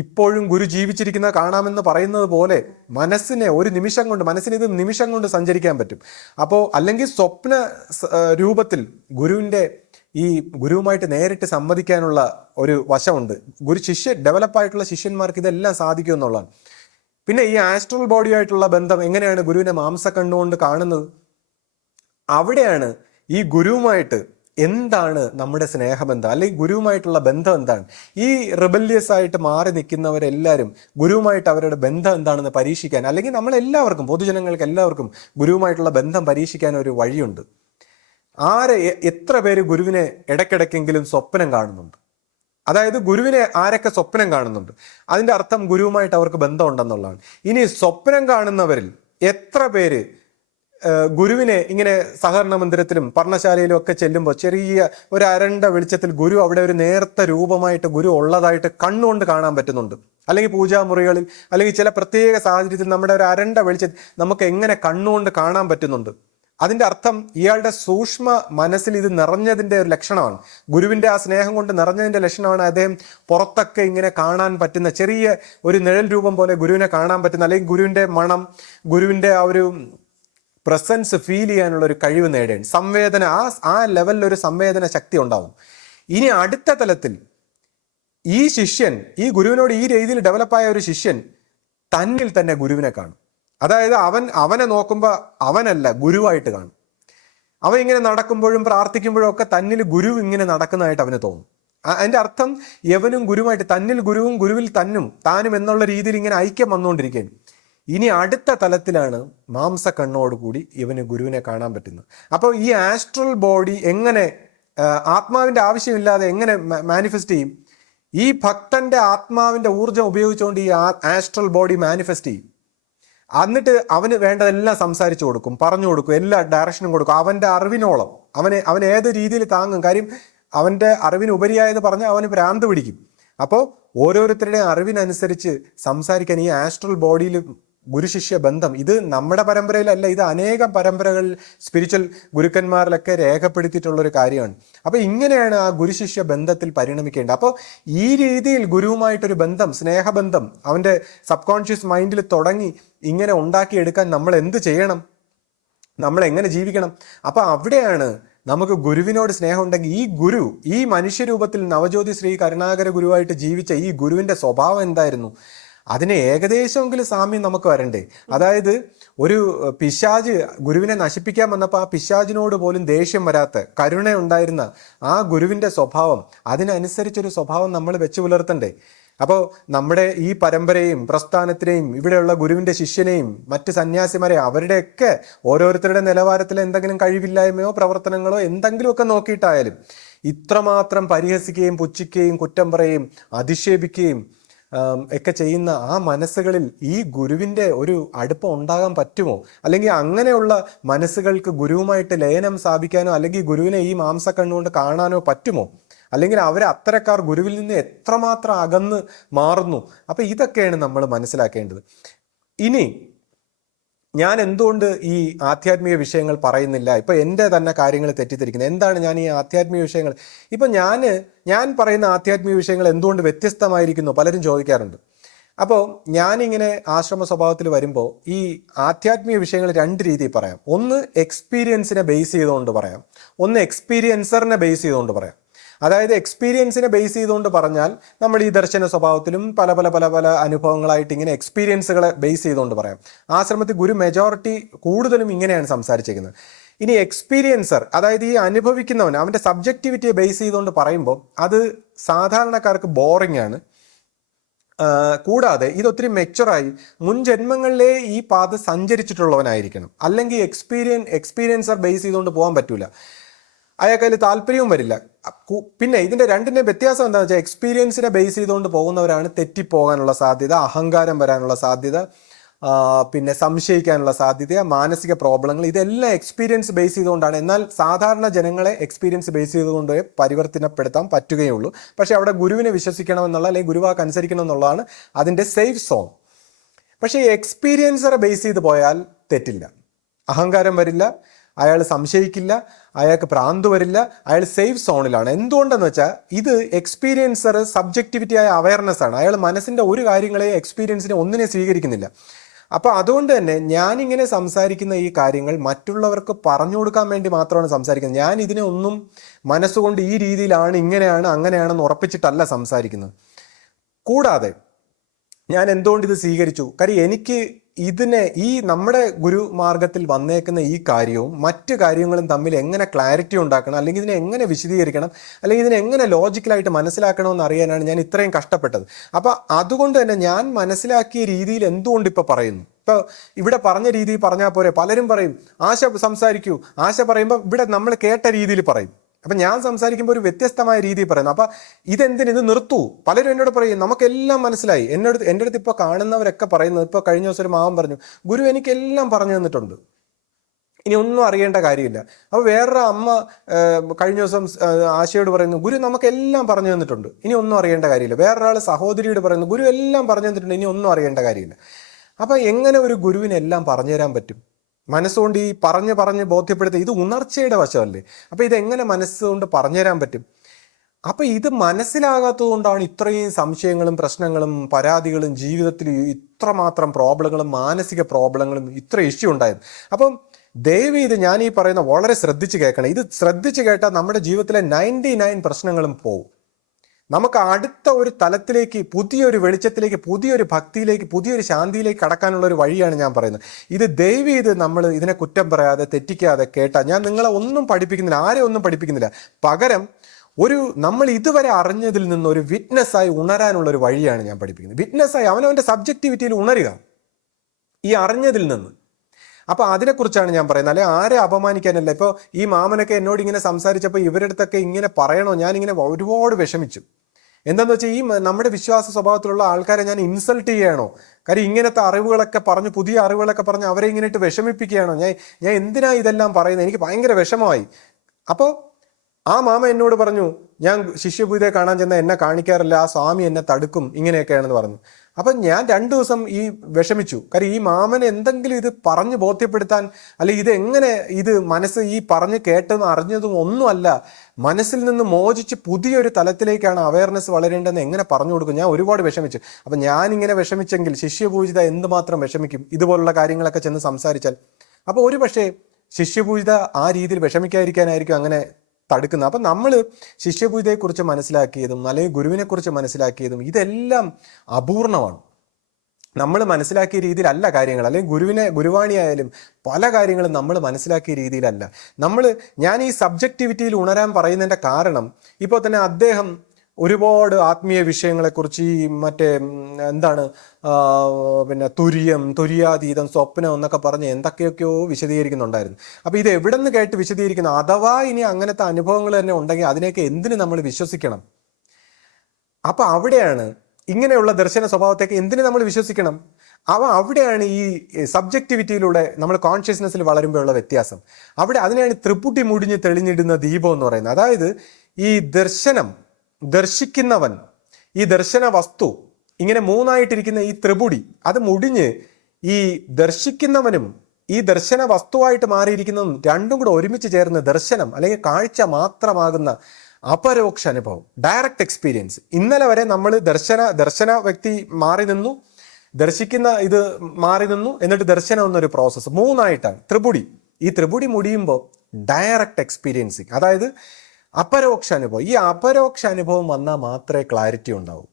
ഇപ്പോഴും ഗുരു ജീവിച്ചിരിക്കുന്നത് കാണാമെന്ന് പറയുന്നത് പോലെ മനസ്സിന് ഇത് നിമിഷം കൊണ്ട് സഞ്ചരിക്കാൻ പറ്റും. അപ്പോൾ അല്ലെങ്കിൽ സ്വപ്ന രൂപത്തിൽ ഗുരുവുമായിട്ട് നേരിട്ട് സംവദിക്കാനുള്ള ഒരു വശമുണ്ട്. ഡെവലപ്പായിട്ടുള്ള ശിഷ്യന്മാർക്ക് ഇതെല്ലാം സാധിക്കും എന്നുള്ളതാണ്. പിന്നെ ഈ ആസ്ട്രൽ ബോഡിയായിട്ടുള്ള ബന്ധം എങ്ങനെയാണ് ഗുരുവിനെ മാംസക്കണ്ണുകൊണ്ട് കാണുന്നത്? അവിടെയാണ് ഈ ഗുരുവുമായിട്ട് എന്താണ് നമ്മുടെ സ്നേഹബന്ധം, അല്ലെങ്കിൽ ഗുരുവുമായിട്ടുള്ള ബന്ധം എന്താണ്. ഈ റിബല്യസ് ആയിട്ട് മാറി നിൽക്കുന്നവരെല്ലാവരും ഗുരുവുമായിട്ട് അവരുടെ ബന്ധം എന്താണെന്ന് പരീക്ഷിക്കാൻ, അല്ലെങ്കിൽ നമ്മളെല്ലാവർക്കും, പൊതുജനങ്ങൾക്ക് എല്ലാവർക്കും ഗുരുവുമായിട്ടുള്ള ബന്ധം പരീക്ഷിക്കാൻ ഒരു വഴിയുണ്ട്. എത്ര പേര് ഗുരുവിനെ ഇടയ്ക്കിടയ്ക്കെങ്കിലും സ്വപ്നം കാണുന്നുണ്ട്? അതായത് ഗുരുവിനെ ആരൊക്കെ സ്വപ്നം കാണുന്നുണ്ട്, അതിൻ്റെ അർത്ഥം ഗുരുവുമായിട്ട് അവർക്ക് ബന്ധമുണ്ടെന്നുള്ളതാണ്. ഇനി സ്വപ്നം കാണുന്നവരിൽ എത്ര പേര് ഗുരുവിനെ ഇങ്ങനെ സഹകരണ മന്ദിരത്തിലും പർണശാലയിലും ഒക്കെ ചെല്ലുമ്പോൾ ചെറിയ ഒരു അരണ്ട വെളിച്ചത്തിൽ ഗുരു അവിടെ ഒരു നേർത്ത രൂപമായിട്ട് ഗുരു ഉള്ളതായിട്ട് കണ്ണുകൊണ്ട് കാണാൻ പറ്റുന്നുണ്ട്? അല്ലെങ്കിൽ പൂജാമുറികളിൽ, അല്ലെങ്കിൽ ചില പ്രത്യേക സാഹചര്യത്തിൽ നമ്മുടെ ഒരു അരണ്ട വെളിച്ചത്തിൽ നമുക്ക് എങ്ങനെ കണ്ണുകൊണ്ട് കാണാൻ പറ്റുന്നുണ്ട്? അതിൻ്റെ അർത്ഥം ഇയാളുടെ സൂക്ഷ്മ മനസ്സിൽ ഇത് നിറഞ്ഞതിൻ്റെ ഒരു ലക്ഷണമാണ്. ഗുരുവിൻ്റെ ആ സ്നേഹം കൊണ്ട് നിറഞ്ഞതിൻ്റെ ലക്ഷണമാണ് അദ്ദേഹം പുറത്തൊക്കെ ഇങ്ങനെ കാണാൻ പറ്റുന്ന, ചെറിയ ഒരു നിഴൽ രൂപം പോലെ ഗുരുവിനെ കാണാൻ പറ്റുന്ന, അല്ലെങ്കിൽ ഗുരുവിൻ്റെ മണം, ഗുരുവിൻ്റെ ആ ഒരു പ്രസൻസ് ഫീൽ ചെയ്യാനുള്ള ഒരു കഴിവ് നേടേണ്ടി, സംവേദന, ആ ലെവലിൽ ഒരു സംവേദന ശക്തി ഉണ്ടാവും. ഇനി അടുത്ത തലത്തിൽ ഈ ശിഷ്യൻ, ഈ ഗുരുവിനോട് ഈ രീതിയിൽ ഡെവലപ്പായ ഒരു ശിഷ്യൻ തന്നിൽ തന്നെ ഗുരുവിനെ കാണും. അതായത് അവനെ നോക്കുമ്പോൾ അവനല്ല, ഗുരുവായിട്ട് കാണും. അവൻ ഇങ്ങനെ നടക്കുമ്പോഴും പ്രാർത്ഥിക്കുമ്പോഴും ഒക്കെ തന്നിൽ ഗുരു ഇങ്ങനെ നടക്കുന്നതായിട്ട് അവന് തോന്നും. അതിന്റെ അർത്ഥം യവനും ഗുരുവായിട്ട്, തന്നിൽ ഗുരുവും ഗുരുവിൽ താനും എന്നുള്ള രീതിയിൽ ഇങ്ങനെ ഐക്യം വന്നുകൊണ്ടിരിക്കുകയാണ്. ഇനി അടുത്ത തലത്തിലാണ് മാംസക്കണ്ണോടുകൂടി ഇവന് ഗുരുവിനെ കാണാൻ പറ്റുന്നത്. അപ്പോൾ ഈ ആസ്ട്രൽ ബോഡി എങ്ങനെ ആത്മാവിന്റെ ആവശ്യമില്ലാതെ എങ്ങനെ മാനിഫെസ്റ്റ് ചെയ്യും? ഈ ഭക്തന്റെ ആത്മാവിന്റെ ഊർജം ഉപയോഗിച്ചുകൊണ്ട് ഈ ആസ്ട്രൽ ബോഡി മാനിഫെസ്റ്റ് ചെയ്യും. എന്നിട്ട് അവന് വേണ്ടതെല്ലാം സംസാരിച്ചു കൊടുക്കും, പറഞ്ഞു കൊടുക്കും, എല്ലാ ഡയറക്ഷനും കൊടുക്കും. അവന്റെ അറിവിനോളം അവൻ ഏത് രീതിയിൽ താങ്ങും. കാര്യം അവന്റെ അറിവിന് ഉപരിയായത് പറഞ്ഞാൽ അവന് ഭ്രാന്ത് പിടിക്കും. അപ്പോൾ ഓരോരുത്തരുടെയും അറിവിനനുസരിച്ച് സംസാരിക്കാൻ ഈ ആസ്ട്രൽ ബോഡിയിൽ ഗുരുശിഷ്യ ബന്ധം, ഇത് നമ്മുടെ പരമ്പരയിലല്ല, ഇത് അനേകം പരമ്പരകൾ സ്പിരിച്വൽ ഗുരുക്കന്മാരിലൊക്കെ രേഖപ്പെടുത്തിയിട്ടുള്ള ഒരു കാര്യമാണ്. അപ്പോൾ ഇങ്ങനെയാണ് ആ ഗുരുശിഷ്യ ബന്ധത്തിൽ പരിണമിക്കേണ്ടത്. അപ്പോൾ ഈ രീതിയിൽ ഗുരുവുമായിട്ടൊരു ബന്ധം, സ്നേഹബന്ധം അവൻ്റെ സബ് കോൺഷ്യസ് മൈൻഡിൽ തുടങ്ങി ഇങ്ങനെ ഉണ്ടാക്കിയെടുക്കാൻ നമ്മൾ എന്ത് ചെയ്യണം? നമ്മൾ എങ്ങനെ ജീവിക്കണം? അപ്പോൾ അവിടെയാണ് നമുക്ക് ഗുരുവിനോട് സ്നേഹം ഉണ്ടെങ്കിൽ ഈ ഗുരു, ഈ മനുഷ്യരൂപത്തിൽ നവജ്യോതി ശ്രീ കരുണാകര ഗുരുവായിട്ട് ജീവിച്ച ഈ ഗുരുവിൻ്റെ സ്വഭാവം എന്തായിരുന്നു? അതിന് ഏകദേശമെങ്കിലും സാമ്യം നമുക്ക് വരണ്ടേ? അതായത് ഒരു പിശാച് ഗുരുവിനെ നശിപ്പിക്കാൻ വന്നപ്പോൾ ആ പിശാചിനോട് പോലും ദേഷ്യം വരാത്ത, കരുണ ഉണ്ടായിരുന്ന ആ ഗുരുവിൻ്റെ സ്വഭാവം, അതിനനുസരിച്ചൊരു സ്വഭാവം നമ്മൾ വെച്ച് പുലർത്തണ്ടേ? അപ്പോൾ നമ്മുടെ ഈ പരമ്പരയും പ്രസ്ഥാനത്തിനെയും ഇവിടെയുള്ള ഗുരുവിൻ്റെ ശിഷ്യനെയും മറ്റ് സന്യാസിമാരെ അവരുടെയൊക്കെ ഓരോരുത്തരുടെ നിലവാരത്തിൽ എന്തെങ്കിലും കഴിവില്ലായ്മയോ പ്രവർത്തനങ്ങളോ എന്തെങ്കിലുമൊക്കെ നോക്കിയിട്ടായാലും ഇത്രമാത്രം പരിഹസിക്കുകയും പുച്ഛിക്കുകയും കുറ്റം പറയുകയും അധിക്ഷേപിക്കുകയും ഒക്കെ ചെയ്യുന്ന ആ മനസ്സുകളിൽ ഈ ഗുരുവിൻ്റെ ഒരു അടുപ്പം ഉണ്ടാകാൻ പറ്റുമോ? അല്ലെങ്കിൽ അങ്ങനെയുള്ള മനസ്സുകൾക്ക് ഗുരുവുമായിട്ട് ലയനം സ്ഥാപിക്കാനോ അല്ലെങ്കിൽ ഗുരുവിനെ ഈ മാംസക്കണ്ണുകൊണ്ട് കാണാനോ പറ്റുമോ? അല്ലെങ്കിൽ അവരെ അത്തരക്കാർ ഗുരുവിൽ നിന്ന് എത്രമാത്രം അകന്ന് മാറുന്നു? അപ്പം ഇതൊക്കെയാണ് നമ്മൾ മനസ്സിലാക്കേണ്ടത്. ഇനി ഞാൻ എന്തുകൊണ്ട് ഈ ആധ്യാത്മിക വിഷയങ്ങൾ പറയുന്നില്ല? ഇപ്പം എൻ്റെ തന്നെ കാര്യങ്ങൾ തെറ്റിദ്ധരിക്കുന്നത് എന്താണ്? ഞാൻ ഈ ആധ്യാത്മിക വിഷയങ്ങൾ ഇപ്പം ഞാൻ പറയുന്ന ആധ്യാത്മിക വിഷയങ്ങൾ എന്തുകൊണ്ട് വ്യത്യസ്തമായിരിക്കുന്നു പലരും ചോദിക്കാറുണ്ട്. അപ്പോൾ ഞാനിങ്ങനെ ആശ്രമ സ്വഭാവത്തിൽ വരുമ്പോൾ ഈ ആധ്യാത്മിക വിഷയങ്ങൾ രണ്ട് രീതിയിൽ പറയാം. ഒന്ന് എക്സ്പീരിയൻസിനെ ബേസ് ചെയ്തുകൊണ്ട് പറയാം, ഒന്ന് എക്സ്പീരിയൻസറിനെ ബേസ് ചെയ്തുകൊണ്ട് പറയാം. അതായത് എക്സ്പീരിയൻസിനെ ബേസ് ചെയ്തുകൊണ്ട് പറഞ്ഞാൽ നമ്മൾ ഈ ദർശന സ്വഭാവത്തിലും പല പല പല പല അനുഭവങ്ങളായിട്ട് ഇങ്ങനെ എക്സ്പീരിയൻസുകളെ ബേസ് ചെയ്തുകൊണ്ട് പറയാം. ആശ്രമത്തിൽ ഗുരു മെജോറിറ്റി കൂടുതലും ഇങ്ങനെയാണ് സംസാരിച്ചിരിക്കുന്നത്. ഇനി എക്സ്പീരിയൻസർ, അതായത് ഈ അനുഭവിക്കുന്നവൻ, അവൻ്റെ സബ്ജക്റ്റിവിറ്റിയെ ബേസ് ചെയ്തുകൊണ്ട് പറയുമ്പോൾ അത് സാധാരണക്കാർക്ക് ബോറിംഗ് ആണ്. കൂടാതെ ഇതൊത്തിരി മെച്ചുറായി മുൻ ജന്മങ്ങളിലെ ഈ പാത സഞ്ചരിച്ചിട്ടുള്ളവനായിരിക്കണം. അല്ലെങ്കിൽ എക്സ്പീരിയൻസർ ബേസ് ചെയ്തുകൊണ്ട് പോകാൻ പറ്റൂല, അയാൾക്ക് അതിൽ താല്പര്യവും വരില്ല. പിന്നെ ഇതിൻ്റെ രണ്ടിൻ്റെ വ്യത്യാസം എന്താണെന്ന് വെച്ചാൽ എക്സ്പീരിയൻസിനെ ബേസ് ചെയ്തുകൊണ്ട് പോകുന്നവരാണ് തെറ്റിപ്പോകാനുള്ള സാധ്യത, അഹങ്കാരം വരാനുള്ള സാധ്യത, പിന്നെ സംശയിക്കാനുള്ള സാധ്യത, മാനസിക പ്രോബ്ലങ്ങൾ, ഇതെല്ലാം എക്സ്പീരിയൻസ് ബേസ് ചെയ്തുകൊണ്ടാണ്. എന്നാൽ സാധാരണ ജനങ്ങളെ എക്സ്പീരിയൻസ് ബേസ് ചെയ്തുകൊണ്ട് പരിവർത്തനപ്പെടുത്താൻ പറ്റുകയുള്ളൂ. പക്ഷേ അവിടെ ഗുരുവിനെ വിശ്വസിക്കണമെന്നുള്ള അല്ലെങ്കിൽ ഗുരുവാക്ക് അനുസരിക്കണം എന്നുള്ളതാണ് അതിൻ്റെ സേഫ് സോൺ. പക്ഷേ ഈ എക്സ്പീരിയൻസറെ ബേസ് ചെയ്ത് പോയാൽ തെറ്റില്ല, അഹങ്കാരം വരില്ല, അയാൾ സംശയിക്കില്ല, അയാൾക്ക് ഭ്രാന്ത് വരില്ല, അയാൾ സേഫ് സോണിലാണ്. എന്തുകൊണ്ടെന്ന് വെച്ചാൽ ഇത് എക്സ്പീരിയൻസർ സബ്ജക്റ്റിവിറ്റി ആയ അവയർനെസ് ആണ്. അയാൾ മനസ്സിൻ്റെ ഒരു കാര്യങ്ങളെയും എക്സ്പീരിയൻസിനെ ഒന്നിനെ സ്വീകരിക്കുന്നില്ല. അപ്പോൾ അതുകൊണ്ട് തന്നെ ഞാനിങ്ങനെ സംസാരിക്കുന്ന ഈ കാര്യങ്ങൾ മറ്റുള്ളവർക്ക് പറഞ്ഞു കൊടുക്കാൻ വേണ്ടി മാത്രമാണ് സംസാരിക്കുന്നത്. ഞാൻ ഇതിനെ ഒന്നും മനസ്സുകൊണ്ട് ഈ രീതിയിലാണ്, ഇങ്ങനെയാണ്, അങ്ങനെയാണെന്ന് ഉറപ്പിച്ചിട്ടല്ല സംസാരിക്കുന്നത്. കൂടാതെ ഞാൻ എന്തുകൊണ്ട് ഇത് സ്വീകരിച്ചു? കാര്യം എനിക്ക് ഈ നമ്മുടെ ഗുരുമാർഗത്തിൽ വന്നേക്കുന്ന ഈ കാര്യവും മറ്റു കാര്യങ്ങളും തമ്മിൽ എങ്ങനെ ക്ലാരിറ്റി ഉണ്ടാക്കണം, അല്ലെങ്കിൽ ഇതിനെ എങ്ങനെ വിശദീകരിക്കണം, അല്ലെങ്കിൽ ഇതിനെ എങ്ങനെ ലോജിക്കലായിട്ട് മനസ്സിലാക്കണമെന്ന് അറിയാനാണ് ഞാൻ ഇത്രയും കഷ്ടപ്പെട്ടത്. അപ്പോൾ അതുകൊണ്ട് തന്നെ ഞാൻ മനസ്സിലാക്കിയ രീതിയിൽ എന്തുകൊണ്ട് ഇപ്പോൾ പറയുന്നു. ഇപ്പോൾ ഇവിടെ പറഞ്ഞ രീതിയിൽ പറഞ്ഞാൽ പോരെ? പലരും പറയും ആശ സംസാരിക്കൂ, ആശ പറയുമ്പോൾ ഇവിടെ നമ്മൾ കേട്ട രീതിയിൽ പറയും. അപ്പം ഞാൻ സംസാരിക്കുമ്പോൾ ഒരു വ്യത്യസ്തമായ രീതിയിൽ പറയുന്നു. അപ്പം ഇത് നിർത്തൂ. പലരും എന്നോട് പറയും നമുക്കെല്ലാം മനസ്സിലായി. എൻ്റെ അടുത്ത് ഇപ്പോൾ കാണുന്നവരൊക്കെ പറയുന്നത്, ഇപ്പോൾ കഴിഞ്ഞ ദിവസം ഒരു മാവൻ പറഞ്ഞു, ഗുരു എനിക്കെല്ലാം പറഞ്ഞു തന്നിട്ടുണ്ട്, ഇനി ഒന്നും അറിയേണ്ട കാര്യമില്ല. അപ്പോൾ വേറൊരു അമ്മ കഴിഞ്ഞ ദിവസം ആശയോട് പറയുന്നു, ഗുരു നമുക്കെല്ലാം പറഞ്ഞു തന്നിട്ടുണ്ട്, ഇനി ഒന്നും അറിയേണ്ട കാര്യമില്ല. വേറൊരാൾ സഹോദരിയോട് പറയുന്നു, ഗുരു എല്ലാം പറഞ്ഞു തന്നിട്ടുണ്ട്, ഇനി ഒന്നും അറിയേണ്ട കാര്യമില്ല. അപ്പം എങ്ങനെ ഒരു ഗുരുവിനെല്ലാം പറഞ്ഞു തരാൻ പറ്റും? മനസ്സുകൊണ്ട് ഈ പറഞ്ഞ് ബോധ്യപ്പെടുത്തി, ഇത് ഉണർച്ചയുടെ വശമല്ലേ? അപ്പം ഇതെങ്ങനെ മനസ്സുകൊണ്ട് പറഞ്ഞുതരാൻ പറ്റും? അപ്പം ഇത് മനസ്സിലാകാത്തത് കൊണ്ടാണ് ഇത്രയും സംശയങ്ങളും പ്രശ്നങ്ങളും പരാതികളും ജീവിതത്തിൽ ഇത്രമാത്രം പ്രോബ്ലങ്ങളും മാനസിക പ്രോബ്ലങ്ങളും ഇത്ര ഇഷ്യൂ ഉണ്ടായത്. അപ്പം ദയവ് ഇത് ഞാൻ ഈ പറയുന്ന വളരെ ശ്രദ്ധിച്ച് കേൾക്കണം. ഇത് ശ്രദ്ധിച്ച് കേട്ടാൽ നമ്മുടെ ജീവിതത്തിലെ 99 പ്രശ്നങ്ങളും പോകും. നമുക്ക് അടുത്ത ഒരു തലത്തിലേക്ക്, പുതിയൊരു വെളിച്ചത്തിലേക്ക്, പുതിയൊരു ഭക്തിയിലേക്ക്, പുതിയൊരു ശാന്തിയിലേക്ക് കടക്കാനുള്ള ഒരു വഴിയാണ് ഞാൻ പറയുന്നത്. ഇത് ദയവ് ഇത് നമ്മൾ ഇതിനെ കുറ്റം പറയാതെ തെറ്റിക്കാതെ കേട്ടാൽ, ഞാൻ നിങ്ങളെ ഒന്നും പഠിപ്പിക്കുന്നില്ല, ആരെ ഒന്നും പഠിപ്പിക്കുന്നില്ല. പകരം നമ്മൾ ഇതുവരെ അറിഞ്ഞതിൽ നിന്ന് ഒരു വിറ്റ്നസ്സായി ഉണരാനുള്ള ഒരു വഴിയാണ് ഞാൻ പഠിപ്പിക്കുന്നത്. വിറ്റ്നസ്സായി അവനവൻ്റെ സബ്ജക്റ്റിവിറ്റിയിൽ ഉണരുക ഈ അറിഞ്ഞതിൽ നിന്ന്. അപ്പോൾ അതിനെക്കുറിച്ചാണ് ഞാൻ പറയുന്നത്. അല്ലെ ആരെ അപമാനിക്കാനല്ല. ഇപ്പോൾ ഈ മാമനൊക്കെ എന്നോട് ഇങ്ങനെ സംസാരിച്ചപ്പോൾ ഇവരുടെ അടുത്തൊക്കെ ഇങ്ങനെ പറയണോ, ഞാനിങ്ങനെ ഒരുപാട് വിഷമിച്ചു. എന്താണെന്ന് വെച്ചാൽ ഈ നമ്മുടെ വിശ്വാസ സ്വഭാവത്തിലുള്ള ആൾക്കാരെ ഞാൻ ഇൻസൾട്ട് ചെയ്യണോ? കാര്യം ഇങ്ങനത്തെ അറിവുകളൊക്കെ പറഞ്ഞ്, പുതിയ അറിവുകളൊക്കെ പറഞ്ഞ് അവരെ ഇങ്ങനെ ഇട്ട് വിഷമിപ്പിക്കുകയാണോ? ഞാൻ എന്തിനാ ഇതെല്ലാം പറയുന്നത്? എനിക്ക് ഭയങ്കര വിഷമമായി. അപ്പോൾ ആ മാമ എന്നോട് പറഞ്ഞു, ഞാൻ ശിഷ്യഭൂതയെ കാണാൻ ചെന്നാൽ എന്നെ കാണിക്കാറില്ല, ആ സ്വാമി എന്നെ തടുക്കും, ഇങ്ങനെയൊക്കെയാണെന്ന് പറഞ്ഞു. അപ്പം ഞാൻ 2 ദിവസം ഈ വിഷമിച്ചു. കാര്യം ഈ മാമനെ എന്തെങ്കിലും ഇത് പറഞ്ഞ് ബോധ്യപ്പെടുത്താൻ, അല്ലെങ്കിൽ ഇതെങ്ങനെ ഇത് മനസ്സ് ഈ പറഞ്ഞ് കേട്ടതും അറിഞ്ഞതും ഒന്നുമല്ല, മനസ്സിൽ നിന്ന് മോചിച്ച് പുതിയൊരു തലത്തിലേക്കാണ് അവയർനെസ് വളരേണ്ടതെന്ന് എങ്ങനെ പറഞ്ഞു കൊടുക്കും? ഞാൻ ഒരുപാട് വിഷമിച്ചു. അപ്പം ഞാനിങ്ങനെ വിഷമിച്ചെങ്കിൽ ശിഷ്യപൂജിത എന്തുമാത്രം വിഷമിക്കും ഇതുപോലുള്ള കാര്യങ്ങളൊക്കെ ചെന്ന് സംസാരിച്ചാൽ? അപ്പോൾ ഒരു പക്ഷേ ശിഷ്യപൂജിത ആ രീതിയിൽ വിഷമിക്കാതിരിക്കാനായിരിക്കും അങ്ങനെ തടുക്കുന്നത്. അപ്പം നമ്മൾ ശിഷ്യപൂജയെക്കുറിച്ച് മനസ്സിലാക്കിയതും അല്ലെങ്കിൽ ഗുരുവിനെക്കുറിച്ച് മനസ്സിലാക്കിയതും ഇതെല്ലാം അപൂർണമാണ്. നമ്മൾ മനസ്സിലാക്കിയ രീതിയിലല്ല കാര്യങ്ങൾ. അല്ലെങ്കിൽ ഗുരുവാണിയായാലും പല കാര്യങ്ങളും നമ്മൾ മനസ്സിലാക്കിയ രീതിയിലല്ല. ഞാൻ ഈ സബ്ജക്റ്റിവിറ്റിയിൽ ഉണരാൻ പറയുന്നതിൻ്റെ കാരണം, ഇപ്പോൾ തന്നെ അദ്ദേഹം ഒരുപാട് ആത്മീയ വിഷയങ്ങളെക്കുറിച്ച് ഈ പിന്നെ തുര്യാതീതം, സ്വപ്നം എന്നൊക്കെ പറഞ്ഞ് എന്തൊക്കെയൊക്കെയോ വിശദീകരിക്കുന്നുണ്ടായിരുന്നു. അപ്പോൾ ഇത് എവിടെ നിന്ന് കേട്ട് വിശദീകരിക്കുന്നു? അഥവാ ഇനി അങ്ങനത്തെ അനുഭവങ്ങൾ തന്നെ ഉണ്ടെങ്കിൽ അതിനെയൊക്കെ എന്തിനു നമ്മൾ വിശ്വസിക്കണം? അപ്പോൾ അവിടെയാണ് ഇങ്ങനെയുള്ള ദർശന സ്വഭാവത്തേക്ക് എന്തിനു നമ്മൾ വിശ്വസിക്കണം? അവിടെയാണ് ഈ സബ്ജക്റ്റിവിറ്റിയിലൂടെ നമ്മൾ കോൺഷ്യസ്നെസ്സിൽ വളരുമ്പോഴുള്ള വ്യത്യാസം. അതിനെയാണ് ത്രിപുടി മുടിഞ്ഞ് തെളിഞ്ഞിടുന്ന ദീപം എന്ന് പറയുന്നത്. അതായത് ഈ ദർശിക്കുന്നവൻ, ഈ ദർശന വസ്തു, ഇങ്ങനെ 3ആയിട്ടിരിക്കുന്ന ഈ ത്രിപുടി അത് മുടിഞ്ഞ് ഈ ദർശിക്കുന്നവനും ഈ ദർശന വസ്തുവായിട്ട് മാറിയിരിക്കുന്നതും രണ്ടും കൂടെ ഒരുമിച്ച് ചേർന്ന് ദർശനം അല്ലെങ്കിൽ കാഴ്ച മാത്രമാകുന്ന അപരോക്ഷ അനുഭവം, ഡയറക്റ്റ് എക്സ്പീരിയൻസ്. ഇന്നലെ വരെ നമ്മൾ ദർശന വ്യക്തി മാറി നിന്നു, ദർശിക്കുന്ന ഇത് മാറി നിന്നു, എന്നിട്ട് ദർശനം എന്നൊരു പ്രോസസ്സ് 3ആയിട്ടാണ് ത്രിപുടി. ഈ ത്രിപുടി മുടിയുമ്പോൾ ഡയറക്റ്റ് എക്സ്പീരിയൻസിങ്, അതായത് അപരോക്ഷ അനുഭവം. ഈ അപരോക്ഷ അനുഭവം വന്നാൽ മാത്രമേ ക്ലാരിറ്റി ഉണ്ടാവൂ.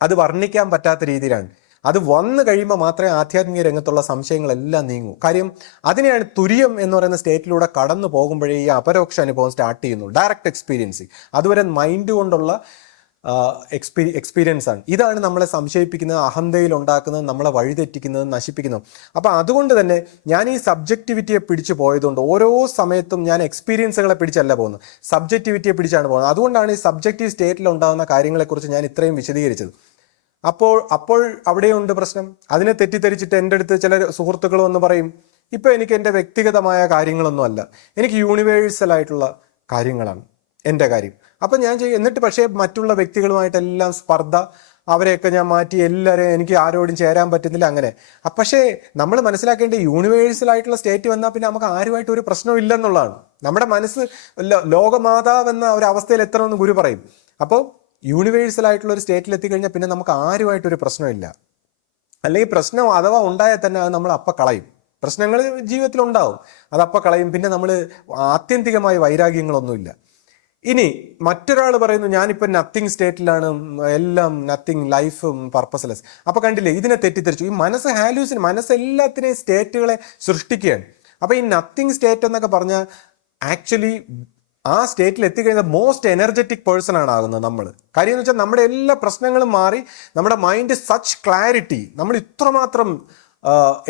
അത് വർണ്ണിക്കാൻ പറ്റാത്ത രീതിയിലാണ്. അത് വന്നു കഴിയുമ്പോൾ മാത്രമേ ആധ്യാത്മിക രംഗത്തുള്ള സംശയങ്ങളെല്ലാം നീങ്ങൂ. കാര്യം അതിനെയാണ് തുര്യം എന്ന് പറയുന്ന സ്റ്റേറ്റിലൂടെ കടന്നു പോകുമ്പോഴേ ഈ അപരോക്ഷ അനുഭവം സ്റ്റാർട്ട് ചെയ്യുന്നു, ഡയറക്റ്റ് എക്സ്പീരിയൻസിങ്. അതുവരെ മൈൻഡ് കൊണ്ടുള്ള എക്സ്പീരിയൻസ് ആണ്. ഇതാണ് നമ്മളെ സംശയിപ്പിക്കുന്നത്, അഹന്തയിൽ ഉണ്ടാക്കുന്നത്, നമ്മളെ വഴിതെറ്റിക്കുന്നത്, നശിപ്പിക്കുന്നത്. അപ്പം അതുകൊണ്ട് തന്നെ ഞാൻ ഈ സബ്ജക്റ്റിവിറ്റിയെ പിടിച്ചു പോയതുകൊണ്ട് ഓരോ സമയത്തും ഞാൻ എക്സ്പീരിയൻസുകളെ പിടിച്ചല്ല പോകുന്നത്, സബ്ജക്റ്റിവിറ്റിയെ പിടിച്ചാണ് പോകുന്നത്. അതുകൊണ്ടാണ് ഈ സബ്ജക്റ്റീവ് സ്റ്റേറ്റിൽ ഉണ്ടാകുന്ന കാര്യങ്ങളെക്കുറിച്ച് ഞാൻ ഇത്രയും വിശദീകരിച്ചത്. അപ്പോൾ അവിടെയുണ്ട് പ്രശ്നം. അതിനെ തെറ്റിദ്ധരിച്ചിട്ട് എൻ്റെ അടുത്ത് ചില സുഹൃത്തുക്കൾ വന്ന് പറയും, ഇപ്പം എനിക്ക് എൻ്റെ വ്യക്തിഗതമായ കാര്യങ്ങളൊന്നും അല്ല, എനിക്ക് യൂണിവേഴ്സലായിട്ടുള്ള കാര്യങ്ങളാണ് എൻ്റെ കാര്യം. അപ്പം ഞാൻ എന്നിട്ട് പക്ഷേ മറ്റുള്ള വ്യക്തികളുമായിട്ടെല്ലാം സ്പർദ്ധ, അവരെയൊക്കെ ഞാൻ മാറ്റി, എല്ലാവരെയും എനിക്ക് ആരോടും ചേരാൻ പറ്റുന്നില്ല, അങ്ങനെ. പക്ഷേ നമ്മൾ മനസ്സിലാക്കേണ്ട യൂണിവേഴ്സലായിട്ടുള്ള സ്റ്റേറ്റ് വന്നാൽ പിന്നെ നമുക്ക് ആരുമായിട്ട് ഒരു പ്രശ്നവും ഇല്ലെന്നുള്ളതാണ്. നമ്മുടെ മനസ്സ് ലോകമാതാവെന്ന ഒരു അവസ്ഥയിൽ എത്തണമെന്ന് ഗുരു പറയും. അപ്പോൾ യൂണിവേഴ്സലായിട്ടുള്ള ഒരു സ്റ്റേറ്റിൽ എത്തിക്കഴിഞ്ഞാൽ പിന്നെ നമുക്ക് ആരുമായിട്ടൊരു പ്രശ്നമില്ല. അല്ലെങ്കിൽ പ്രശ്നം അഥവാ ഉണ്ടായാൽ തന്നെ അത് നമ്മൾ അപ്പം കളയും. പ്രശ്നങ്ങൾ ജീവിതത്തിൽ ഉണ്ടാവും, അതപ്പം കളയും. പിന്നെ നമ്മൾ ആത്യന്തികമായ വൈരാഗ്യങ്ങളൊന്നുമില്ല. ഇനി മറ്റൊരാൾ പറയുന്നു, ഞാനിപ്പോൾ നത്തിങ് സ്റ്റേറ്റിലാണ്, എല്ലാം നത്തിങ്, ലൈഫും പർപ്പസ്ലെസ്. അപ്പോൾ കണ്ടില്ലേ, ഇതിനെ തെറ്റിദ്ധരിച്ചു. ഈ മനസ്സെല്ലാത്തിനെയും സ്റ്റേറ്റുകളെ സൃഷ്ടിക്കുകയാണ്. അപ്പോൾ ഈ നത്തിങ് സ്റ്റേറ്റ് എന്നൊക്കെ പറഞ്ഞാൽ ആക്ച്വലി ആ സ്റ്റേറ്റിൽ എത്തിക്കഴിഞ്ഞാൽ മോസ്റ്റ് എനർജറ്റിക് പേഴ്സൺ ആണ് ആകുന്നത് നമ്മൾ. കാര്യം എന്ന് വെച്ചാൽ നമ്മുടെ എല്ലാ പ്രശ്നങ്ങളും മാറി നമ്മുടെ മൈൻഡ് സച്ച് ക്ലാരിറ്റി, നമ്മൾ ഇത്രമാത്രം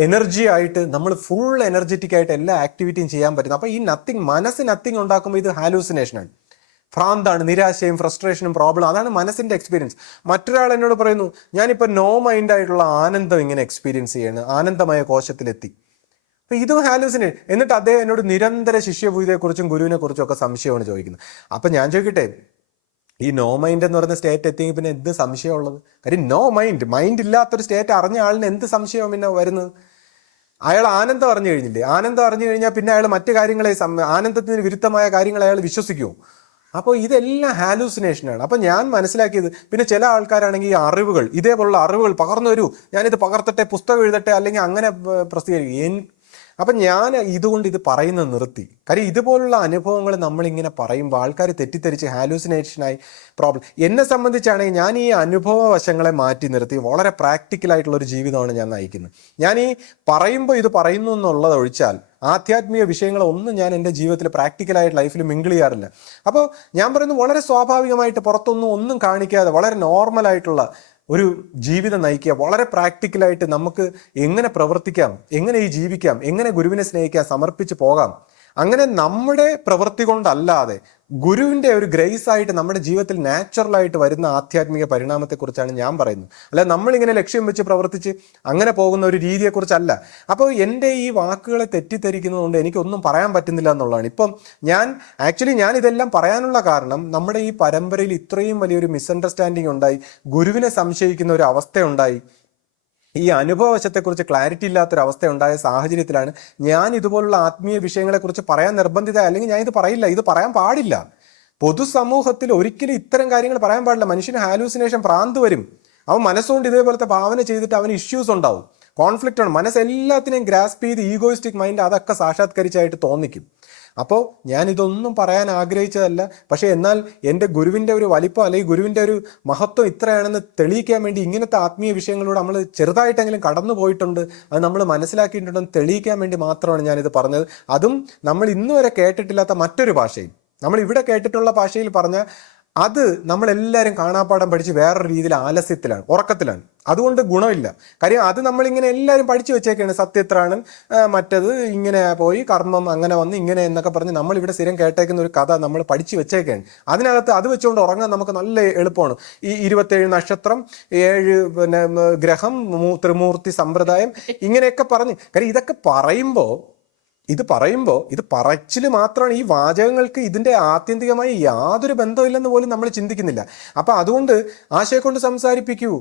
എനർജി ആയിട്ട് നമ്മൾ ഫുൾ എനർജറ്റിക് ആയിട്ട് എല്ലാ ആക്ടിവിറ്റിയും ചെയ്യാൻ പറ്റുന്നു. അപ്പോൾ ഈ നത്തിങ് ഉണ്ടാക്കുമ്പോൾ ഇത് ഹാലൂസിനേഷനാണ്, ഭ്രാന്താണ്, നിരാശയും ഫ്രസ്ട്രേഷനും പ്രോബ്ലം. അതാണ് മനസ്സിൻ്റെ എക്സ്പീരിയൻസ്. മറ്റൊരാൾ എന്നോട് പറയുന്നു, ഞാനിപ്പോൾ നോ മൈൻഡ് ആയിട്ടുള്ള ആനന്ദം ഇങ്ങനെ എക്സ്പീരിയൻസ് ചെയ്യാണ്, ആനന്ദമയ കോശത്തിലെത്തി. അപ്പോൾ ഇതും ഹാലൂസിനേഷൻ. എന്നിട്ട് അദ്ദേഹം എന്നോട് നിരന്തര ശിഷ്യഭൂതിയെക്കുറിച്ചും ഗുരുവിനെ കുറിച്ചും ഒക്കെ സംശയമാണ് ചോദിക്കുന്നത്. അപ്പം ഞാൻ ചോദിക്കട്ടെ, ഈ നോ മൈൻഡ് എന്ന് പറയുന്ന സ്റ്റേറ്റ് എത്തിയെങ്കിൽ പിന്നെ എന്ത് സംശയമുള്ളത്? കാര്യം മൈൻഡ് ഇല്ലാത്തൊരു സ്റ്റേറ്റ് അറിഞ്ഞ ആളിന് എന്ത് സംശയവും പിന്നെ വരുന്നത്? അയാൾ ആനന്ദം അറിഞ്ഞു കഴിഞ്ഞില്ലേ? ആനന്ദം അറിഞ്ഞു കഴിഞ്ഞാൽ പിന്നെ അയാൾ മറ്റു കാര്യങ്ങളെ, ആനന്ദത്തിന് വിരുദ്ധമായ കാര്യങ്ങൾ അയാൾ വിശ്വസിക്കുമോ? അപ്പോൾ ഇതെല്ലാം ഹാലൂസിനേഷനാണ്. അപ്പം ഞാൻ മനസ്സിലാക്കിയത്, പിന്നെ ചില ആൾക്കാരാണെങ്കിൽ ഈ അറിവുകൾ, ഇതേപോലുള്ള അറിവുകൾ പകർന്നു വരൂ, ഞാനിത് പകർത്തട്ടെ, പുസ്തകം എഴുതട്ടെ, അല്ലെങ്കിൽ അങ്ങനെ പ്രസിദ്ധീകരിക്കും. അപ്പം ഞാൻ ഇതുകൊണ്ട് ഇത് പറയുന്നത് നിർത്തി. കാര്യം ഇതുപോലുള്ള അനുഭവങ്ങൾ നമ്മളിങ്ങനെ പറയുമ്പോൾ ആൾക്കാർ തെറ്റിദ്ധരിച്ച് ഹാലൂസിനേഷനായി പ്രോബ്ലം. എന്നെ സംബന്ധിച്ചാണെങ്കിൽ ഞാൻ ഈ അനുഭവ വശങ്ങളെ മാറ്റി നിർത്തി വളരെ പ്രാക്ടിക്കലായിട്ടുള്ള ഒരു ജീവിതമാണ് ഞാൻ നയിക്കുന്നത്. ഞാൻ ഈ പറയുമ്പോൾ ഇത് പറയുന്നു എന്നുള്ളത് ഒഴിച്ചാൽ ആധ്യാത്മിക വിഷയങ്ങളൊന്നും ഞാൻ എൻ്റെ ജീവിതത്തിൽ പ്രാക്ടിക്കലായിട്ട് ലൈഫിൽ മിങ്കിൾ ചെയ്യാറില്ല. അപ്പോൾ ഞാൻ പറയുന്നത് വളരെ സ്വാഭാവികമായിട്ട് പുറത്തൊന്നും കാണിക്കാതെ വളരെ നോർമലായിട്ടുള്ള ഒരു ജീവിതം നയിക്കുക, വളരെ പ്രാക്ടിക്കലായിട്ട് നമുക്ക് എങ്ങനെ പ്രവർത്തിക്കാം, എങ്ങനെ ഈ ജീവിക്കാം, എങ്ങനെ ഗുരുവിനെ സ്നേഹിക്കാം, സമർപ്പിച്ച് പോകാം. അങ്ങനെ നമ്മുടെ പ്രവൃത്തി കൊണ്ടല്ലാതെ ഗുരുവിൻ്റെ ഒരു ഗ്രേസ് ആയിട്ട് നമ്മുടെ ജീവിതത്തിൽ നാച്ചുറലായിട്ട് വരുന്ന ആധ്യാത്മിക പരിണാമത്തെക്കുറിച്ചാണ് ഞാൻ പറയുന്നത്. അല്ല നമ്മളിങ്ങനെ ലക്ഷ്യം വെച്ച് പ്രവർത്തിച്ച് അങ്ങനെ പോകുന്ന ഒരു രീതിയെക്കുറിച്ചല്ല. അപ്പോൾ എൻ്റെ ഈ വാക്കുകളെ തെറ്റിദ്ധരിക്കുന്നതുകൊണ്ട് എനിക്കൊന്നും പറയാൻ പറ്റുന്നില്ല എന്നുള്ളതാണ്. ഇപ്പം ഞാൻ ഇതെല്ലാം പറയാനുള്ള കാരണം നമ്മുടെ ഈ പരമ്പരയിൽ ഇത്രയും വലിയൊരു മിസ്അണ്ടർസ്റ്റാൻഡിങ് ഉണ്ടായി, ഗുരുവിനെ സംശയിക്കുന്ന ഒരു അവസ്ഥയുണ്ടായി, ഈ അനുഭവവശത്തെക്കുറിച്ച് ക്ലാരിറ്റി ഇല്ലാത്തൊരവസ്ഥ ഉണ്ടായ സാഹചര്യത്തിലാണ് ഞാൻ ഇതുപോലുള്ള ആത്മീയ വിഷയങ്ങളെക്കുറിച്ച് പറയാൻ നിർബന്ധിത. അല്ലെങ്കിൽ ഞാൻ ഇത് പറയില്ല, ഇത് പറയാൻ പാടില്ല. പൊതുസമൂഹത്തിൽ ഒരിക്കലും ഇത്തരം കാര്യങ്ങൾ പറയാൻ പാടില്ല. മനുഷ്യന് ഹാലൂസിനേഷൻ, ഭ്രാന്ത് വരും. അവൻ മനസ്സുകൊണ്ട് ഇതേപോലത്തെ ഭാവന ചെയ്തിട്ട് അവന് ഇഷ്യൂസ് ഉണ്ടാവും, കോൺഫ്ലിക്റ്റ് ആണ്. മനസ്സെല്ലാത്തിനെയും ഗ്രാസ്പ് ചെയ്ത് ഈഗോയിസ്റ്റിക് മൈൻഡ് അതൊക്കെ സാക്ഷാത്കരിച്ചായിട്ട് തോന്നിക്കും. അപ്പോൾ ഞാനിതൊന്നും പറയാൻ ആഗ്രഹിച്ചതല്ല. പക്ഷേ എന്നാൽ എൻ്റെ ഗുരുവിൻ്റെ ഒരു വലിപ്പം അല്ലെങ്കിൽ ഗുരുവിൻ്റെ ഒരു മഹത്വം ഇത്രയാണെന്ന് തെളിയിക്കാൻ വേണ്ടി ഇങ്ങനത്തെ ആത്മീയ വിഷയങ്ങളിലൂടെ നമ്മൾ ചെറുതായിട്ടെങ്കിലും കടന്നു പോയിട്ടുണ്ട്, അത് നമ്മൾ മനസ്സിലാക്കിയിട്ടുണ്ടെന്ന് തെളിയിക്കാൻ വേണ്ടി മാത്രമാണ് ഞാനിത് പറഞ്ഞത്. അതും നമ്മൾ ഇന്നുവരെ കേട്ടിട്ടില്ലാത്ത മറ്റൊരു ഭാഷയിൽ, നമ്മൾ ഇവിടെ കേട്ടിട്ടുള്ള ഭാഷയിൽ പറഞ്ഞ അത് നമ്മളെല്ലാവരും കാണാപ്പാഠം പഠിച്ച് വേറൊരു രീതിയിൽ ആലസ്യത്തിലാണ്, ഉറക്കത്തിലാണ്. അതുകൊണ്ട് ഗുണമില്ല. കാര്യം അത് നമ്മളിങ്ങനെ എല്ലാവരും പഠിച്ചു വെച്ചേക്കാണ്. സത്യത്രാണ്, മറ്റത് ഇങ്ങനെ പോയി, കർമ്മം അങ്ങനെ വന്ന് ഇങ്ങനെ എന്നൊക്കെ പറഞ്ഞ് നമ്മളിവിടെ സ്ഥിരം കേട്ടേക്കുന്ന ഒരു കഥ നമ്മൾ പഠിച്ചു വെച്ചേക്കാണ്. അതിനകത്ത് അത് വെച്ചുകൊണ്ട് ഉറങ്ങാൻ നമുക്ക് നല്ല എളുപ്പമാണ്. ഈ 27 നക്ഷത്രം, 7 ഗ്രഹം, ത്രിമൂർത്തി സമ്പ്രദായം, ഇങ്ങനെയൊക്കെ പറഞ്ഞ്. കാര്യം ഇതൊക്കെ പറയുമ്പോൾ ഇത് പറച്ചിൽ മാത്രമാണ്. ഈ വാചകങ്ങൾക്ക് ഇതിൻ്റെ ആത്യന്തികമായി യാതൊരു ബന്ധമില്ലെന്ന് പോലും നമ്മൾ ചിന്തിക്കുന്നില്ല. അപ്പം അതുകൊണ്ട് ആശയെക്കൊണ്ട് സംസാരിപ്പിക്കൂ.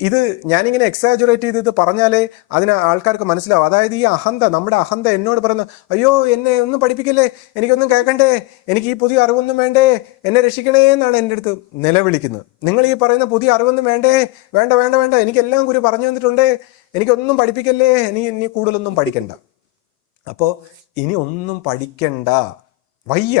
ഇത് ഞാനിങ്ങനെ എക്സാജുറേറ്റ് ചെയ്ത് ഇത് പറഞ്ഞാലേ അതിന് ആൾക്കാർക്ക് മനസ്സിലാവും. അതായത് ഈ അഹന്ത, നമ്മുടെ അഹന്ത എന്നോട് പറയുന്നു, അയ്യോ എന്നെ ഒന്നും പഠിപ്പിക്കല്ലേ, എനിക്കൊന്നും കേൾക്കണ്ടേ, എനിക്ക് ഈ പുതിയ അറിവൊന്നും വേണ്ടേ, എന്നെ രക്ഷിക്കണേ എന്നാണ് എൻ്റെ അടുത്ത് നിലവിളിക്കുന്നത്. നിങ്ങൾ ഈ പറയുന്ന പുതിയ അറിവൊന്നും വേണ്ടേ, വേണ്ട വേണ്ട വേണ്ട, എനിക്കെല്ലാം ഗുരു പറഞ്ഞു തന്നിട്ടുണ്ടേ, എനിക്കൊന്നും പഠിപ്പിക്കല്ലേ, നീ കൂടുതലൊന്നും പഠിക്കണ്ട. അപ്പോൾ ഇനി ഒന്നും പഠിക്കണ്ട, വയ്യ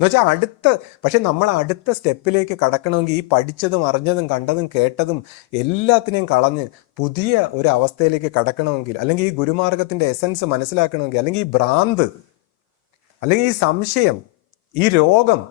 എന്ന് വെച്ചാൽ പക്ഷെ നമ്മൾ അടുത്ത സ്റ്റെപ്പിലേക്ക് കടക്കണമെങ്കിൽ ഈ പഠിച്ചതും അറിഞ്ഞതും കണ്ടതും കേട്ടതും എല്ലാത്തിനെയും കളഞ്ഞ് പുതിയ ഒരു അവസ്ഥയിലേക്ക് കടക്കണമെങ്കിൽ, അല്ലെങ്കിൽ ഈ ഗുരുമാർഗത്തിൻ്റെ എസൻസ് മനസ്സിലാക്കണമെങ്കിൽ, അല്ലെങ്കിൽ ഈ ഭ്രാന്ത്, അല്ലെങ്കിൽ ഈ സംശയം, ഈ രോഗം,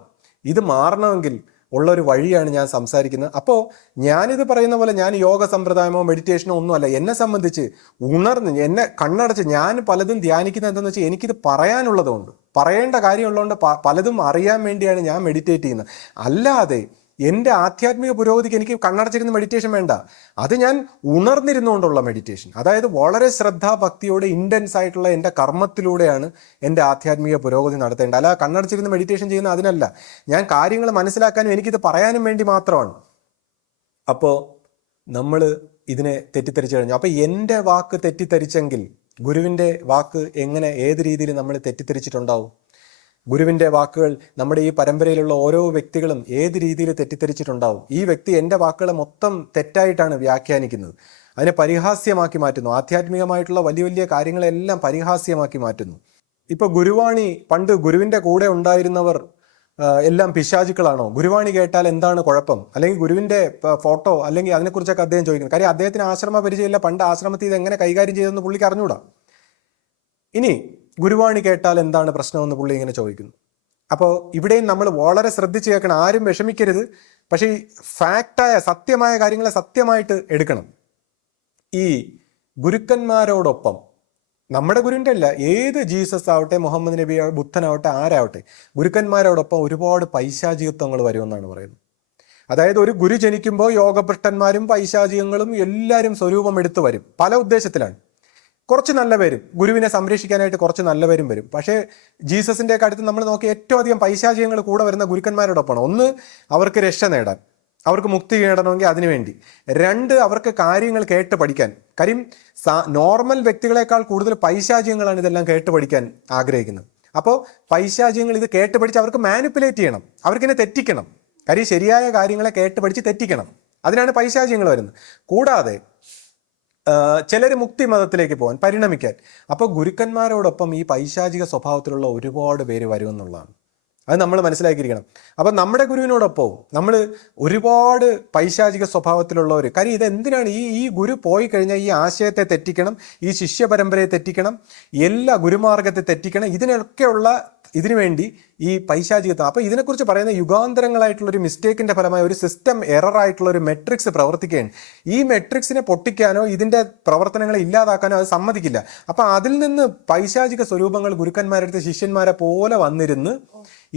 ഇത് മാറണമെങ്കിൽ ഉള്ളൊരു വഴിയാണ് ഞാൻ സംസാരിക്കുന്നത്. അപ്പോൾ ഞാനിത് പറയുന്ന പോലെ ഞാൻ യോഗ സമ്പ്രദായമോ മെഡിറ്റേഷനോ ഒന്നുമല്ല. എന്നെ സംബന്ധിച്ച് ഉണർന്ന് എന്നെ കണ്ണടച്ച് ഞാൻ പലതും ധ്യാനിക്കുന്നത് എന്താണെന്ന് വെച്ചാൽ എനിക്കിത് പറയാനുള്ളതുകൊണ്ട്, പറയേണ്ട കാര്യമുള്ളതുകൊണ്ട് പലതും അറിയാൻ വേണ്ടിയാണ് ഞാൻ മെഡിറ്റേറ്റ് ചെയ്യുന്നത്. അല്ലാതെ എൻ്റെ ആധ്യാത്മിക പുരോഗതിക്ക് എനിക്ക് കണ്ണടച്ചിരുന്ന് മെഡിറ്റേഷൻ വേണ്ട. അത് ഞാൻ ഉണർന്നിരുന്നുകൊണ്ടുള്ള മെഡിറ്റേഷൻ, അതായത് വളരെ ശ്രദ്ധാഭക്തിയോടെ ഇൻറ്റൻസ് ആയിട്ടുള്ള എൻ്റെ കർമ്മത്തിലൂടെയാണ് എൻ്റെ ആധ്യാത്മിക പുരോഗതി നടത്തേണ്ടത്. അല്ല കണ്ണടച്ചിരുന്ന് മെഡിറ്റേഷൻ ചെയ്യുന്ന അതിനല്ല. ഞാൻ കാര്യങ്ങൾ മനസ്സിലാക്കാനും എനിക്കിത് പറയാനും വേണ്ടി മാത്രമാണ്. അപ്പോൾ നമ്മൾ ഇതിനെ തെറ്റിദ്ധരിച്ചു കഴിഞ്ഞു. അപ്പോൾ എൻ്റെ വാക്ക് തെറ്റിദ്ധരിച്ചെങ്കിൽ ഗുരുവിൻ്റെ വാക്ക് എങ്ങനെ, ഏത് രീതിയിൽ നമ്മൾ തെറ്റിദ്ധരിച്ചിട്ടുണ്ടാവും? ഗുരുവിൻ്റെ വാക്കുകൾ നമ്മുടെ ഈ പരമ്പരയിലുള്ള ഓരോ വ്യക്തികളും ഏത് രീതിയിൽ തെറ്റിദ്ധരിച്ചിട്ടുണ്ടാവും? ഈ വ്യക്തി എൻ്റെ വാക്കുകളെ മൊത്തം തെറ്റായിട്ടാണ് വ്യാഖ്യാനിക്കുന്നത്, അതിനെ പരിഹാസ്യമാക്കി മാറ്റുന്നു. ആധ്യാത്മികമായിട്ടുള്ള വലിയ വലിയ കാര്യങ്ങളെല്ലാം പരിഹാസ്യമാക്കി മാറ്റുന്നു. ഇപ്പോൾ ഗുരുവാണി, പണ്ട് ഗുരുവിൻ്റെ കൂടെ ഉണ്ടായിരുന്നവർ എല്ലാം പിശാചുക്കളാണോ? ഗുരുവാണി കേട്ടാൽ എന്താണ് കുഴപ്പം? അല്ലെങ്കിൽ ഗുരുവിൻ്റെ ഫോട്ടോ അല്ലെങ്കിൽ അതിനെക്കുറിച്ചൊക്കെ അദ്ദേഹം ചോദിക്കുന്നു. കാര്യം അദ്ദേഹത്തിന് ആശ്രമ പരിചയമില്ല. പണ്ട് ആശ്രമത്തിൽ ഇത് എങ്ങനെ കൈകാര്യം ചെയ്തെന്ന് പുള്ളിക്ക് അറിഞ്ഞൂടാ. ഇനി ഗുരുവാണി കേട്ടാൽ എന്താണ് പ്രശ്നമെന്ന് പുള്ളി ഇങ്ങനെ ചോദിക്കുന്നു. അപ്പോൾ ഇവിടെയും നമ്മൾ വളരെ ശ്രദ്ധിച്ച് കേൾക്കണം. ആരും വിഷമിക്കരുത്. പക്ഷേ ഈ ഫാക്റ്റായ സത്യമായ കാര്യങ്ങളെ സത്യമായിട്ട് എടുക്കണം. ഈ ഗുരുക്കന്മാരോടൊപ്പം, നമ്മുടെ ഗുരുവിൻ്റെ അല്ല, ഏത് ജീസസ് ആവട്ടെ, മുഹമ്മദ് നബി, ബുദ്ധനാവട്ടെ, ആരാവട്ടെ, ഗുരുക്കന്മാരോടൊപ്പം ഒരുപാട് പൈശാചികത്വങ്ങൾ വരുമെന്നാണ് പറയുന്നത്. അതായത് ഒരു ഗുരു ജനിക്കുമ്പോൾ യോഗഭ്രഷ്ടന്മാരും പൈശാചികങ്ങളും എല്ലാവരും സ്വരൂപം എടുത്തു വരും. പല ഉദ്ദേശത്തിലാണ്. കുറച്ച് നല്ല പേരും, ഗുരുവിനെ സംരക്ഷിക്കാനായിട്ട് കുറച്ച് നല്ല പേരും വരും. പക്ഷേ ജീസസിൻ്റെ ഒക്കെ അടുത്ത് നമ്മൾ നോക്കി ഏറ്റവും അധികം പൈശാചികങ്ങൾ കൂടെ വരുന്ന ഗുരുക്കന്മാരോടൊപ്പമാണ്. ഒന്ന്, അവർക്ക് രക്ഷ നേടാൻ, അവർക്ക് മുക്തി നേടണമെങ്കിൽ അതിനുവേണ്ടി. 2, അവർക്ക് കാര്യങ്ങൾ കേട്ട് പഠിക്കാൻ. കാര്യം നോർമൽ വ്യക്തികളെക്കാൾ കൂടുതൽ പൈശാചികങ്ങളാണ് ഇതെല്ലാം കേട്ട് പഠിക്കാൻ ആഗ്രഹിക്കുന്നത്. അപ്പോൾ പൈശാചികങ്ങൾ ഇത് കേട്ട് പഠിച്ച് അവർക്ക് മാനിപ്പുലേറ്റ് ചെയ്യണം, അവർക്കിനെ തെറ്റിക്കണം. കാര്യം ശരിയായ കാര്യങ്ങളെ കേട്ട് പഠിച്ച് തെറ്റിക്കണം. അതിനാണ് പൈശാചികങ്ങൾ വരുന്നത്. കൂടാതെ ചിലർ മുക്തി മതത്തിലേക്ക് പോകാൻ പരിണമിക്കാൻ. അപ്പോൾ ഗുരുക്കന്മാരോടൊപ്പം ഈ പൈശാചിക സ്വഭാവത്തിലുള്ള ഒരുപാട് പേര് വരുമെന്നുള്ളതാണ്. അത് നമ്മൾ മനസ്സിലാക്കിയിരിക്കണം. അപ്പം നമ്മുടെ ഗുരുവിനോടൊപ്പവും നമ്മൾ ഒരുപാട് പൈശാചിക സ്വഭാവത്തിലുള്ളവർ, കാര്യം ഇതെന്തിനാണ് ഈ ഗുരു പോയി കഴിഞ്ഞാൽ ഈ ആശയത്തെ തെറ്റിക്കണം, ഈ ശിഷ്യ പരമ്പരയെ തെറ്റിക്കണം, എല്ലാ ഗുരുമാർഗത്തെ തെറ്റിക്കണം, ഇതിനു വേണ്ടി ഈ പൈശാചികത്വം. അപ്പോൾ ഇതിനെക്കുറിച്ച് പറയുന്ന യുഗാന്തരങ്ങളായിട്ടുള്ളൊരു മിസ്റ്റേക്കിൻ്റെ ഫലമായി ഒരു സിസ്റ്റം എററായിട്ടുള്ള ഒരു മെട്രിക്സ് പ്രവർത്തിക്കുകയാണ്. ഈ മെട്രിക്സിനെ പൊട്ടിക്കാനോ ഇതിൻ്റെ പ്രവർത്തനങ്ങളെ ഇല്ലാതാക്കാനോ അത് സമ്മതിക്കില്ല. അപ്പം അതിൽ നിന്ന് പൈശാചിക സ്വരൂപങ്ങൾ ഗുരുക്കന്മാരെടുത്ത് ശിഷ്യന്മാരെ പോലെ വന്നിരുന്ന്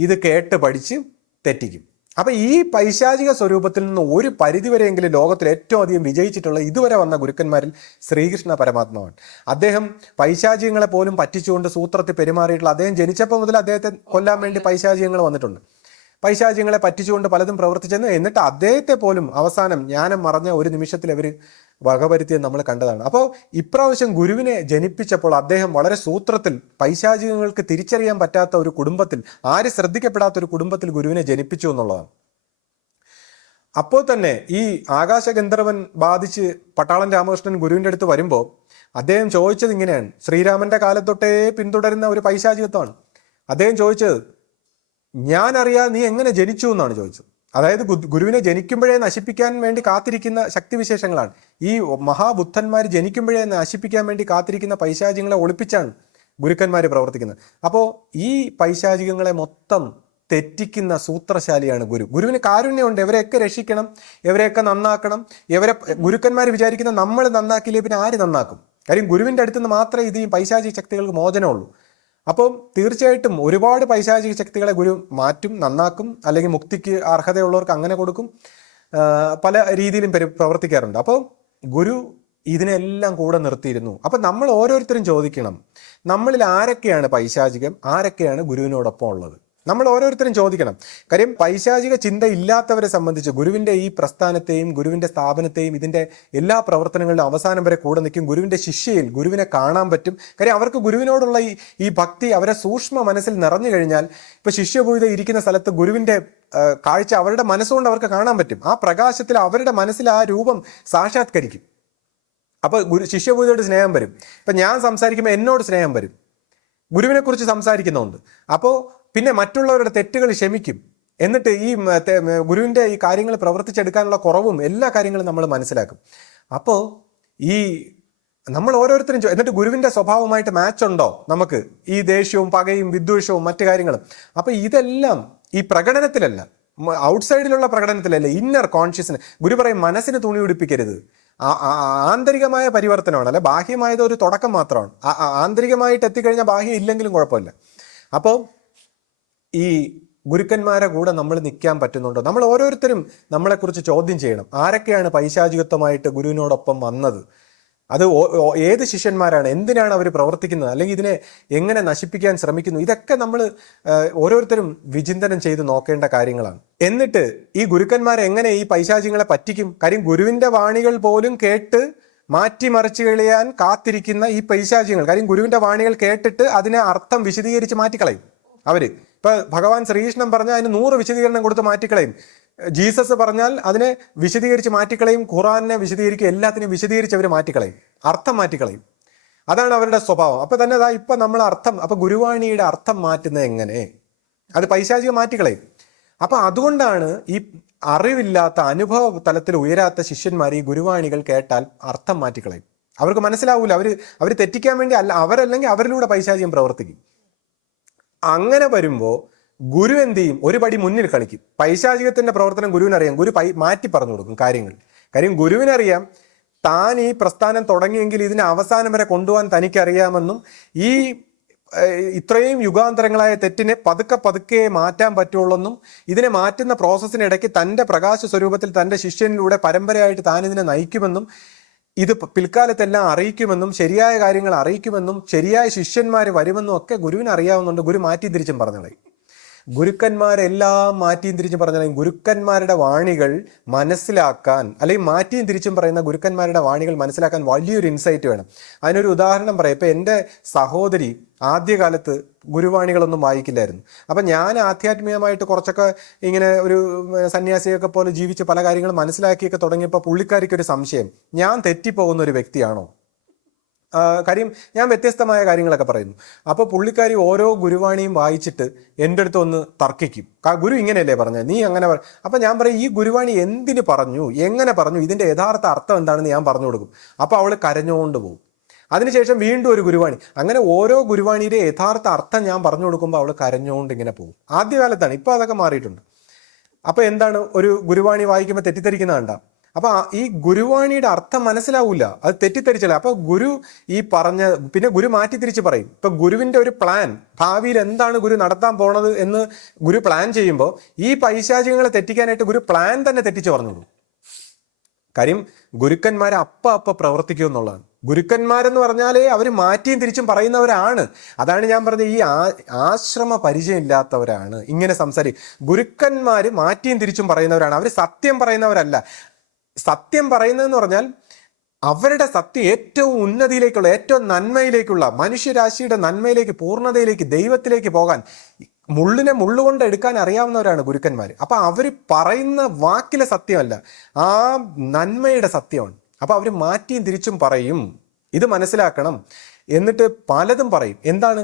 ഇത് കേട്ട് പഠിച്ച് തെറ്റിക്കും. അപ്പം ഈ പൈശാചിക സ്വരൂപത്തിൽ നിന്ന് ഒരു പരിധിവരെയെങ്കിലും ലോകത്തിൽ ഏറ്റവും അധികം വിജയിച്ചിട്ടുള്ള ഇതുവരെ വന്ന ഗുരുക്കന്മാരിൽ ശ്രീകൃഷ്ണ പരമാത്മാവാണ്. അദ്ദേഹം പൈശാചികങ്ങളെ പോലും പറ്റിച്ചുകൊണ്ട് സൂത്രത്തിൽ പെരുമാറിയിട്ടുള്ള, അദ്ദേഹം ജനിച്ചപ്പോൾ മുതൽ അദ്ദേഹത്തെ കൊല്ലാൻ വേണ്ടി പൈശാചികങ്ങൾ വന്നിട്ടുണ്ട്. പൈശാചികങ്ങളെ പറ്റിച്ചുകൊണ്ട് പലതും പ്രവർത്തിച്ചെന്ന്, എന്നിട്ട് അദ്ദേഹത്തെ പോലും അവസാനം ജ്ഞാനം മറഞ്ഞ ഒരു നിമിഷത്തിൽ അവർ വകവരുത്തിയത് നമ്മൾ കണ്ടതാണ്. അപ്പോൾ ഇപ്രാവശ്യം ഗുരുവിനെ ജനിപ്പിച്ചപ്പോൾ അദ്ദേഹം വളരെ സൂത്രത്തിൽ പൈശാചികങ്ങൾക്ക് തിരിച്ചറിയാൻ പറ്റാത്ത ഒരു കുടുംബത്തിൽ, ആരും ശ്രദ്ധിക്കപ്പെടാത്ത ഒരു കുടുംബത്തിൽ ഗുരുവിനെ ജനിപ്പിച്ചു എന്നുള്ളതാണ്. അപ്പോൾ തന്നെ ഈ ആകാശഗന്ധർവൻ ബാധിച്ച് പട്ടാളൻ രാമകൃഷ്ണൻ ഗുരുവിൻ്റെ അടുത്ത് വരുമ്പോൾ അദ്ദേഹം ചോദിച്ചത് ഇങ്ങനെയാണ്. ശ്രീരാമന്റെ കാലത്തൊട്ടേ പിന്തുടരുന്ന ഒരു പൈശാചികത്വമാണ്. അദ്ദേഹം ചോദിച്ചത്, ഞാൻ അറിയാതെ നീ എങ്ങനെ ജനിച്ചു എന്നാണ് ചോദിച്ചത്. അതായത് ഗുരുവിനെ ജനിക്കുമ്പോഴേ നശിപ്പിക്കാൻ വേണ്ടി കാത്തിരിക്കുന്ന ശക്തിവിശേഷങ്ങളാണ്. ഈ മഹാബുദ്ധന്മാർ ജനിക്കുമ്പോഴേ നശിപ്പിക്കാൻ വേണ്ടി കാത്തിരിക്കുന്ന പൈശാചികങ്ങളെ ഒളിപ്പിച്ചാണ് ഗുരുക്കന്മാർ പ്രവർത്തിക്കുന്നത്. അപ്പോൾ ഈ പൈശാചികങ്ങളെ മൊത്തം തെറ്റിക്കുന്ന സൂത്രശാലിയാണ് ഗുരു. ഗുരുവിന് കാരുണ്യമുണ്ട്, ഇവരെയൊക്കെ രക്ഷിക്കണം, ഇവരെയൊക്കെ നന്നാക്കണം. ഗുരുക്കന്മാർ വിചാരിക്കുന്ന നമ്മൾ നന്നാക്കിയില്ലേ പിന്നെ ആര് നന്നാക്കും? കാര്യം ഗുരുവിൻ്റെ അടുത്ത് നിന്ന് മാത്രമേ ഇത് ഈ പൈശാചിക ശക്തികൾക്ക് മോചനമുള്ളൂ. അപ്പം തീർച്ചയായിട്ടും ഒരുപാട് പൈശാചിക ശക്തികളെ ഗുരു മാറ്റും, നന്നാക്കും, അല്ലെങ്കിൽ മുക്തിക്ക് അർഹതയുള്ളവർക്ക് അങ്ങനെ കൊടുക്കും. പല രീതിയിലും പ്രവർത്തിക്കാറുണ്ട്. അപ്പോൾ ഗുരു ഇതിനെല്ലാം കൂടെ നിർത്തിയിരുന്നു. അപ്പം നമ്മൾ ഓരോരുത്തരും ചോദിക്കണം, നമ്മളിൽ ആരൊക്കെയാണ് പൈശാചികം, ആരൊക്കെയാണ് ഗുരുവിനോടൊപ്പം ഉള്ളത്? നമ്മൾ ഓരോരുത്തരും ചോദിക്കണം. കാര്യം പൈശാചിക ചിന്ത ഇല്ലാത്തവരെ സംബന്ധിച്ച് ഗുരുവിൻ്റെ ഈ പ്രസ്ഥാനത്തെയും ഗുരുവിൻ്റെ സ്ഥാപനത്തെയും ഇതിൻ്റെ എല്ലാ പ്രവർത്തനങ്ങളുടെ അവസാനം വരെ കൂടെ നിൽക്കും. ഗുരുവിൻ്റെ ശിഷ്യയിൽ ഗുരുവിനെ കാണാൻ പറ്റും. കാര്യം അവർക്ക് ഗുരുവിനോടുള്ള ഈ ഭക്തി അവരെ സൂക്ഷ്മ മനസ്സിൽ നിറഞ്ഞു കഴിഞ്ഞാൽ, ഇപ്പോൾ ശിഷ്യഭൂത ഇരിക്കുന്ന സ്ഥലത്ത് ഗുരുവിൻ്റെ കാഴ്ച അവരുടെ മനസ്സുകൊണ്ട് അവർക്ക് കാണാൻ പറ്റും. ആ പ്രകാശത്തിൽ അവരുടെ മനസ്സിൽ ആ രൂപം സാക്ഷാത്കരിക്കും. അപ്പോൾ ശിഷ്യഭൂതയോട് സ്നേഹം വരും. ഇപ്പം ഞാൻ സംസാരിക്കുമ്പോൾ എന്നോട് സ്നേഹം വരും, ഗുരുവിനെക്കുറിച്ച് സംസാരിക്കുന്നുണ്ട്. അപ്പോൾ പിന്നെ മറ്റുള്ളവരുടെ തെറ്റുകൾ ക്ഷമിക്കും. എന്നിട്ട് ഈ ഗുരുവിൻ്റെ ഈ കാര്യങ്ങൾ പ്രവർത്തിച്ചെടുക്കാനുള്ള കുറവും എല്ലാ കാര്യങ്ങളും നമ്മൾ മനസ്സിലാക്കും. അപ്പോൾ ഈ നമ്മൾ ഓരോരുത്തരും എന്നിട്ട് ഗുരുവിൻ്റെ സ്വഭാവമായിട്ട് മാച്ച് ഉണ്ടോ നമുക്ക്, ഈ ദേഷ്യവും പകയും വിദ്വേഷവും മറ്റു കാര്യങ്ങളും? അപ്പോൾ ഇതെല്ലാം ഈ പ്രകടനത്തിലല്ല, ഔട്ട്സൈഡിലുള്ള പ്രകടനത്തിലല്ല, ഇന്നർ കോൺഷ്യസിന്. ഗുരു പറയും മനസ്സിന് തുണി ഉടിപ്പിക്കരുത്. ആന്തരികമായ പരിവർത്തനമാണ്, അല്ലെ ബാഹ്യമായത് ഒരു തുടക്കം മാത്രമാണ്. ആന്തരികമായിട്ട് എത്തിക്കഴിഞ്ഞാൽ ബാഹ്യം ഇല്ലെങ്കിലും കുഴപ്പമില്ല. അപ്പോൾ ഈ ഗുരുക്കന്മാരെ കൂടെ നമ്മൾ നിൽക്കാൻ പറ്റുന്നുണ്ടോ? നമ്മൾ ഓരോരുത്തരും നമ്മളെക്കുറിച്ച് ചോദ്യം ചെയ്യണം. ആരൊക്കെയാണ് പൈശാചികത്വമായിട്ട് ഗുരുവിനോടൊപ്പം വന്നത്? അത് ഏത് ശിഷ്യന്മാരാണ്? എന്തിനാണ് അവർ പ്രവർത്തിക്കുന്നത്? അല്ലെങ്കിൽ ഇതിനെ എങ്ങനെ നശിപ്പിക്കാൻ ശ്രമിക്കുന്നു? ഇതൊക്കെ നമ്മൾ ഓരോരുത്തരും വിചിന്തനം ചെയ്ത് നോക്കേണ്ട കാര്യങ്ങളാണ്. എന്നിട്ട് ഈ ഗുരുക്കന്മാരെ എങ്ങനെ ഈ പൈശാചികളെ പറ്റിക്കും? കാര്യം ഗുരുവിൻ്റെ വാണികൾ പോലും കേട്ട് മാറ്റിമറിച്ച് കളയാൻ കാത്തിരിക്കുന്ന ഈ പൈശാചികൾ, കാര്യം ഗുരുവിൻ്റെ വാണികൾ കേട്ടിട്ട് അതിനെ അർത്ഥം വിശദീകരിച്ച് മാറ്റിക്കളയും അവര്. ഇപ്പൊ ഭഗവാൻ ശ്രീകൃഷ്ണൻ പറഞ്ഞാൽ അതിന് 100 വിശദീകരണം കൊടുത്ത് മാറ്റിക്കളയും. ജീസസ് പറഞ്ഞാൽ അതിനെ വിശദീകരിച്ച് മാറ്റിക്കളയും. ഖുറാനെ വിശദീകരിക്കും. എല്ലാത്തിനും വിശദീകരിച്ച് അവർ മാറ്റിക്കളയും, അർത്ഥം മാറ്റിക്കളയും. അതാണ് അവരുടെ സ്വഭാവം. അപ്പൊ തന്നെ ഇപ്പൊ നമ്മൾ അപ്പൊ ഗുരുവാണിയുടെ അർത്ഥം മാറ്റുന്നത് എങ്ങനെ? അത് പൈശാചിക മാറ്റിക്കളയും. അപ്പൊ അതുകൊണ്ടാണ് ഈ അറിവില്ലാത്ത അനുഭവ തലത്തിൽ ഉയരാത്ത ശിഷ്യന്മാർ ഈ ഗുരുവാണികൾ കേട്ടാൽ അർത്ഥം മാറ്റിക്കളയും. അവർക്ക് മനസ്സിലാവൂല. അവർ തെറ്റിക്കാൻ വേണ്ടി അല്ല, അവരല്ലെങ്കിൽ അവരിലൂടെ പൈശാചികം പ്രവർത്തിക്കും. അങ്ങനെ വരുമ്പോൾ ഗുരു എന്ത് ചെയ്യും? ഒരു പടി മുന്നിൽ കളിക്കും. പൈശാചികത്തിന്റെ പ്രവർത്തനം ഗുരുവിനറിയാം. ഗുരു മാറ്റി പറഞ്ഞു കൊടുക്കും കാര്യങ്ങൾ. കാര്യം ഗുരുവിനറിയാം താൻ ഈ പ്രസ്ഥാനം തുടങ്ങിയെങ്കിൽ ഇതിനെ അവസാനം വരെ കൊണ്ടുപോകാൻ തനിക്കറിയാമെന്നും ഈ ഇത്രയും യുഗാന്തരങ്ങളായ തെറ്റിനെ പതുക്കെ മാറ്റാൻ പറ്റുള്ളെന്നും ഇതിനെ മാറ്റുന്ന പ്രോസസ്സിനിടയ്ക്ക് തൻ്റെ പ്രകാശ സ്വരൂപത്തിൽ തൻ്റെ ശിഷ്യനിലൂടെ പരമ്പരയായിട്ട് താൻ ഇതിനെ നയിക്കുമെന്നും ഇത് പിൽക്കാലത്തെല്ലാം അറിയിക്കുമെന്നും ശരിയായ കാര്യങ്ങൾ അറിയിക്കുമെന്നും ശരിയായ ശിഷ്യന്മാർ വരുമെന്നും ഒക്കെ ഗുരുവിന് അറിയാവുന്നുണ്ട്. ഗുരു മാറ്റി തിരിച്ചും പറഞ്ഞത്. ഗുരുക്കന്മാരെല്ലാം മാറ്റിയും തിരിച്ചും പറഞ്ഞാൽ ഗുരുക്കന്മാരുടെ വാണികൾ മനസ്സിലാക്കാൻ, അല്ലെങ്കിൽ മാറ്റിയും തിരിച്ചും പറയുന്ന ഗുരുക്കന്മാരുടെ വാണികൾ മനസ്സിലാക്കാൻ വലിയൊരു ഇൻസൈറ്റ് വേണം. അതിനൊരു ഉദാഹരണം പറയാം. ഇപ്പം എൻ്റെ സഹോദരി ആദ്യകാലത്ത് ഗുരുവാണികളൊന്നും വായിക്കില്ലായിരുന്നു. അപ്പം ഞാൻ ആധ്യാത്മികമായിട്ട് കുറച്ചൊക്കെ ഇങ്ങനെ ഒരു സന്യാസിയൊക്കെ പോലെ ജീവിച്ച് പല കാര്യങ്ങളും മനസ്സിലാക്കിയൊക്കെ തുടങ്ങിയപ്പോൾ പുള്ളിക്കാരിക്കൊരു സംശയം, ഞാൻ തെറ്റിപ്പോകുന്ന ഒരു വ്യക്തിയാണോ? കാര്യം ഞാൻ വ്യത്യസ്തമായ കാര്യങ്ങളൊക്കെ പറയുന്നു. അപ്പോൾ പുള്ളിക്കാരി ഓരോ ഗുരുവാണിയും വായിച്ചിട്ട് എൻ്റെ അടുത്ത് ഒന്ന് തർക്കിക്കും. ഗുരു ഇങ്ങനെയല്ലേ പറഞ്ഞത്, നീ അങ്ങനെ അപ്പം ഞാൻ പറയും, ഈ ഗുരുവാണി എന്തിന് പറഞ്ഞു, എങ്ങനെ പറഞ്ഞു, ഇതിൻ്റെ യഥാർത്ഥ അർത്ഥം എന്താണെന്ന് ഞാൻ പറഞ്ഞു കൊടുക്കും. അപ്പോൾ അവൾ കരഞ്ഞുകൊണ്ട് പോകും. അതിനുശേഷം വീണ്ടും ഒരു ഗുരുവാണി, അങ്ങനെ ഓരോ ഗുരുവാണിയുടെ യഥാർത്ഥ അർത്ഥം ഞാൻ പറഞ്ഞു കൊടുക്കുമ്പോൾ അവൾ കരഞ്ഞുകൊണ്ട് ഇങ്ങനെ പോകും. ആദ്യകാലത്താണ്, ഇപ്പോൾ അതൊക്കെ മാറിയിട്ടുണ്ട്. അപ്പോൾ എന്താണ്, ഒരു ഗുരുവാണി വായിക്കുമ്പോൾ തെറ്റിദ്ധരിക്കുന്ന കണ്ട. അപ്പൊ ഈ ഗുരുവാണിയുടെ അർത്ഥം മനസ്സിലാവൂല, അത് തെറ്റിദ്ധരിച്ചല്ല. അപ്പൊ ഗുരു ഈ പറഞ്ഞ, പിന്നെ ഗുരു മാറ്റി തിരിച്ച് പറയും. ഇപ്പൊ ഗുരുവിന്റെ ഒരു പ്ലാൻ, ഭാവിയിൽ എന്താണ് ഗുരു നടത്താൻ പോണത് എന്ന് ഗുരു പ്ലാൻ ചെയ്യുമ്പോൾ ഈ പൈശാചികങ്ങളെ തെറ്റിക്കാനായിട്ട് ഗുരു പ്ലാൻ തന്നെ തെറ്റിച്ച് പറഞ്ഞോളൂ. കാര്യം ഗുരുക്കന്മാരെ അപ്പ പ്രവർത്തിക്കും എന്നുള്ളതാണ്. ഗുരുക്കന്മാരെന്ന് പറഞ്ഞാൽ അവർ മാറ്റിയും തിരിച്ചും പറയുന്നവരാണ്. അതാണ് ഞാൻ പറഞ്ഞത്, ഈ ആശ്രമ പരിചയം ഇല്ലാത്തവരാണ് ഇങ്ങനെ ഗുരുക്കന്മാർ മാറ്റിയും തിരിച്ചും പറയുന്നവരാണ്. അവർ സത്യം പറയുന്നവരല്ല. സത്യം പറയുന്നതെന്ന് പറഞ്ഞാൽ അവരുടെ സത്യം ഏറ്റവും ഉന്നതിയിലേക്കുള്ള, ഏറ്റവും നന്മയിലേക്കുള്ള, മനുഷ്യരാശിയുടെ നന്മയിലേക്ക്, പൂർണ്ണതയിലേക്ക്, ദൈവത്തിലേക്ക് പോകാൻ മുള്ളിനെ മുള്ളുകൊണ്ട് എടുക്കാൻ അറിയാവുന്നവരാണ് ഗുരുക്കന്മാർ. അപ്പൊ അവർ പറയുന്ന വാക്കിലെ സത്യമല്ല, ആ നന്മയുടെ സത്യമാണ്. അപ്പൊ അവർ മാറ്റിയും തിരിച്ചും പറയും. ഇത് മനസ്സിലാക്കണം. എന്നിട്ട് പലതും പറയും. എന്താണ്?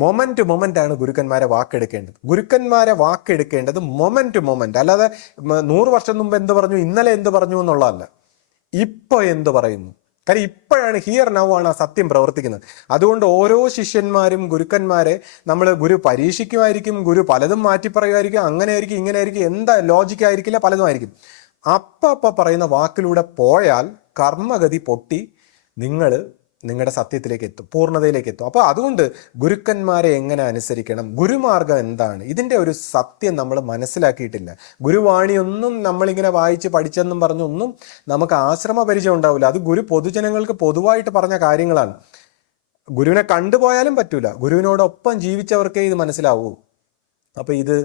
മൊമെന്റ് ആണ് ഗുരുക്കന്മാരെ വാക്കെടുക്കേണ്ടത്. ഗുരുക്കന്മാരെ വാക്കെടുക്കേണ്ടത് മൊമെന്റ് ടു മൊമെന്റ്, അല്ലാതെ 100 വർഷം മുമ്പ് എന്ത് പറഞ്ഞു, ഇന്നലെ എന്ത് പറഞ്ഞു എന്നുള്ളതല്ല. ഇപ്പൊ എന്ത് പറയുന്നു. കാര്യം ഇപ്പോഴാണ്, ഹിയർ നൗ ആണ് ആ സത്യം പ്രവർത്തിക്കുന്നത്. അതുകൊണ്ട് ഓരോ ശിഷ്യന്മാരും ഗുരുക്കന്മാരെ ഗുരു പരീക്ഷിക്കുമായിരിക്കും, ഗുരു പലതും മാറ്റി പറയുമായിരിക്കും, അങ്ങനെ ആയിരിക്കും, ഇങ്ങനെ ആയിരിക്കും, എന്താ ലോജിക്കായിരിക്കില്ല, പലതും ആയിരിക്കും. അപ്പ പറയുന്ന വാക്കിലൂടെ പോയാൽ കർമ്മഗതി പൊട്ടി നിങ്ങളുടെ സത്യത്തിലേക്ക് എത്തും, പൂർണ്ണതയിലേക്ക് എത്തും. അപ്പോൾ അതുകൊണ്ട് ഗുരുക്കന്മാരെ എങ്ങനെ അനുസരിക്കണം, ഗുരുമാർഗം എന്താണ്, ഇതിൻ്റെ ഒരു സത്യം നമ്മൾ മനസ്സിലാക്കിയിട്ടില്ല. ഗുരുവാണിയൊന്നും നമ്മളിങ്ങനെ വായിച്ച് പഠിച്ചെന്നും പറഞ്ഞൊന്നും നമുക്ക് ആശ്രമ പരിചയം ഉണ്ടാവില്ല. അത് ഗുരു പൊതുജനങ്ങൾക്ക് പൊതുവായിട്ട് പറഞ്ഞ കാര്യങ്ങളാണ്. ഗുരുവിനെ കണ്ടുപോയാലും പറ്റൂല, ഗുരുവിനോടൊപ്പം ജീവിച്ചവർക്കേ ഇത് മനസ്സിലാവൂ. അപ്പോൾ ഇത്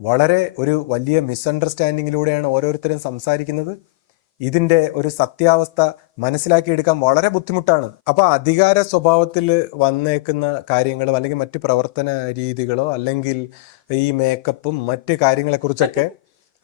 വളരെ ഒരു വലിയ മിസ്അണ്ടർസ്റ്റാൻഡിങ്ങിലൂടെയാണ് ഓരോരുത്തരും സംസാരിക്കുന്നത്. ഇതിൻ്റെ ഒരു സത്യാവസ്ഥ മനസ്സിലാക്കിയെടുക്കാൻ വളരെ ബുദ്ധിമുട്ടാണ്. അപ്പോൾ അധികാര സ്വഭാവത്തിൽ വന്നേക്കുന്ന കാര്യങ്ങളും, അല്ലെങ്കിൽ മറ്റ് പ്രവർത്തന രീതികളോ, അല്ലെങ്കിൽ ഈ മേക്കപ്പും മറ്റ് കാര്യങ്ങളെക്കുറിച്ചൊക്കെ,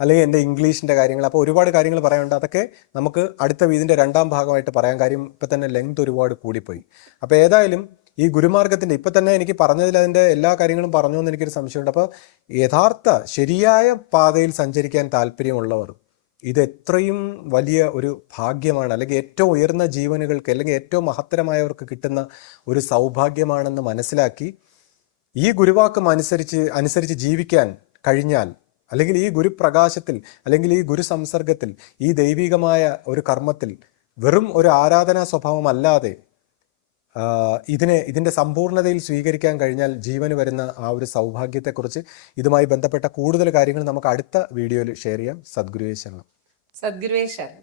അല്ലെങ്കിൽ എൻ്റെ ഇംഗ്ലീഷിൻ്റെ കാര്യങ്ങൾ, അപ്പോൾ ഒരുപാട് കാര്യങ്ങൾ പറയാനുണ്ട്. അതൊക്കെ നമുക്ക് അടുത്ത ഇതിൻ്റെ 2ാം ഭാഗമായിട്ട് പറയാൻ. കാര്യം ഇപ്പം തന്നെ ലെങ്ത് ഒരുപാട് കൂടിപ്പോയി. അപ്പോൾ ഏതായാലും ഈ ഗുരുമാർഗത്തിൻ്റെ ഇപ്പം തന്നെ എനിക്ക് പറഞ്ഞതിൽ അതിൻ്റെ എല്ലാ കാര്യങ്ങളും പറഞ്ഞു എന്ന് എനിക്കൊരു സംശയമുണ്ട്. അപ്പോൾ യഥാർത്ഥ ശരിയായ പാതയിൽ സഞ്ചരിക്കാൻ താല്പര്യമുള്ളവർ ഇത് എത്രയും വലിയ ഒരു ഭാഗ്യമാണ്, അല്ലെങ്കിൽ ഏറ്റവും ഉയർന്ന ജീവനുകൾക്ക്, അല്ലെങ്കിൽ ഏറ്റവും മഹത്തരമായവർക്ക് കിട്ടുന്ന ഒരു സൗഭാഗ്യമാണെന്ന് മനസ്സിലാക്കി ഈ ഗുരുവാക്കം അനുസരിച്ച് ജീവിക്കാൻ കഴിഞ്ഞാൽ, അല്ലെങ്കിൽ ഈ ഗുരുപ്രകാശത്തിൽ, അല്ലെങ്കിൽ ഈ ഗുരു സംസർഗത്തിൽ, ഈ ദൈവികമായ ഒരു കർമ്മത്തിൽ വെറും ഒരു ആരാധനാ സ്വഭാവമല്ലാതെ ഇതിൻ്റെ സമ്പൂർണ്ണതയിൽ സ്വീകരിക്കാൻ കഴിഞ്ഞാൽ ജീവന് വരുന്ന ആ ഒരു സൗഭാഗ്യത്തെക്കുറിച്ച്, ഇതുമായി ബന്ധപ്പെട്ട കൂടുതൽ കാര്യങ്ങൾ നമുക്ക് അടുത്ത വീഡിയോയിൽ ഷെയർ ചെയ്യാം. സദ്ഗുരുവേ ശരണം. സദ്ഗുരുവേ ശരണം.